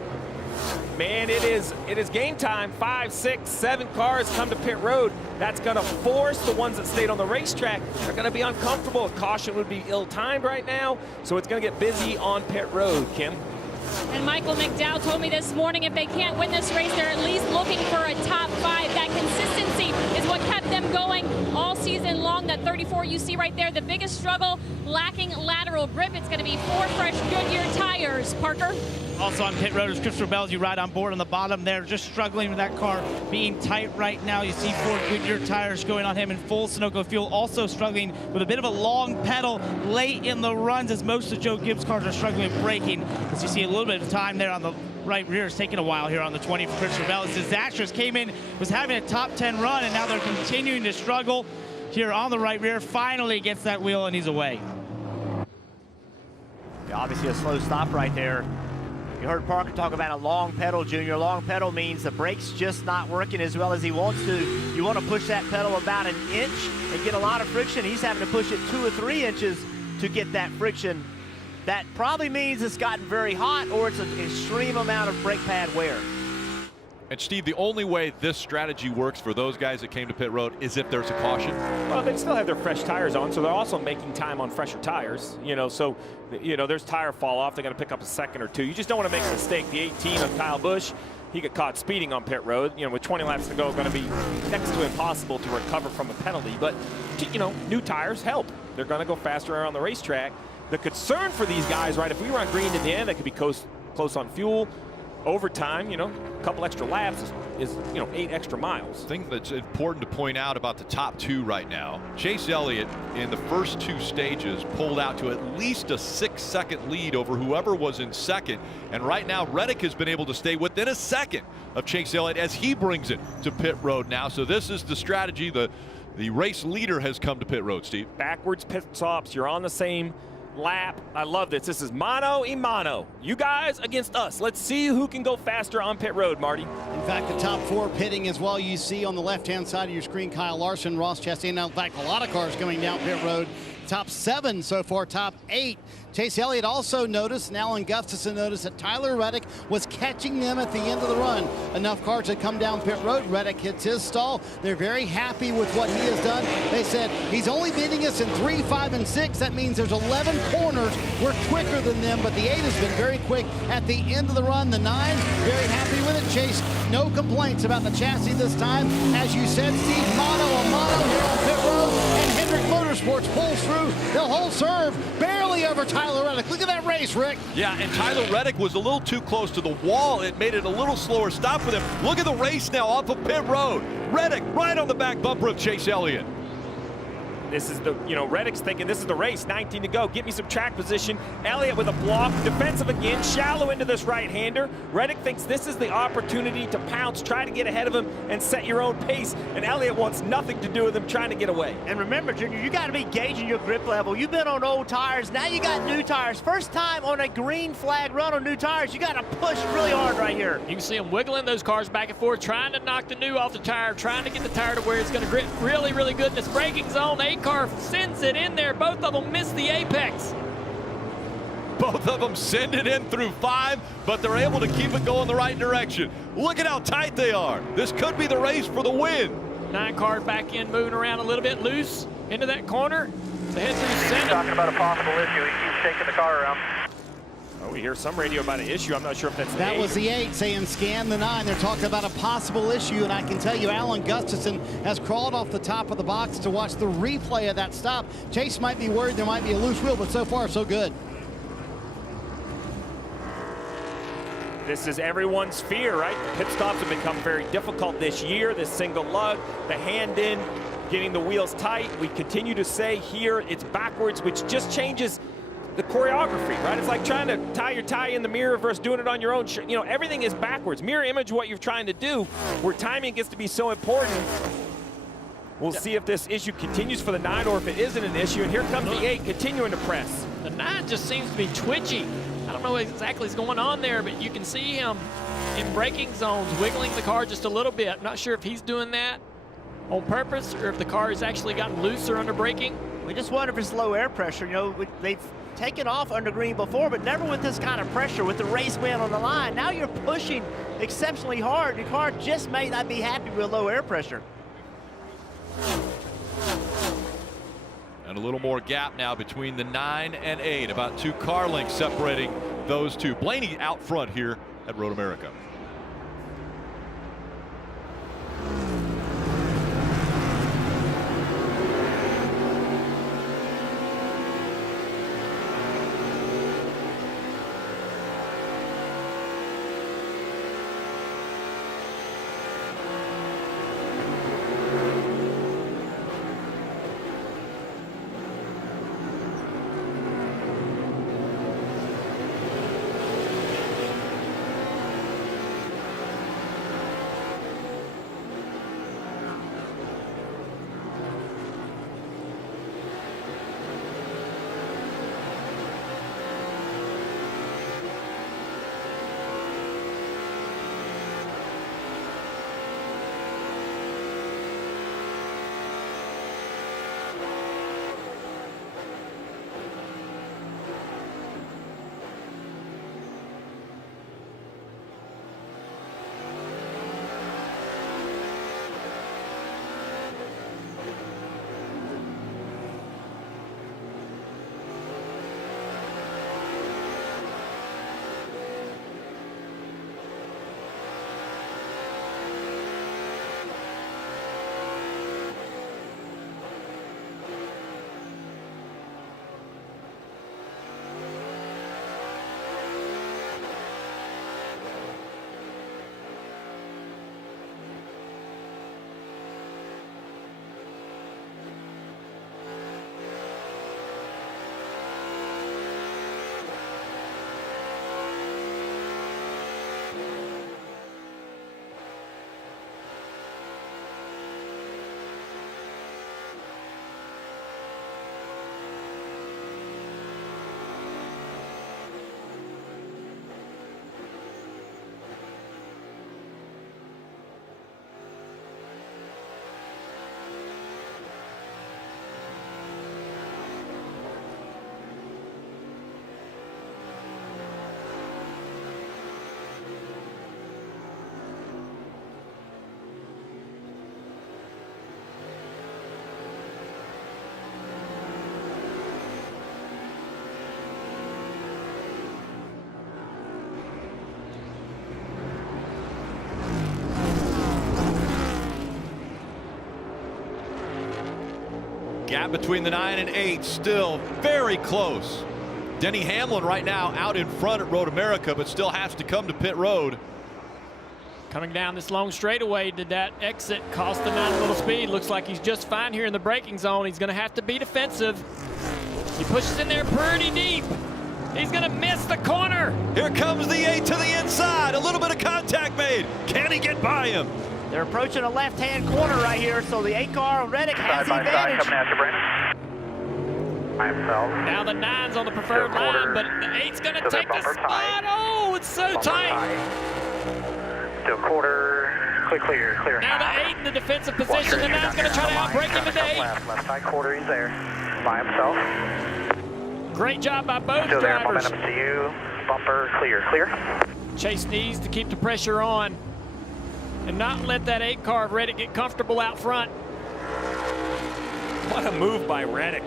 Man, it is game time. 5, 6, 7 cars come to pit road. That's going to force the ones that stayed on the racetrack. They're going to be uncomfortable. Caution would be ill-timed right now, so it's going to get busy on pit road, Kim. And Michael McDowell told me this morning if they can't win this race, they're at least looking for a top 5. That consistency is what what kept them going all season long. That 34 you see right there, the biggest struggle, lacking lateral grip. It's going to be 4 fresh Goodyear tires. Parker? Also on pit road is Christopher Bell, as you ride on board on the bottom there, just struggling with that car being tight right now. You see 4 Goodyear tires going on him in full Sunoco fuel, also struggling with a bit of a long pedal late in the runs, as most of Joe Gibbs' cars are struggling with braking. As you see a little bit of time there on the right rear, is taking a while here on the 20 for Christopher Bell. It's disastrous, came in, was having a top 10 run, and now they're continuing to struggle here on the right rear. Finally gets that wheel and he's away. Yeah, obviously a slow stop right there. You heard Parker talk about a long pedal, Junior. Long pedal means the brake's just not working as well as he wants to. You want to push that pedal about an inch and get a lot of friction. He's having to push it 2 or 3 inches to get that friction. That probably means it's gotten very hot, or it's an extreme amount of brake pad wear. And Steve, the only way this strategy works for those guys that came to pit road is if there's a caution. Well, they still have their fresh tires on, so they're also making time on fresher tires. So there's tire fall off. They're going to pick up a second or two. You just don't want to make a mistake. The 18 of Kyle Busch, he got caught speeding on pit road. With 20 laps to go, going to be next to impossible to recover from a penalty. But new tires help. They're going to go faster around the racetrack. The concern for these guys, right? If we run green to the end, they could be close on fuel. Overtime, a couple extra laps is 8 extra miles. The thing that's important to point out about the top 2 right now, Chase Elliott in the first 2 stages pulled out to at least a 6-second lead over whoever was in second. And right now, Reddick has been able to stay within a second of Chase Elliott as he brings it to pit road now. So this is the strategy. The race leader has come to pit road, Steve. Backwards pit stops. You're on the same lap. I love this. This is mano a mano. You guys against us. Let's see who can go faster on pit road, Marty. In fact, the top 4 pitting as well. You see on the left-hand side of your screen, Kyle Larson, Ross Chastain. Now, in fact, a lot of cars coming down pit road. Top 7 so far, top 8. Chase Elliott also noticed, and Alan Gustafson noticed, that Tyler Reddick was catching them at the end of the run. Enough cars had come down pit road. Reddick hits his stall. They're very happy with what he has done. They said, he's only beating us in 3, 5, and 6. That means there's 11 corners. We're quicker than them, but the 8 has been very quick at the end of the run. The 9, very happy with it. Chase, no complaints about the chassis this time. As you said, Steve, mano a mano here on pit road, and Hendrick Motorsports pulls through. They'll hold serve, barely over Tyler Reddick. Look at that race, Rick. Yeah, and Tyler Reddick was a little too close to the wall. It made it a little slower stop for them. Look at the race now off of pit road. Reddick right on the back bumper of Chase Elliott. This is the, Reddick's thinking this is the race, 19 to go. Get me some track position. Elliott with a block, defensive again, shallow into this right-hander. Reddick thinks this is the opportunity to pounce, try to get ahead of him and set your own pace. And Elliott wants nothing to do with him trying to get away. And remember, Junior, you got to be gauging your grip level. You've been on old tires. Now you got new tires. First time on a green flag run on new tires. You got to push really hard right here. You can see him wiggling those cars back and forth, trying to knock the new off the tire, trying to get the tire to where it's going to grip really, really good in this braking zone. The car sends it in there. Both of them miss the apex. Both of them send it in through 5, but they're able to keep it going the right direction. Look at how tight they are. This could be the race for the win. 9 cars back in, moving around a little bit loose into that corner. The head through 7. He's talking about a possible issue. He keeps shaking the car around. Oh, we hear some radio about an issue. I'm not sure if that's That was the 8 saying scan the 9. They're talking about a possible issue, and I can tell you Alan Gustafson has crawled off the top of the box to watch the replay of that stop. Chase might be worried there might be a loose wheel, but so far so good. This is everyone's fear, right? The pit stops have become very difficult this year. This single lug, the hand in, getting the wheels tight. We continue to say here it's backwards, which just changes the choreography, right? It's like trying to tie your tie in the mirror versus doing it on your own. Everything is backwards. Mirror image what you're trying to do, where timing gets to be so important. We'll see if this issue continues for the 9 or if it isn't an issue. And here comes the 8 continuing to press. The 9 just seems to be twitchy. I don't know what exactly is going on there, but you can see him in braking zones, wiggling the car just a little bit. I'm not sure if he's doing that on purpose or if the car has actually gotten looser under braking. We just wonder if it's low air pressure. They've taken off under green before, but never with this kind of pressure, with the race win on the line. Now you're pushing exceptionally hard. Your car just may not be happy with low air pressure. And a little more gap now between the 9 and 8, about 2 car lengths separating those two. Blaney out front here at Road America. gap between the 9 and 8 still very close. Denny Hamlin right now out in front at Road America, but still has to come to pit road. Coming down this long straightaway, did that exit cost the 9 a little speed? Looks like he's just fine here in the braking zone. He's going to have to be defensive. He pushes in there pretty deep. He's going to miss the corner. Here comes the 8 to the inside. A little bit of contact made. Can he get by him? They're approaching a left-hand corner right here, so the 8 car on Reddick has the advantage. Coming after Brandon. Now the 9's on the preferred line, but the 8's going to take the spot. Oh, it's so tight. Still quarter, clear. Now the 8 in the defensive position. The 9's going to try to outbreak him to the 8. Left side quarter, he's there. By himself. Great job by both Still there, drivers. momentum to you. Bumper, clear. Chase needs to keep the pressure on and not let that 8 car of Reddick get comfortable out front. What a move by Reddick.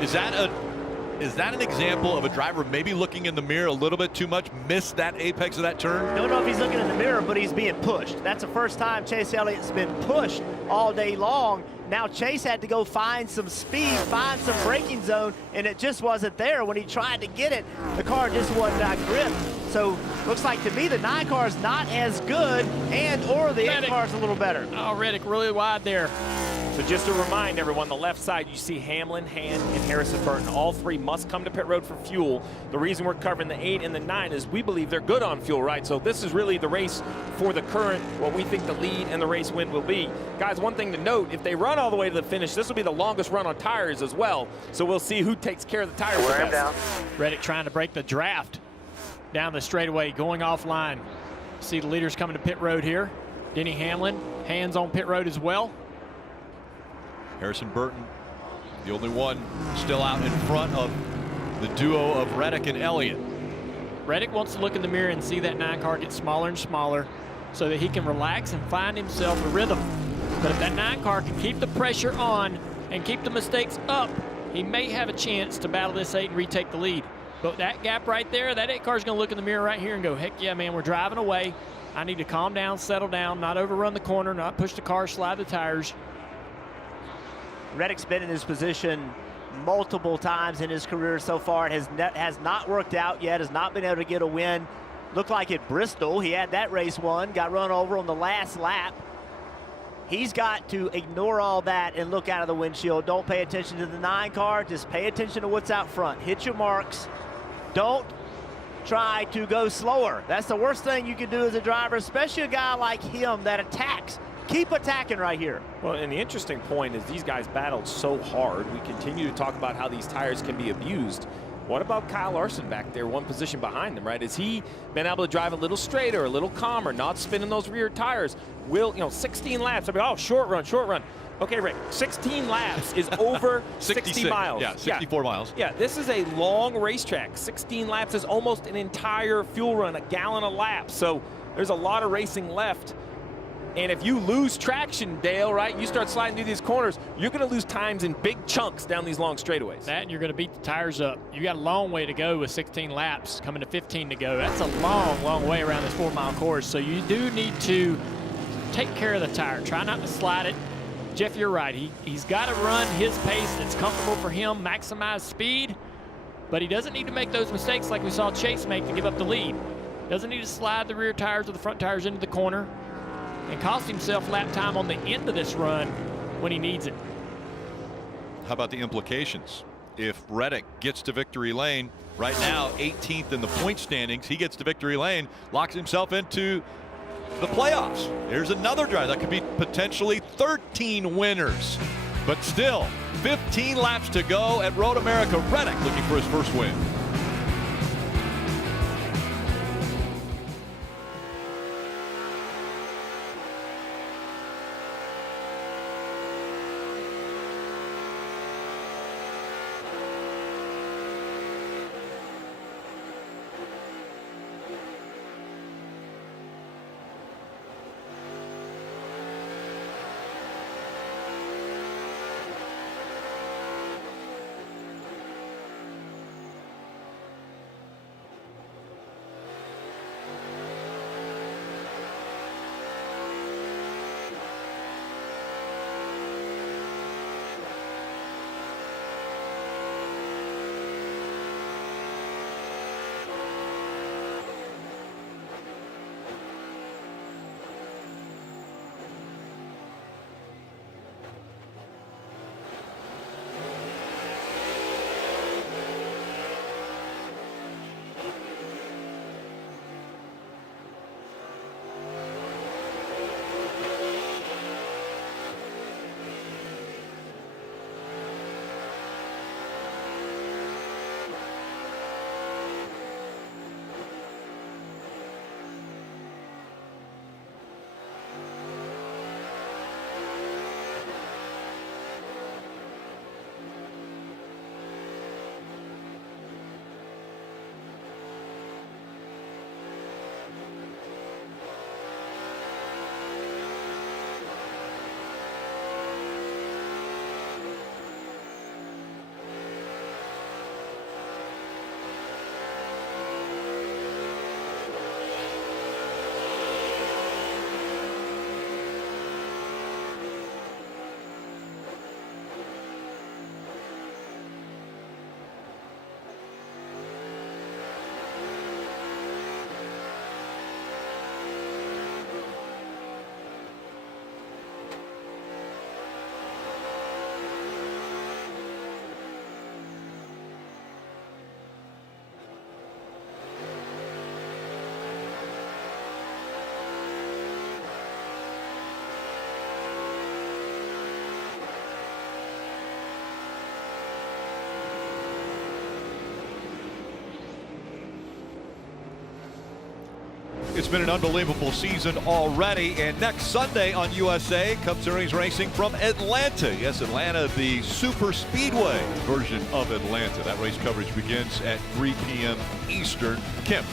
Is that an example of a driver maybe looking in the mirror a little bit too much, missed that apex of that turn? Don't know if he's looking in the mirror, but he's being pushed. That's the first time Chase Elliott's been pushed all day long. Now Chase had to go find some speed, find some braking zone, and it just wasn't there. When he tried to get it, the car just wasn't grip. So looks like to me the 9 car is not as good, or the 8 car is a little better. Oh, Reddick really wide there. So just to remind everyone, the left side, you see Hamlin, Hand, and Harrison Burton. All 3 must come to pit road for fuel. The reason we're covering the 8 and the 9 is we believe they're good on fuel, right? So this is really the race for the current, what we think the lead and the race win will be. Guys, one thing to note, if they run all the way to the finish, this will be the longest run on tires as well. So we'll see who takes care of the tires the best. Reddick trying to break the draft down the straightaway, going offline. See the leaders coming to pit road here. Denny Hamlin, Hands on pit road as well. Harrison Burton, the only one still out in front of the duo of Reddick and Elliott. Reddick wants to look in the mirror and see that 9 car get smaller and smaller so that he can relax and find himself a rhythm. But if that 9 car can keep the pressure on and keep the mistakes up, he may have a chance to battle this 8 and retake the lead. But that gap right there, that 8 car is going to look in the mirror right here and go, heck yeah, man, we're driving away. I need to calm down, settle down, not overrun the corner, not push the car, slide the tires. Reddick's been in this position multiple times in his career so far. It has not worked out yet, has not been able to get a win. Looked like at Bristol, he had that race won, got run over on the last lap. He's got to ignore all that and look out of the windshield. Don't pay attention to the 9 car, just pay attention to what's out front. Hit your marks. Don't try to go slower. That's the worst thing you can do as a driver, especially a guy like him that attacks. Keep attacking right here. Well, and the interesting point is these guys battled so hard. We continue to talk about how these tires can be abused. What about Kyle Larson back there, one position behind them, right? Has he been able to drive a little straighter, a little calmer, not spinning those rear tires? 16 laps. I mean, oh, short run. Okay, Rick, 16 laps is over 60 miles. Yeah, 64 miles. Yeah, this is a long racetrack. 16 laps is almost an entire fuel run, a gallon a lap. So there's a lot of racing left. And if you lose traction, Dale, right, you start sliding through these corners, you're going to lose times in big chunks down these long straightaways. That and you're going to beat the tires up. You got a long way to go with 16 laps, coming to 15 to go. That's a long, long way around this 4-mile course. So you do need to take care of the tire. Try not to slide it. Jeff, you're right. He's got to run his pace that's comfortable for him, maximize speed, but he doesn't need to make those mistakes like we saw Chase make to give up the lead. Doesn't need to slide the rear tires or the front tires into the corner and cost himself lap time on the end of this run when he needs it. How about the implications? If Reddick gets to victory lane, right now 18th in the point standings, he gets to victory lane, locks himself into the playoffs. Here's another drive that could be potentially 13 winners. But still, 15 laps to go at Road America. Reddick looking for his first win. It's been an unbelievable season already, and next Sunday on USA, Cup Series racing from Atlanta. Yes, Atlanta, the Superspeedway version of Atlanta. That race coverage begins at 3 p.m. Eastern. Kim.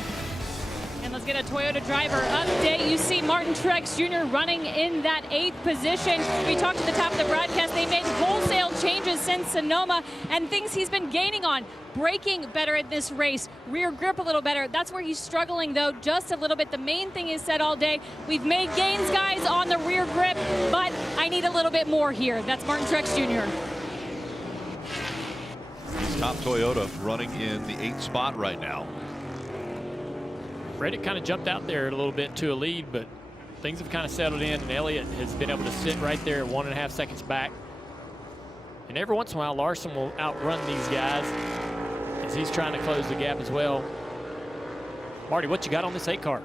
And let's get a Toyota driver update. You see Martin Truex Jr. running in that 8th position. We talked at the top of the broadcast. They made wholesale changes since Sonoma, and things he's been gaining on. Braking better at this race, rear grip a little better. That's where he's struggling, though, just a little bit. The main thing is said all day. We've made gains, guys, on the rear grip, but I need a little bit more here. That's Martin Truex Jr. He's top Toyota running in the 8th spot right now. Reddick kind of jumped out there a little bit to a lead, but things have kind of settled in, and Elliott has been able to sit right there at 1.5 seconds back. And every once in a while, Larson will outrun these guys as he's trying to close the gap as well. Marty, what you got on this 8 car?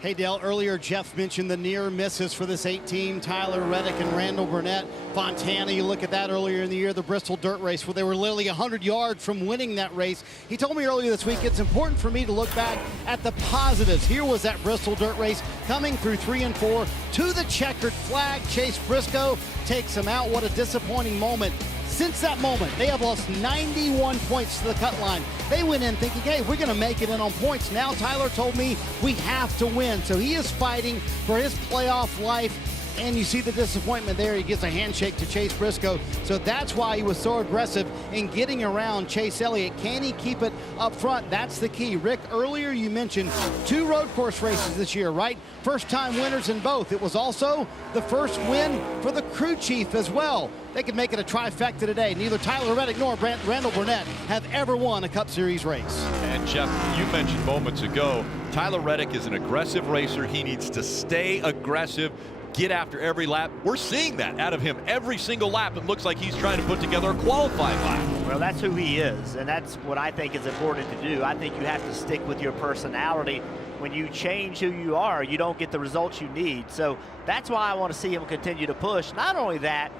Hey, Dale, earlier Jeff mentioned the near misses for this 8 team. Tyler Reddick and Randall Burnett. Fontana, you look at that earlier in the year, the Bristol Dirt Race, where they were literally 100 yards from winning that race. He told me earlier this week, it's important for me to look back at the positives. Here was that Bristol Dirt Race coming through 3 and 4 to the checkered flag. Chase Briscoe takes him out. What a disappointing moment. Since that moment, they have lost 91 points to the cut line. They went in thinking, hey, we're going to make it in on points. Now Tyler told me we have to win. So he is fighting for his playoff life. And you see the disappointment there. He gives a handshake to Chase Briscoe. So that's why he was so aggressive in getting around Chase Elliott. Can he keep it up front? That's the key. Rick, earlier you mentioned 2 road course races this year, right? First-time winners in both. It was also the first win for the crew chief as well. They could make it a trifecta today. Neither Tyler Reddick nor Randall Burnett have ever won a Cup Series race. And Jeff, you mentioned moments ago, Tyler Reddick is an aggressive racer. He needs to stay aggressive, get after every lap. We're seeing that out of him every single lap. It looks like he's trying to put together a qualifying lap. Well, that's who he is, and that's what I think is important to do. I think you have to stick with your personality. When you change who you are, you don't get the results you need. So that's why I want to see him continue to push. Not only that,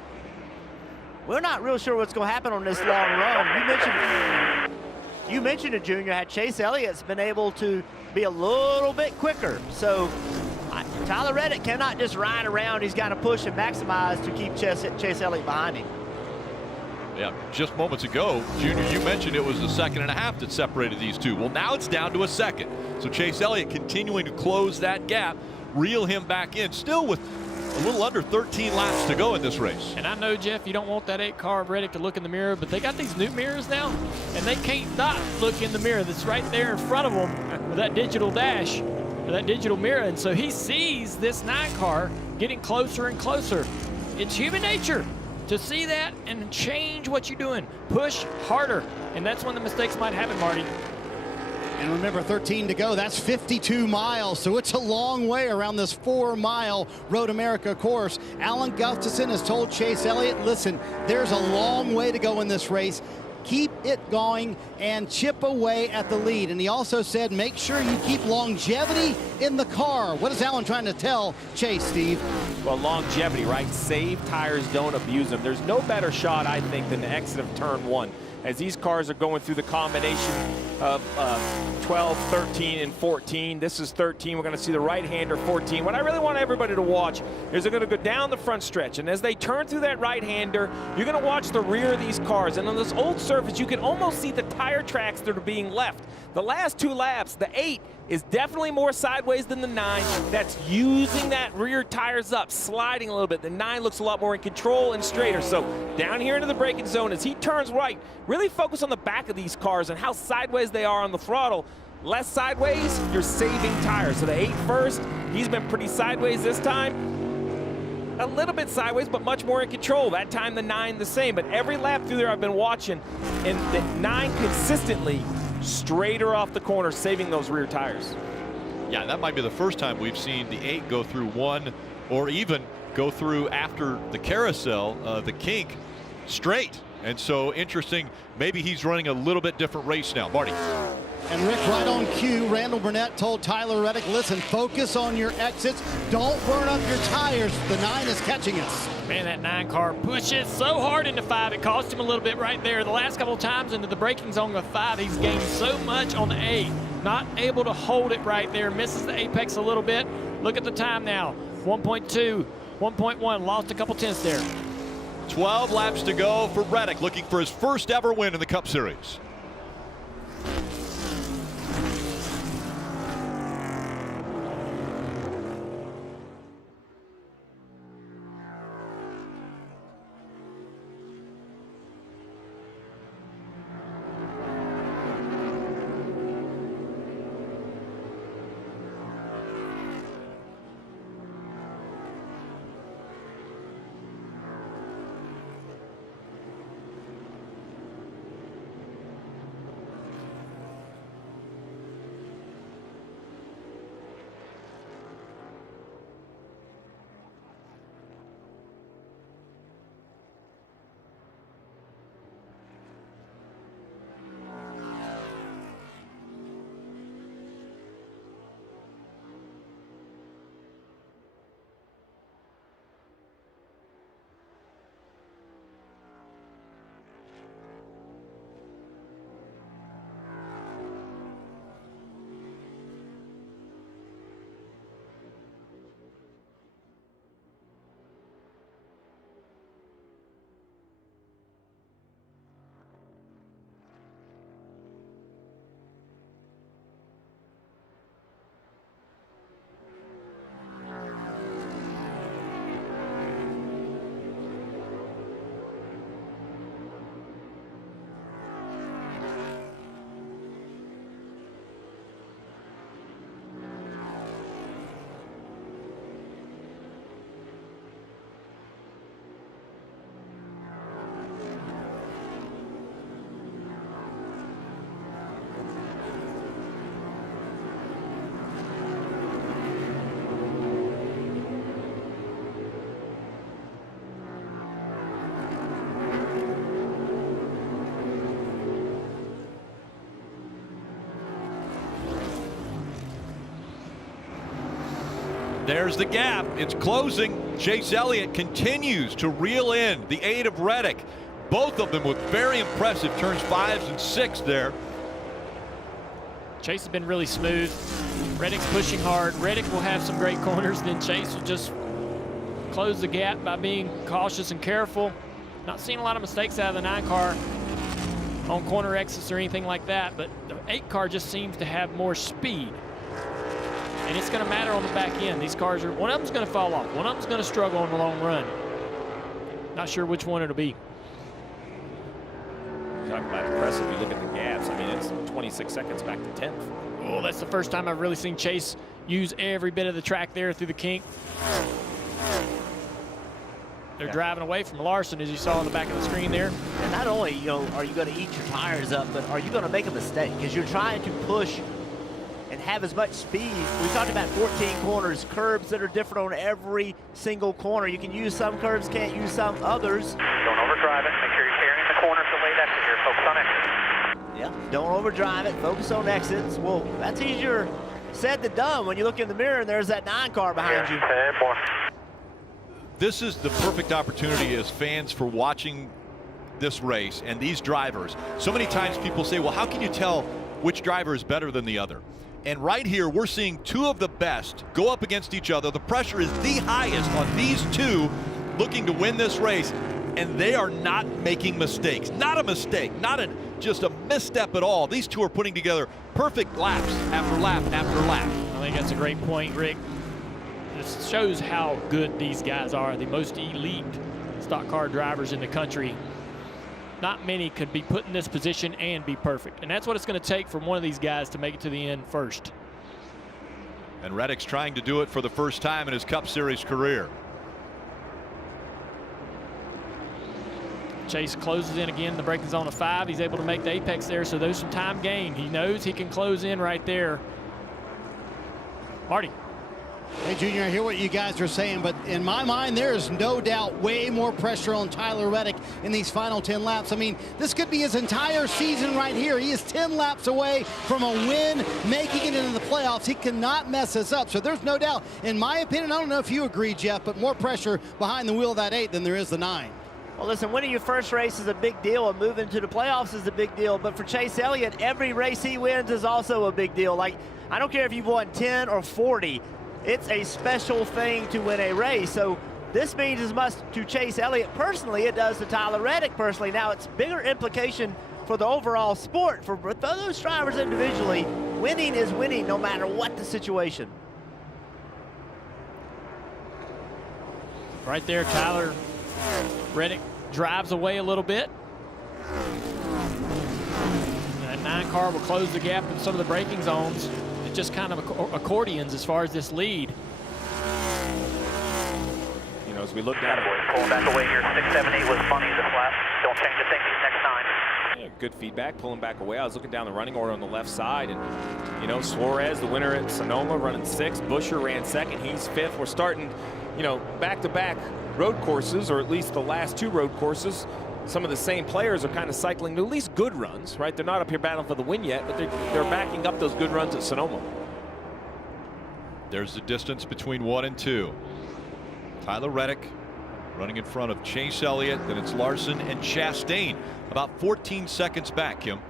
we're not real sure what's going to happen on this long run. You mentioned it, Junior, had Chase Elliott's been able to be a little bit quicker. So Tyler Reddick cannot just ride around. He's got to push and maximize to keep Chase Elliott behind him. Yeah, just moments ago, Junior, you mentioned it was a 1.5 seconds that separated these two. Well, now it's down to a second. So Chase Elliott continuing to close that gap, reel him back in, still with a little under 13 laps to go in this race. And I know, Jeff, you don't want that 8 car of Reddick to look in the mirror, but they got these new mirrors now, and they can't not look in the mirror that's right there in front of them with that digital dash, or that digital mirror. And so he sees this 9 car getting closer and closer. It's human nature to see that and change what you're doing. Push harder, and that's when the mistakes might happen, Marty. And remember, 13 to go. That's 52 miles, so it's a long way around this 4-mile Road America course. Alan Gustafson has told Chase Elliott, listen, there's a long way to go in this race. Keep it going and chip away at the lead. And he also said, make sure you keep longevity in the car. What is Alan trying to tell Chase, Steve? Well, longevity, right? Save tires, don't abuse them. There's no better shot, I think, than the exit of turn 1. As these cars are going through the combination of 12, 13, and 14. This is 13. We're going to see the right-hander 14. What I really want everybody to watch is they're going to go down the front stretch. And as they turn through that right-hander, you're going to watch the rear of these cars. And on this old surface, you can almost see the tire tracks that are being left. The last 2 laps, the 8 is definitely more sideways than the 9. That's using that rear tires up, sliding a little bit. The 9 looks a lot more in control and straighter. So down here into the braking zone, as he turns right, really focus on the back of these cars and how sideways they are on the throttle. Less sideways, you're saving tires. So the 8 first, he's been pretty sideways this time. A little bit sideways, but much more in control. That time the 9 the same. But every lap through there I've been watching, and the 9 consistently straighter off the corner, saving those rear tires. Yeah, that might be the first time we've seen the 8 go through 1 or even go through after the carousel, the kink, straight. And so interesting, maybe he's running a little bit different race now. Marty. And Rick, right on cue, Randall Burnett told Tyler Reddick, listen, focus on your exits. Don't burn up your tires. The 9 is catching us. Man, that 9 car pushes so hard into 5. It cost him a little bit right there. The last couple of times into the braking zone of 5, he's gained so much on the 8. Not able to hold it right there. Misses the apex a little bit. Look at the time now. 1.2, 1.1. Lost a couple tenths there. 12 laps to go for Reddick, looking for his first ever win in the Cup Series. There's the gap. It's closing. Chase Elliott continues to reel in the aid of Reddick. Both of them with very impressive turns 5s and 6 there. Chase has been really smooth. Reddick's pushing hard. Reddick will have some great corners. Then Chase will just close the gap by being cautious and careful. Not seeing a lot of mistakes out of the 9 car on corner exits or anything like that, but the 8 car just seems to have more speed. And it's going to matter on the back end. These cars are, one of them's going to fall off. One of them's going to struggle on the long run. Not sure which one it'll be. Talking about impressive, you look at the gaps. I mean, it's 26 seconds back to 10th. Oh, that's the first time I've really seen Chase use every bit of the track there through the kink. They're driving away from Larson, as you saw on the back of the screen there. And not only, you know, are you going to eat your tires up, but are you going to make a mistake? Because you're trying to push and have as much speed. We talked about 14 corners, curbs that are different on every single corner. You can use some curves, can't use some others. Don't overdrive it. Make sure you're carrying the corners to late exit here. Focus on exits. Yeah, don't overdrive it. Focus on exits. Well, that's easier said than done when you look in the mirror and there's that 9 car behind you. This is the perfect opportunity as fans for watching this race and these drivers. So many times people say, well, how can you tell which driver is better than the other? And right here, we're seeing 2 of the best go up against each other. The pressure is the highest on these 2 looking to win this race, and they are not making mistakes. Not a mistake, not just a misstep at all. These 2 are putting together perfect laps after lap after lap. I think that's a great point, Rick. This shows how good these guys are, the most elite stock car drivers in the country. Not many could be put in this position and be perfect. And that's what it's going to take from one of these guys to make it to the end first. And Reddick's trying to do it for the first time in his Cup Series career. Chase closes in again the braking zone of 5. He's able to make the apex there, so there's some time gain. He knows he can close in right there. Marty. Hey, Junior, I hear what you guys are saying, but in my mind, there is no doubt way more pressure on Tyler Reddick in these final 10 laps. I mean, this could be his entire season right here. He is 10 laps away from a win, making it into the playoffs. He cannot mess this up. So there's no doubt, in my opinion, I don't know if you agree, Jeff, but more pressure behind the wheel of that 8 than there is the 9. Well, listen, winning your first race is a big deal, and moving to the playoffs is a big deal. But for Chase Elliott, every race he wins is also a big deal. Like, I don't care if you've won 10 or 40. It's a special thing to win a race. So this means as much to Chase Elliott personally it does to Tyler Reddick personally. Now, it's bigger implication for the overall sport. For those drivers individually, winning is winning no matter what the situation. Right there, Tyler Reddick drives away a little bit. That 9 car will close the gap in some of the braking zones. It just kind of accordions as far as this lead. You know, as we look down, pulling back away here. 6, 7, 8 was funny this lap. Don't change a thing next time. yeah, good feedback, pulling back away. I was looking down the running order on the left side, and you know, Suarez, the winner at Sonoma, running 6th. Buscher ran 2nd. He's 5th. We're starting, you know, back-to-back road courses, or at least the last 2 road courses. Some of the same players are kind of cycling to at least good runs, right? They're not up here battling for the win yet, but they're backing up those good runs at Sonoma. There's the distance between 1 and 2. Tyler Reddick running in front of Chase Elliott, then it's Larson and Chastain, about 14 seconds back, Kim.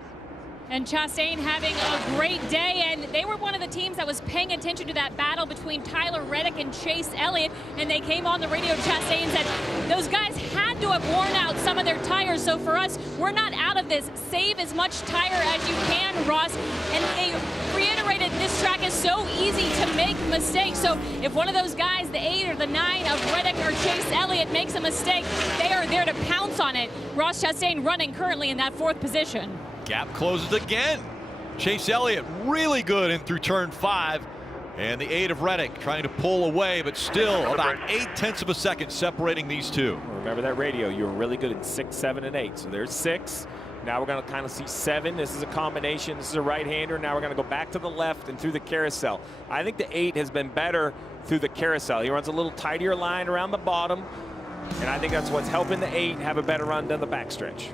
And Chastain having a great day, and they were one of the teams that was paying attention to that battle between Tyler Reddick and Chase Elliott, and they came on the radio, Chastain, and said those guys had to have worn out some of their tires, so for us, we're not out of this. Save as much tire as you can, Ross. And they reiterated this track is so easy to make mistakes, so if one of those guys, the 8 or the 9 of Reddick or Chase Elliott, makes a mistake, they are there to pounce on it. Ross Chastain running currently in that 4th position. Gap closes again. Chase Elliott really good in through turn 5. And the 8 of Reddick trying to pull away, but still about 0.8 of a second separating these 2. Remember that radio, you were really good in 6, 7, and 8. So there's 6. Now we're going to kind of see 7. This is a combination. This is a right-hander. Now we're going to go back to the left and through the carousel. I think the 8 has been better through the carousel. He runs a little tighter line around the bottom, and I think that's what's helping the 8 have a better run down the backstretch.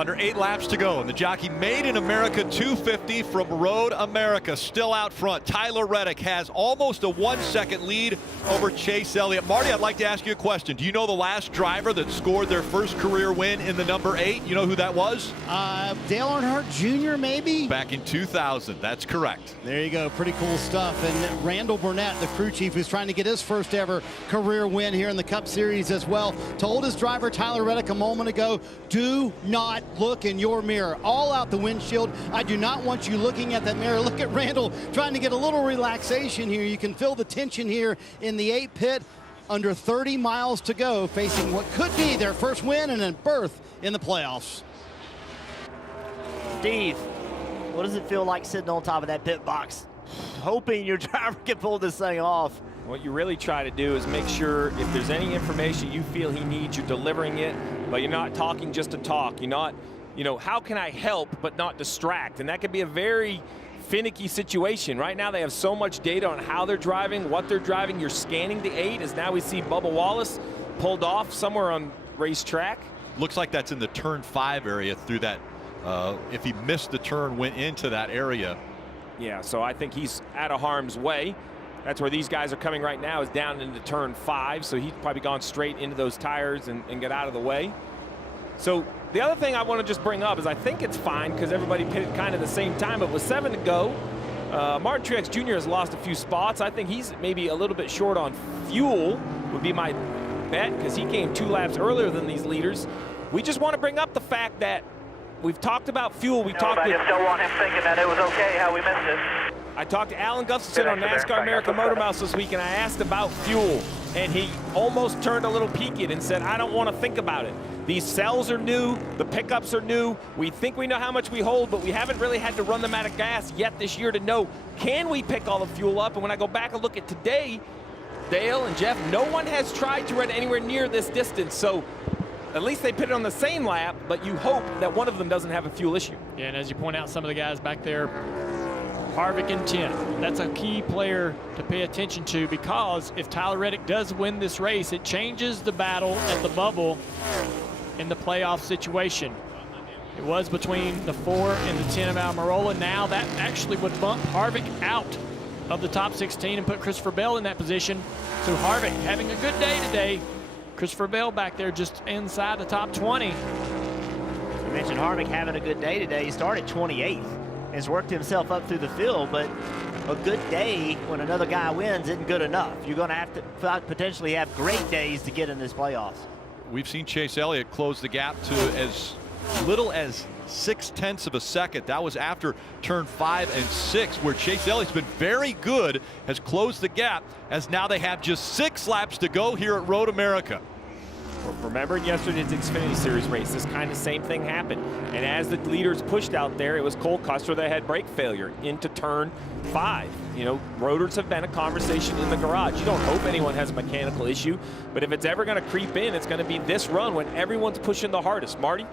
Under 8 laps to go, and the Jockey Made in America 250 from Road America still out front. Tyler Reddick has almost a 1-second lead over Chase Elliott. Marty, I'd like to ask you a question. Do you know the last driver that scored their first career win in the number 8? You know who that was? Dale Earnhardt Jr. maybe? Back in 2000, that's correct. There you go, pretty cool stuff. And Randall Burnett, the crew chief, who's trying to get his first ever career win here in the Cup Series as well, told his driver Tyler Reddick a moment ago, do not look in your mirror. All out the windshield. I do not want you looking at that mirror. Look at Randall trying to get a little relaxation here. You can feel the tension here in the 8 pit. Under 30 miles to go, facing what could be their first win and a berth in the playoffs. Steve, what does it feel like sitting on top of that pit box, hoping your driver can pull this thing off? What you really try to do is make sure if there's any information you feel he needs, you're delivering it, but you're not talking just to talk. You're not, how can I help but not distract? And that could be a very finicky situation. Right now they have so much data on how they're driving, what they're driving. You're scanning the 8 as now we see Bubba Wallace pulled off somewhere on racetrack. Looks like that's in the turn 5 area through that. If he missed the turn, went into that area. Yeah, so I think he's out of harm's way. That's where these guys are coming right now, is down into turn 5, so he's probably gone straight into those tires and get out of the way. So the other thing I want to just bring up is I think it's fine because everybody pitted kind of the same time, but with 7 to go, Martin Truex Jr. has lost a few spots. I think he's maybe a little bit short on fuel, would be my bet, because he came 2 laps earlier than these leaders. We just want to bring up the fact that we've talked about fuel. We talked. I just don't want him thinking that it was okay how we missed it. I talked to Alan Gustafson on NASCAR America Motor Mouse this week, and I asked about fuel, and he almost turned a little peaked and said, I don't want to think about it. These cells are new, the pickups are new. We think we know how much we hold, but we haven't really had to run them out of gas yet this year to know, can we pick all the fuel up? And when I go back and look at today, Dale and Jeff, no one has tried to run anywhere near this distance. So at least they put it on the same lap, but you hope that one of them doesn't have a fuel issue. Yeah, and as you point out, some of the guys back there, Harvick and 10. That's a key player to pay attention to, because if Tyler Reddick does win this race, it changes the battle at the bubble in the playoff situation. It was between the 4 and the 10 of Almirola. Now that actually would bump Harvick out of the top 16 and put Christopher Bell in that position. So Harvick having a good day today. Christopher Bell back there just inside the top 20. You mentioned Harvick having a good day today. He started 28th. Has worked himself up through the field, but a good day when another guy wins isn't good enough. You're going to have to potentially have great days to get in this playoffs. We've seen Chase Elliott close the gap to as little as 0.6 of a second. That was after turn 5 and 6, where Chase Elliott's been very good, has closed the gap, as now they have just 6 laps to go here at Road America. Remember yesterday's Xfinity Series race, this kind of same thing happened. And as the leaders pushed out there, it was Cole Custer that had brake failure into turn 5. Rotors have been a conversation in the garage. You don't hope anyone has a mechanical issue, but if it's ever going to creep in, it's going to be this run when everyone's pushing the hardest. Marty?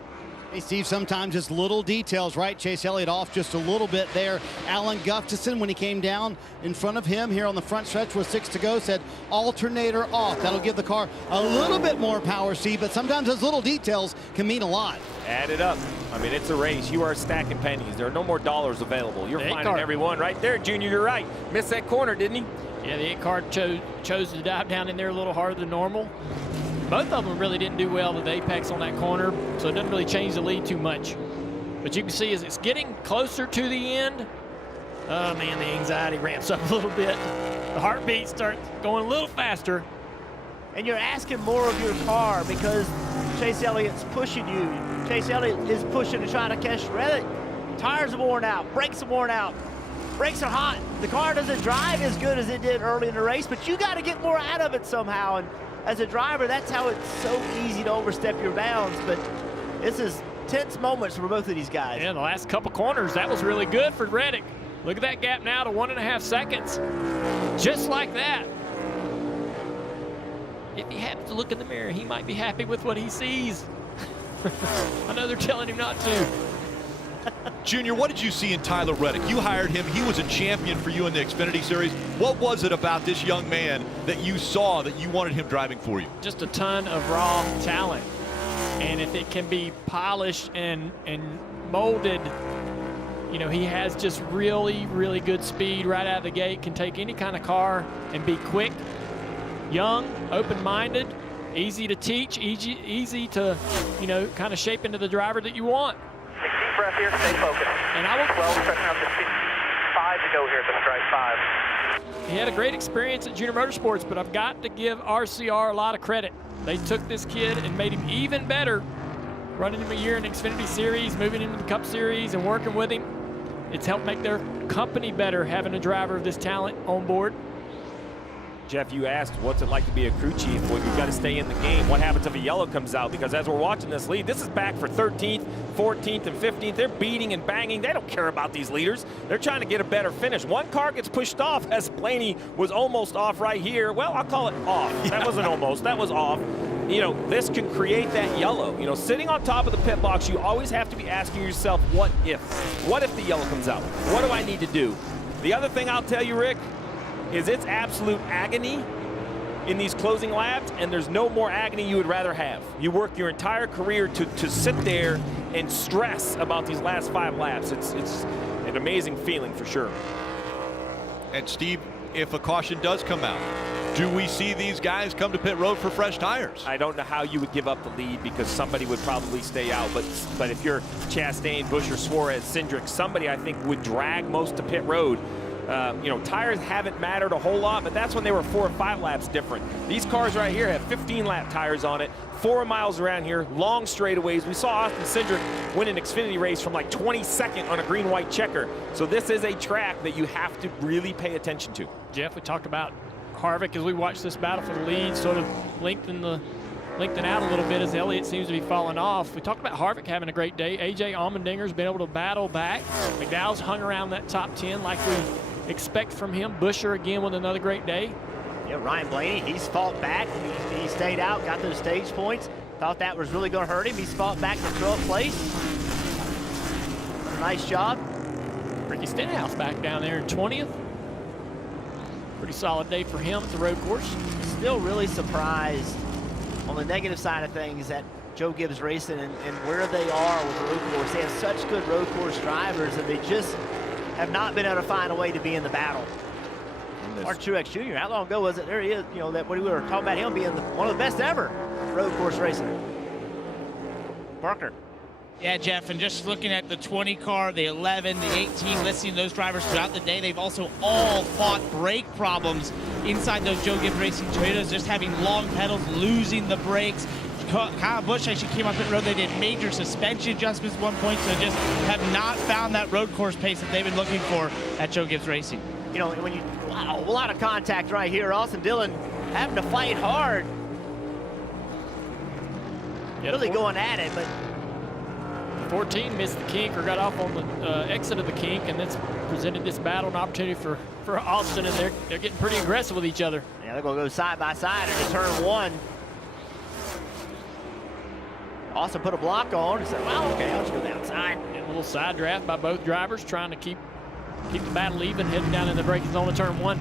Hey, Steve, sometimes just little details, right? Chase Elliott off just a little bit there. Alan Gustafson, when he came down in front of him here on the front stretch with 6 to go, said alternator off. That'll give the car a little bit more power, Steve, but sometimes those little details can mean a lot. Add it up. I mean, it's a race. You are stacking pennies. There are no more dollars available. You're finding every one right there. Junior, you're right. Missed that corner, didn't he? Yeah, the 8 car chose to dive down in there a little harder than normal. Both of them really didn't do well with the apex on that corner, so it doesn't really change the lead too much. But you can see as it's getting closer to the end, oh man, the anxiety ramps up a little bit. The heartbeat starts going a little faster. And you're asking more of your car because Chase Elliott's pushing you. Chase Elliott is pushing to try to catch Reddick. Tires are worn out, brakes are worn out. Brakes are hot. The car doesn't drive as good as it did early in the race, but you got to get more out of it somehow. And as a driver, that's how it's so easy to overstep your bounds. But this is tense moments for both of these guys. Yeah, the last couple corners, that was really good for Reddick. Look at that gap now to 1.5 seconds. Just like that. If he happens to look in the mirror, he might be happy with what he sees. I know they're telling him not to. Junior, what did you see in Tyler Reddick? You hired him. He was a champion for you in the Xfinity Series. What was it about this young man that you saw that you wanted him driving for you? Just a ton of raw talent. And if it can be polished and molded, you know, he has just really, really good speed right out of the gate, can take any kind of car and be quick, young, open-minded, easy to teach, easy to, you know, kind of shape into the driver that you want. Take a deep breath here, stay focused. And I will 12, stretching out to 5 to go here at the strike, 5. He had a great experience at Junior Motorsports, but I've got to give RCR a lot of credit. They took this kid and made him even better, running him a year in the Xfinity Series, moving him to the Cup Series and working with him. It's helped make their company better, having a driver of this talent on board. Jeff, you asked what's it like to be a crew chief. Well, you've got to stay in the game. What happens if a yellow comes out? Because as we're watching this lead, this is back for 13th, 14th, and 15th. They're beating and banging. They don't care about these leaders. They're trying to get a better finish. One car gets pushed off, as Blaney was almost off right here. Well, I'll call it off. That wasn't almost. That was off. You know, this can create that yellow. You know, sitting on top of the pit box, you always have to be asking yourself, what if? What if the yellow comes out? What do I need to do? The other thing I'll tell you, Rick, is it's absolute agony in these closing laps, and there's no more agony you would rather have. You work your entire career to sit there and stress about these last 5 laps. It's an amazing feeling for sure. And Steve, if a caution does come out, do we see these guys come to pit road for fresh tires? I don't know how you would give up the lead because somebody would probably stay out. But if you're Chastain, Busch, or Suarez, Cindric, somebody I think would drag most to pit road. You know, tires haven't mattered a whole lot, but that's when they were 4 or 5 laps different. These cars right here have 15-lap tires on it, 4 miles around here, long straightaways. We saw Austin Cindric win an Xfinity race from like 22nd on a green-white checker. So this is a track that you have to really pay attention to. Jeff, we talked about Harvick as we watch this battle for the lead, sort of lengthen out a little bit as Elliott seems to be falling off. We talked about Harvick having a great day. A.J. Allmendinger's been able to battle back. McDowell's hung around that top 10 like we expect from him. Buscher again with another great day. Yeah, Ryan Blaney, he's fought back. He stayed out, got those stage points. Thought that was really going to hurt him. He's fought back to 12th place. Nice job. Ricky Stenhouse back down there in 20th. Pretty solid day for him at the road course. Still really surprised on the negative side of things that Joe Gibbs Racing and where they are with the road course. They have such good road course drivers and they just have not been able to find a way to be in the battle. Mark Truex Jr., how long ago was it? There he is, you know, that we were talking about him being one of the best ever road course racing. Parker. Yeah, Jeff, and just looking at the 20 car, the 11, the 18, listing those drivers throughout the day, they've also all fought brake problems inside those Joe Gibbs Racing Toyotas, just having long pedals, losing the brakes. Kyle Busch actually came on pit road. They did major suspension adjustments at one point, so just have not found that road course pace that they've been looking for at Joe Gibbs Racing. You know, when you, wow, a lot of contact right here. Austin Dillon having to fight hard. Really going at it, but 14 missed the kink or got off on the exit of the kink, and that's presented this battle an opportunity for Austin, and they're getting pretty aggressive with each other. Yeah, they're going to go side by side into turn 1. Austin put a block on and said, well, okay, I'll just go outside. A little side draft by both drivers trying to keep the battle even, heading down in the braking zone of turn 1.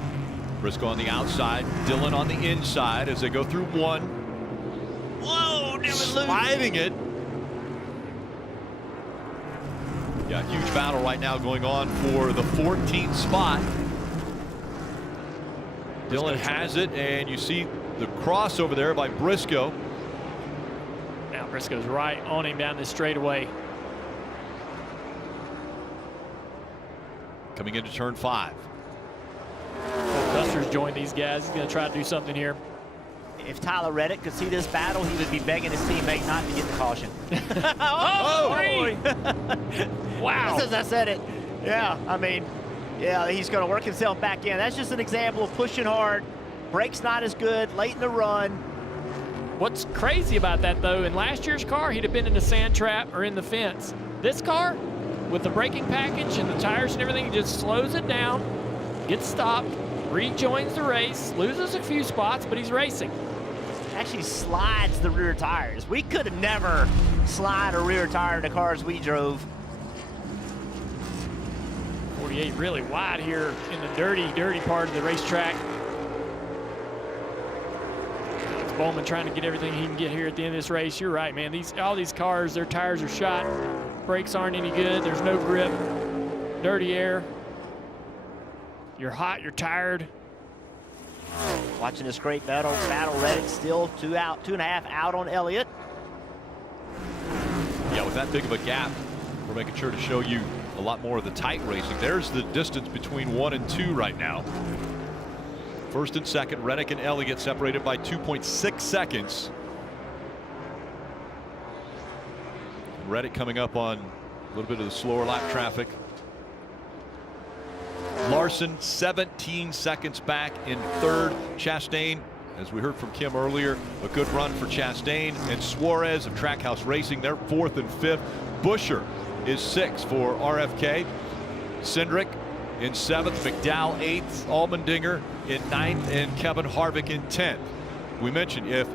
Briscoe on the outside, Dillon on the inside as they go through 1. Whoa, sliding it. Yeah, huge battle right now going on for the 14th spot. Dillon has it, and you see the cross over there by Briscoe. Now Briscoe's right on him down this straightaway. Coming into turn 5. Buster's joined these guys. He's going to try to do something here. If Tyler Reddick could see this battle, he would be begging his teammate not to get the caution. Wow. Just as I said it. Yeah, I mean, yeah, he's going to work himself back in. That's just an example of pushing hard. Brake's not as good, late in the run. What's crazy about that, though, in last year's car, he'd have been in the sand trap or in the fence. This car, with the braking package and the tires and everything, just slows it down, gets stopped, rejoins the race, loses a few spots, but he's racing. Actually slides the rear tires. We could have never slide a rear tire in the cars we drove. 48 really wide here in the dirty part of the racetrack. Bowman trying to get everything he can get here at the end of this race. You're right, man. All these cars, their tires are shot. Brakes aren't any good. There's no grip. Dirty air. You're hot. You're tired. Watching this great battle. Reddick still 2.5 out on Elliott. Yeah, with that big of a gap, we're making sure to show you a lot more of the tight racing. There's the distance between 1 and 2 right now. First and second, Reddick and Elliott separated by 2.6 seconds. Reddick coming up on a little bit of the slower lap traffic. Larson 17 seconds back in third. Chastain, as we heard from Kim earlier, a good run for Chastain. And Suarez of Trackhouse Racing, they're 4th and 5th. Buescher is 6th for RFK. Cindric in 7th. Mcdowell 8th. Allmendinger in 9th. And Kevin Harvick in 10th. We mentioned if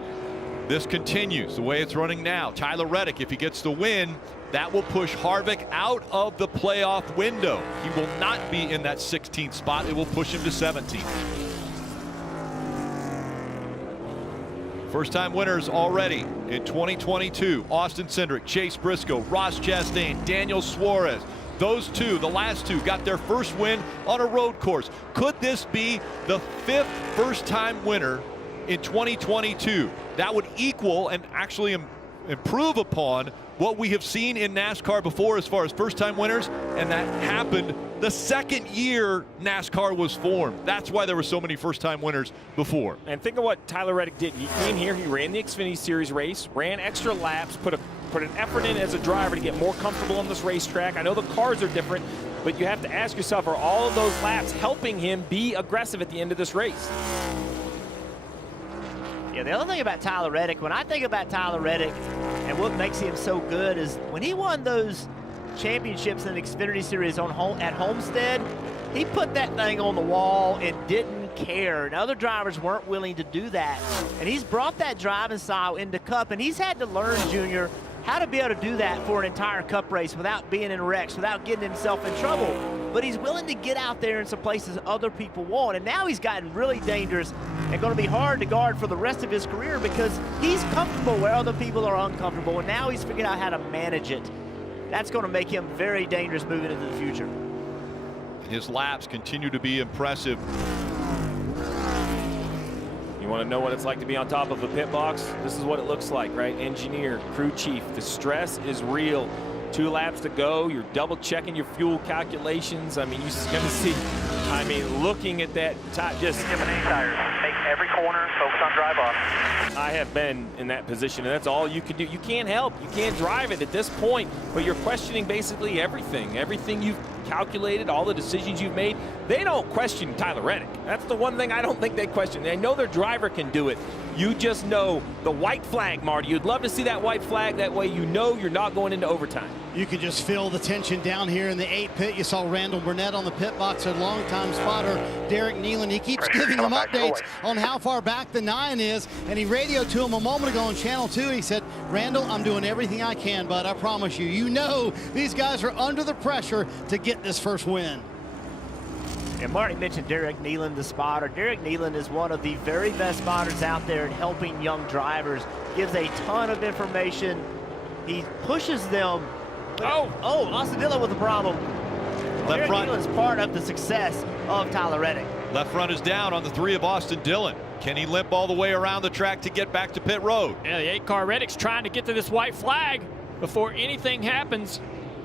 this continues the way it's running now, Tyler Reddick, if he gets the win, that will push Harvick out of the playoff window. He will not be in that 16th spot. It will push him to 17th. First-time winners already in 2022. Austin Cindric, Chase Briscoe, Ross Chastain, Daniel Suarez. Those two, the last two, got their first win on a road course. Could this be the 5th first-time winner in 2022? That would equal and actually improve upon what we have seen in NASCAR before as far as first-time winners, and that happened the second year NASCAR was formed. That's why there were so many first-time winners before. And think of what Tyler Reddick did. He came here, he ran the Xfinity Series race, ran extra laps, put an effort in as a driver to get more comfortable on this racetrack. I know the cars are different, but you have to ask yourself, are all of those laps helping him be aggressive at the end of this race? Yeah, the other thing about Tyler Reddick, when I think about Tyler Reddick and what makes him so good is when he won those championships in the Xfinity Series at Homestead, he put that thing on the wall and didn't care. And other drivers weren't willing to do that. And he's brought that driving style into Cup, and he's had to learn, Junior, how to be able to do that for an entire Cup race without being in wrecks, without getting himself in trouble. But he's willing to get out there in some places other people won't. And now he's gotten really dangerous and going to be hard to guard for the rest of his career because he's comfortable where other people are uncomfortable. And now he's figured out how to manage it. That's going to make him very dangerous moving into the future. His laps continue to be impressive. You want to know what it's like to be on top of a pit box? This is what it looks like, right? Engineer, crew chief, the stress is real. 2 laps to go, you're double checking your fuel calculations. I mean, you're going to see, I mean, looking at that top, just tires. Make every corner, focus on drive off. I have been in that position, and that's all you can do. You can't help, you can't drive it at this point, but you're questioning basically everything you've calculated, all the decisions you've made. They don't question Tyler Reddick. That's the one thing I don't think they question. They know their driver can do it. You just know the white flag, Marty. You'd love to see that white flag. That way you know you're not going into overtime. You can just feel the tension down here in the 8 pit. You saw Randall Burnett on the pit box, a longtime spotter, Derek Nealon. He keeps giving them updates on how far back the 9 is, and he radioed to him a moment ago on Channel 2. He said, Randall, I'm doing everything I can, bud. I promise you. You know these guys are under the pressure to get this first win. And Marty mentioned Derek Nealon, the spotter. Derek Nealon is one of the very best spotters out there in helping young drivers. Gives a ton of information. He pushes them. Oh, Austin Dillon with a problem. Derek Nealon is part of the success of Tyler Reddick. Left front is down on the 3 of Austin Dillon. Can he limp all the way around the track to get back to pit road? Yeah, the 8-car Reddick's trying to get to this white flag before anything happens.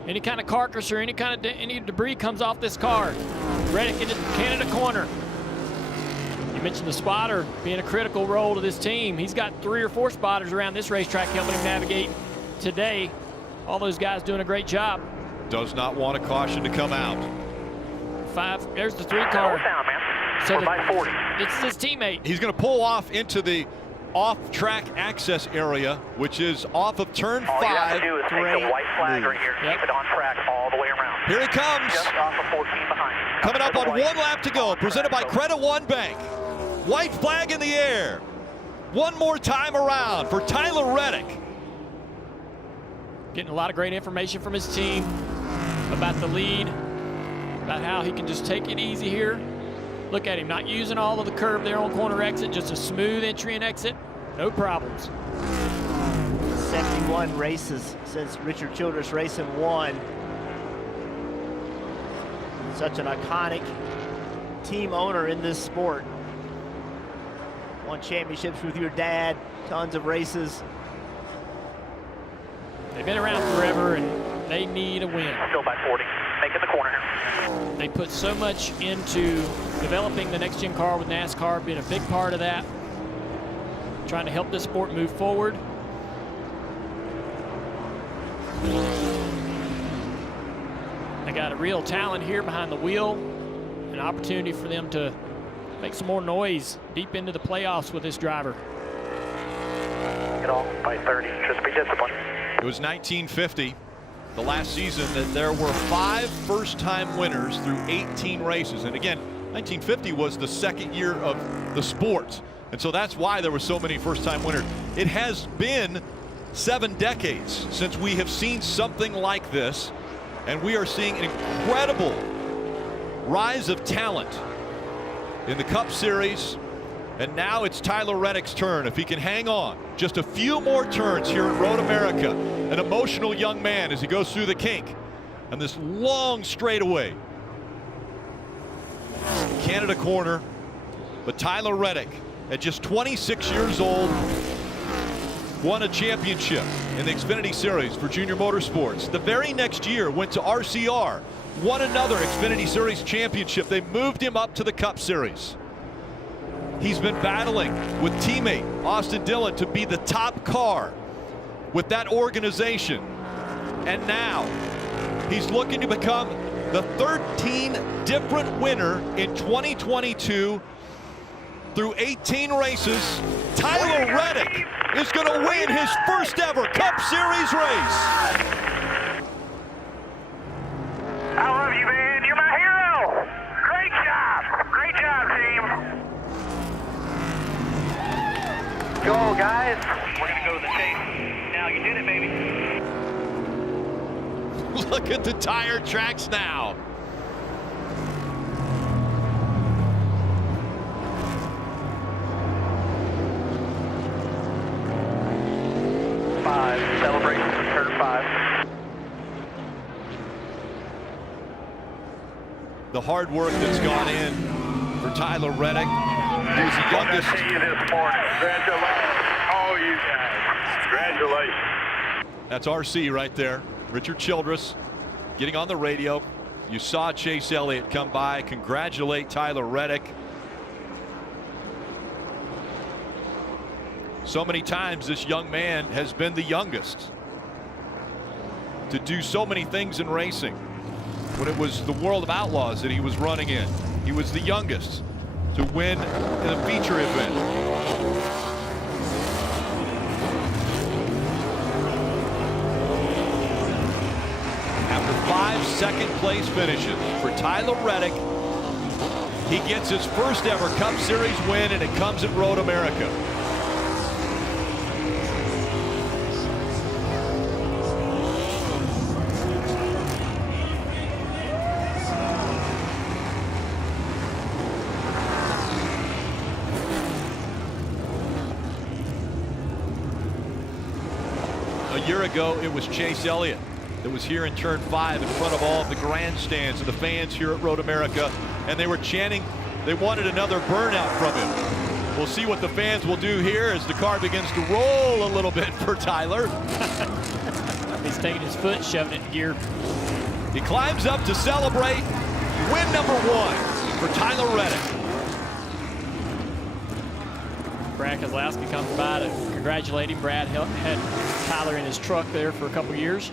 Any kind of carcass or any debris comes off this car. Reddick into Canada corner. You mentioned the spotter being a critical role to this team. He's got 3 or 4 spotters around this racetrack helping him navigate today. All those guys doing a great job. Does not want a caution to come out. 5, there's the 3-car. So by 40. It's his teammate. He's going to pull off into the off-track access area, which is off of turn 5. All you have to do is take the white flag right here, keep it on track all the way around. Here he comes. Just off of 14 behind. Coming up on 1 lap to go, presented by Credit One Bank. White flag in the air. One more time around for Tyler Reddick. Getting a lot of great information from his team about the lead, about how he can just take it easy here. Look at him, not using all of the curve there on corner exit, just a smooth entry and exit. No problems. 71 races since Richard Childress Racing won. Such an iconic team owner in this sport. Won championships with your dad, tons of races. They've been around forever and they need a win. Still by 40, making the corner. They put so much into developing the next gen car with NASCAR, being a big part of that. Trying to help this sport move forward. They got a real talent here behind the wheel. An opportunity for them to make some more noise deep into the playoffs with this driver. Get off by 30, just be disciplined. It was 1950, the last season, that there were 5 first-time winners through 18 races. And again, 1950 was the second year of the sport. And so that's why there were so many first-time winners. It has been 7 decades since we have seen something like this. And we are seeing an incredible rise of talent in the Cup Series. And now it's Tyler Reddick's turn. If he can hang on just a few more turns here at Road America, an emotional young man as he goes through the kink and this long straightaway. Canada corner, but Tyler Reddick, at just 26 years old, won a championship in the Xfinity Series for Junior Motorsports. The very next year went to RCR, won another Xfinity Series championship. They moved him up to the Cup Series. He's been battling with teammate Austin Dillon to be the top car with that organization. And now he's looking to become the 13th different winner in 2022 through 18 races. Tyler Reddick is going to win his first ever Cup Series race. I love you, man. You're my hero. Great job. Great job, team. Go, guys. We're going to go to the chase. Now, you did it, baby. Look at the tire tracks now. Celebration for turn 5. The hard work that's gone in for Tyler Reddick, who's the youngest. I see you this morning. Congratulations, all you guys. Congratulations. That's RC right there. Richard Childress getting on the radio. You saw Chase Elliott come by, congratulate Tyler Reddick. So many times this young man has been the youngest to do so many things in racing. When it was the World of Outlaws that he was running in, he was the youngest to win in a feature event. After 5 second-place finishes for Tyler Reddick, he gets his first ever Cup Series win, and it comes at Road America. A year ago, it was Chase Elliott that was here in turn 5 in front of all of the grandstands and the fans here at Road America, and they were chanting they wanted another burnout from him. We'll see what the fans will do here as the car begins to roll a little bit for Tyler. He's taking his foot, shoving it in gear. He climbs up to celebrate win number 1 for Tyler Reddick. Brad Keselowski comes by to congratulate him. Brad had Tyler in his truck there for a couple years.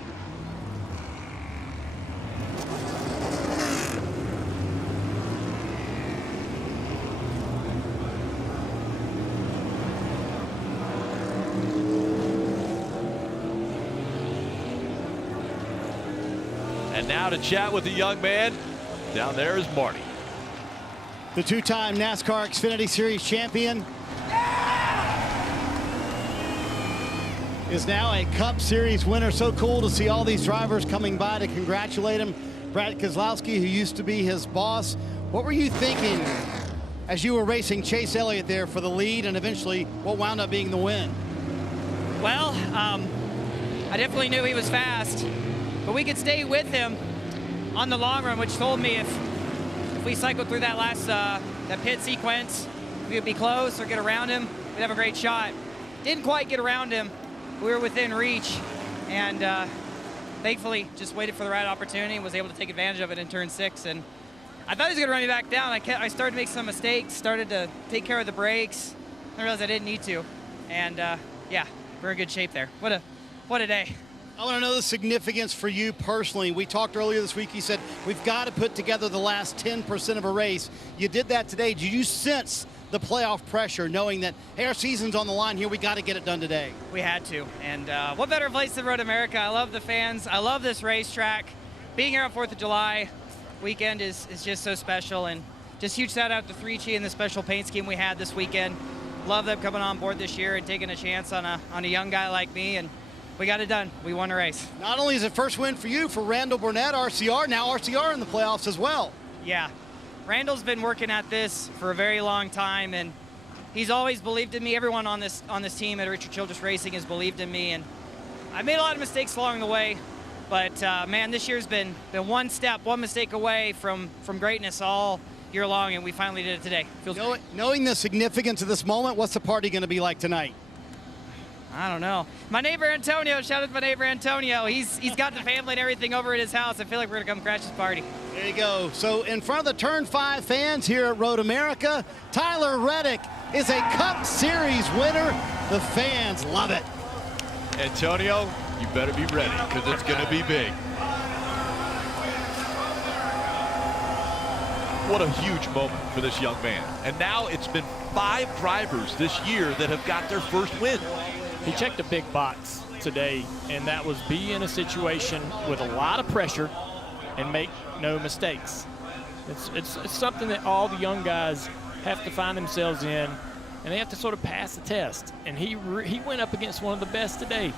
And now to chat with the young man, down there is Marty. The 2-time NASCAR Xfinity Series champion is now a Cup Series winner. So cool to see all these drivers coming by to congratulate him. Brad Keselowski, who used to be his boss. What were you thinking as you were racing Chase Elliott there for the lead and eventually what wound up being the win? Well, I definitely knew he was fast, but we could stay with him on the long run, which told me if we cycled through that last that pit sequence, we would be close or get around him. We'd have a great shot. Didn't quite get around him. We were within reach, and thankfully just waited for the right opportunity and was able to take advantage of it in turn 6. And I thought he was going to run me back down. I started to make some mistakes, started to take care of the brakes. I realized I didn't need to, and yeah, we're in good shape there. What a day. I want to know the significance for you personally. We talked earlier this week. You said we've got to put together the last 10% of a race. You did that today. Did you sense the playoff pressure, knowing that, hey, our season's on the line here, we got to get it done today? We had to, and what better place than Road America? I love the fans. I love this racetrack. Being here on 4th of July weekend is just so special, and just huge shout out to 3Chi and the special paint scheme we had this weekend. Love them coming on board this year and taking a chance on a young guy like me, and we got it done. We won a race. Not only is it first win for you, for Randall Burnett, RCR, now RCR in the playoffs as well. Yeah, Randall's been working at this for a very long time, and he's always believed in me. Everyone on this team at Richard Childress Racing has believed in me, and I made a lot of mistakes along the way, but man, this year's been one mistake away from greatness all year long, and we finally did it today. Feels great. Knowing the significance of this moment, what's the party going to be like tonight? I don't know. My neighbor Antonio, shout out to my neighbor Antonio. He's got the family and everything over at his house. I feel like we're gonna come crash this party. There you go. So in front of the Turn 5 fans here at Road America, Tyler Reddick is a Cup Series winner. The fans love it. Antonio, you better be ready, because it's gonna be big. What a huge moment for this young man. And now it's been 5 drivers this year that have got their first win. He checked a big box today, and that was be in a situation with a lot of pressure and make no mistakes. It's something that all the young guys have to find themselves in, and they have to sort of pass the test. And he went up against one of the best today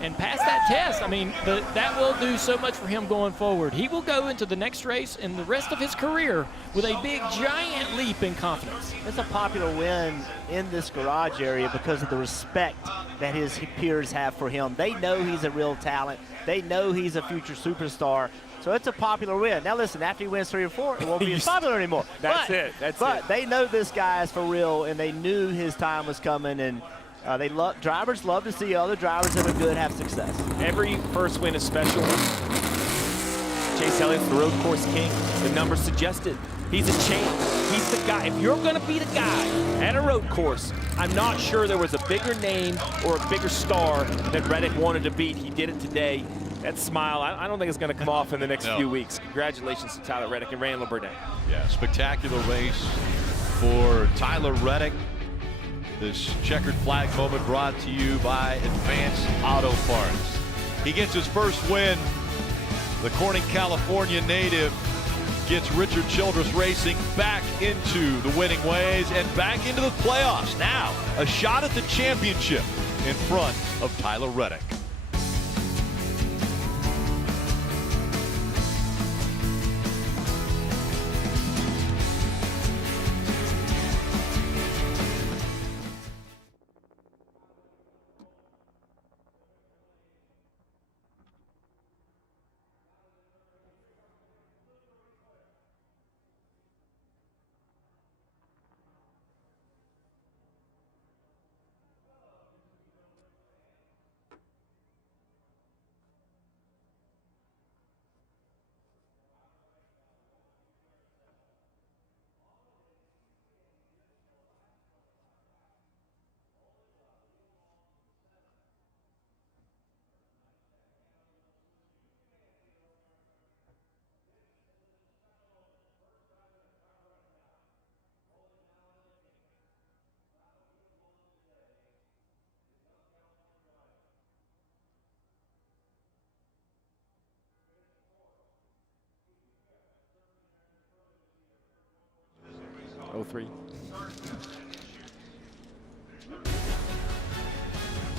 and passed that test. I mean, that will do so much for him going forward. He will go into the next race and the rest of his career with a big, giant leap in confidence. It's a popular win in this garage area because of the respect that his peers have for him. They know he's a real talent. They know he's a future superstar. So it's a popular win. Now listen, after he wins 3 or 4, it won't be as popular anymore. But they know this guy is for real, and they knew his time was coming, and drivers love to see other drivers that are good have success. Every first win is special. Chase Elliott's the road course king. The numbers suggested. He's a champ. He's the guy. If you're going to be the guy at a road course, I'm not sure there was a bigger name or a bigger star that Reddick wanted to beat. He did it today. That smile, I don't think it's going to come off in the next few weeks. Congratulations to Tyler Reddick and Randall Burnett. Yeah, spectacular race for Tyler Reddick. This checkered flag moment brought to you by Advanced Auto Parts. He gets his first win. The Corning, California native gets Richard Childress Racing back into the winning ways and back into the playoffs. Now, a shot at the championship in front of Tyler Reddick.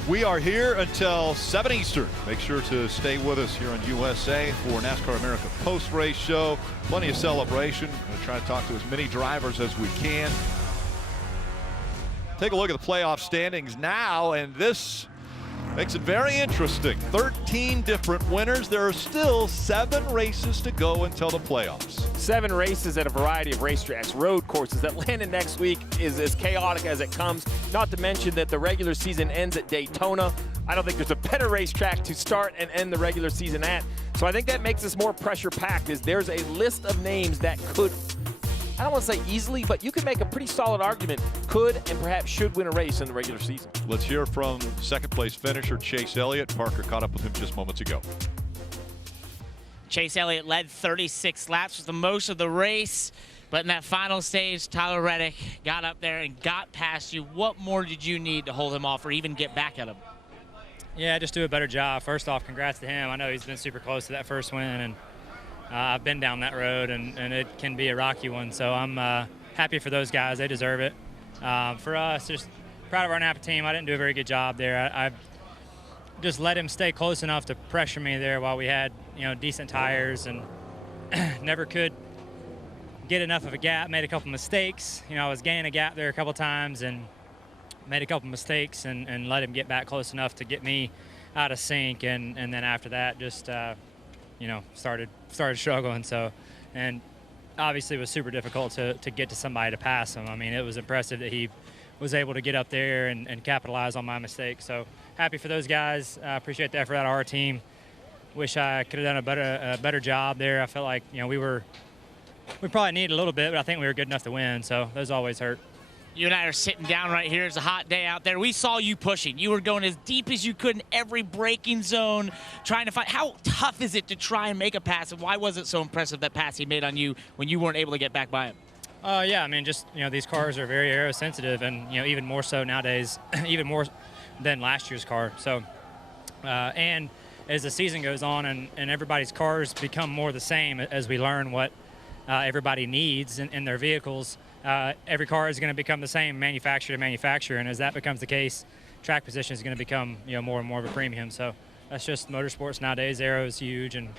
We are here until 7 Eastern. Make sure to stay with us here on USA for NASCAR America post-race show. Plenty of celebration. We're going to try to talk to as many drivers as we can. Take a look at the playoff standings now, and this makes it very interesting. 13 different winners. There are still 7 races to go until the playoffs. 7 races at a variety of racetracks, road courses. Atlanta next week is as chaotic as it comes. Not to mention that the regular season ends at Daytona. I don't think there's a better racetrack to start and end the regular season at. So I think that makes this more pressure-packed. Is there's a list of names that could, I don't want to say easily, but you can make a pretty solid argument, could and perhaps should win a race in the regular season. Let's hear from second place finisher Chase Elliott. Parker caught up with him just moments ago. Chase Elliott led 36 laps, was the most of the race. But in that final stage, Tyler Reddick got up there and got past you. What more did you need to hold him off or even get back at him? Yeah, just do a better job. First off, congrats to him. I know he's been super close to that first win, and I've been down that road, and it can be a rocky one. So I'm happy for those guys. They deserve it. For us, just proud of our Napa team. I didn't do a very good job there. I just let him stay close enough to pressure me there while we had, decent tires, and never could get enough of a gap. Made a couple mistakes. I was gaining a gap there a couple times and made a couple mistakes and let him get back close enough to get me out of sync. And then after that, just started struggling. So, and obviously it was super difficult to get to somebody to pass him. I mean, it was impressive that he was able to get up there and capitalize on my mistake. So happy for those guys. I appreciate the effort out of our team. Wish I could have done a better job there. I felt like, we probably needed a little bit, but I think we were good enough to win. So those always hurt. You and I are sitting down right here. It's a hot day out there. We saw you pushing. You were going as deep as you could in every braking zone, trying to find. How tough is it to try and make a pass, and why was it so impressive, that pass he made on you when you weren't able to get back by him? Yeah, I mean, just, these cars are very aero-sensitive, and, even more so nowadays, even more than last year's car. So, and as the season goes on and everybody's cars become more the same as we learn what everybody needs in their vehicles, every car is going to become the same manufacturer to manufacturer, and as that becomes the case, track position is going to become more and more of a premium. So that's just motorsports nowadays. Aero is huge, and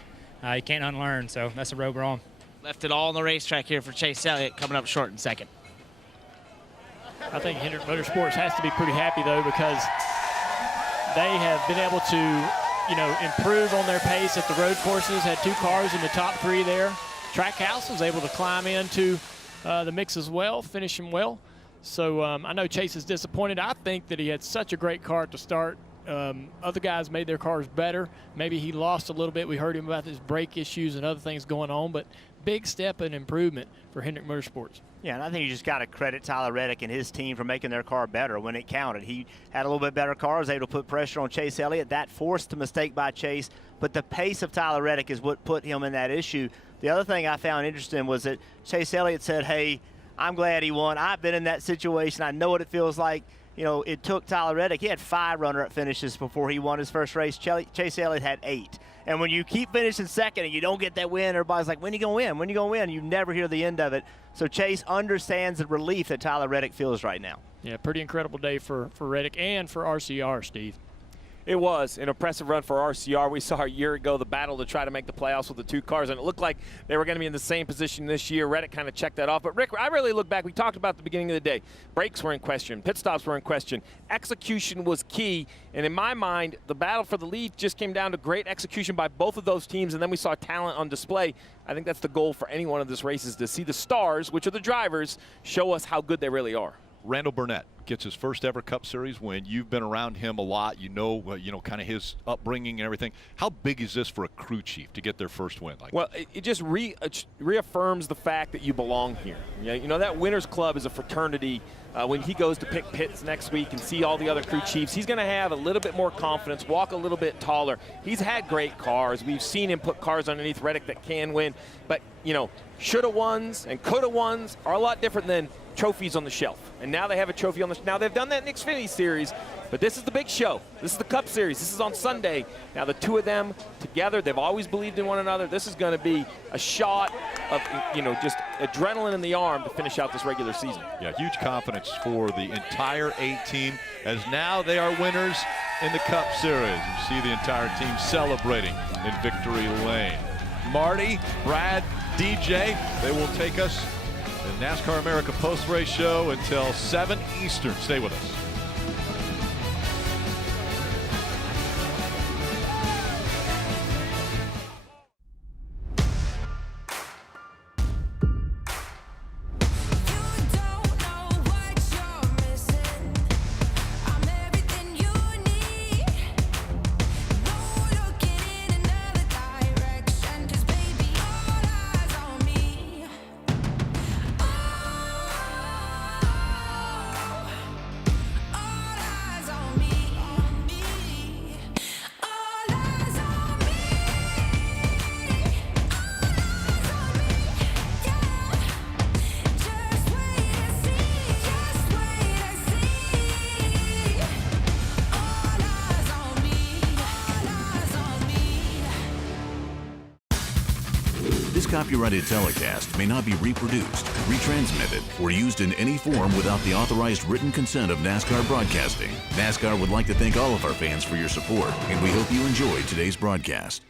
you can't unlearn. So that's the road we're on. Left it all on the racetrack here for Chase Elliott, coming up short in second. I think Hendrick Motorsports has to be pretty happy though, because they have been able to improve on their pace at the road courses. Had 2 cars in the top 3 there. Trackhouse was able to climb into the mix as well, finishing well. So I know Chase is disappointed. I think that he had such a great car to start. Other guys made their cars better. Maybe he lost a little bit. We heard him about his brake issues and other things going on, but big step in improvement for Hendrick Motorsports. Yeah, and I think you just got to credit Tyler Reddick and his team for making their car better when it counted. He had a little bit better car, was able to put pressure on Chase Elliott. That forced a mistake by Chase, but the pace of Tyler Reddick is what put him in that issue. The other thing I found interesting was that Chase Elliott said, hey, I'm glad he won. I've been in that situation. I know what it feels like. It took Tyler Reddick. He had 5 runner-up finishes before he won his first race. Chase Elliott had 8. And when you keep finishing second and you don't get that win, everybody's like, when are you going to win? When are you going to win? You never hear the end of it. So Chase understands the relief that Tyler Reddick feels right now. Yeah, pretty incredible day for Reddick and for RCR, Steve. It was an impressive run for RCR. We saw a year ago the battle to try to make the playoffs with the 2 cars, and it looked like they were going to be in the same position this year. Reddick kind of checked that off. But, Rick, I really look back. We talked about at the beginning of the day. Brakes were in question. Pit stops were in question. Execution was key. And in my mind, the battle for the lead just came down to great execution by both of those teams, and then we saw talent on display. I think that's the goal for any one of this race, is to see the stars, which are the drivers, show us how good they really are. Randall Burnett gets his first ever Cup Series win. You've been around him a lot. You know kind of his upbringing and everything. How big is this for a crew chief to get their first win? Well, it just reaffirms the fact that you belong here. That Winners Club is a fraternity. When he goes to pick pits next week and see all the other crew chiefs, he's going to have a little bit more confidence, walk a little bit taller. He's had great cars. We've seen him put cars underneath Reddick that can win. But, shoulda ones and coulda ones are a lot different than trophies on the shelf. And now they have a trophy on the now they've done that in the Xfinity Series, But this is the big show. This is the Cup Series. This is on Sunday. Now the two of them together, they've always believed in one another. This is going to be a shot of, just adrenaline in the arm to finish out this regular season. Yeah, huge confidence for the entire 8 team, as now they are winners in the Cup Series. You see the entire team celebrating in victory lane. Marty, Brad, DJ, they will take us the NASCAR America post-race show until 7 Eastern. Stay with us. This copyrighted telecast may not be reproduced, retransmitted, or used in any form without the authorized written consent of NASCAR Broadcasting. NASCAR would like to thank all of our fans for your support, and we hope you enjoyed today's broadcast.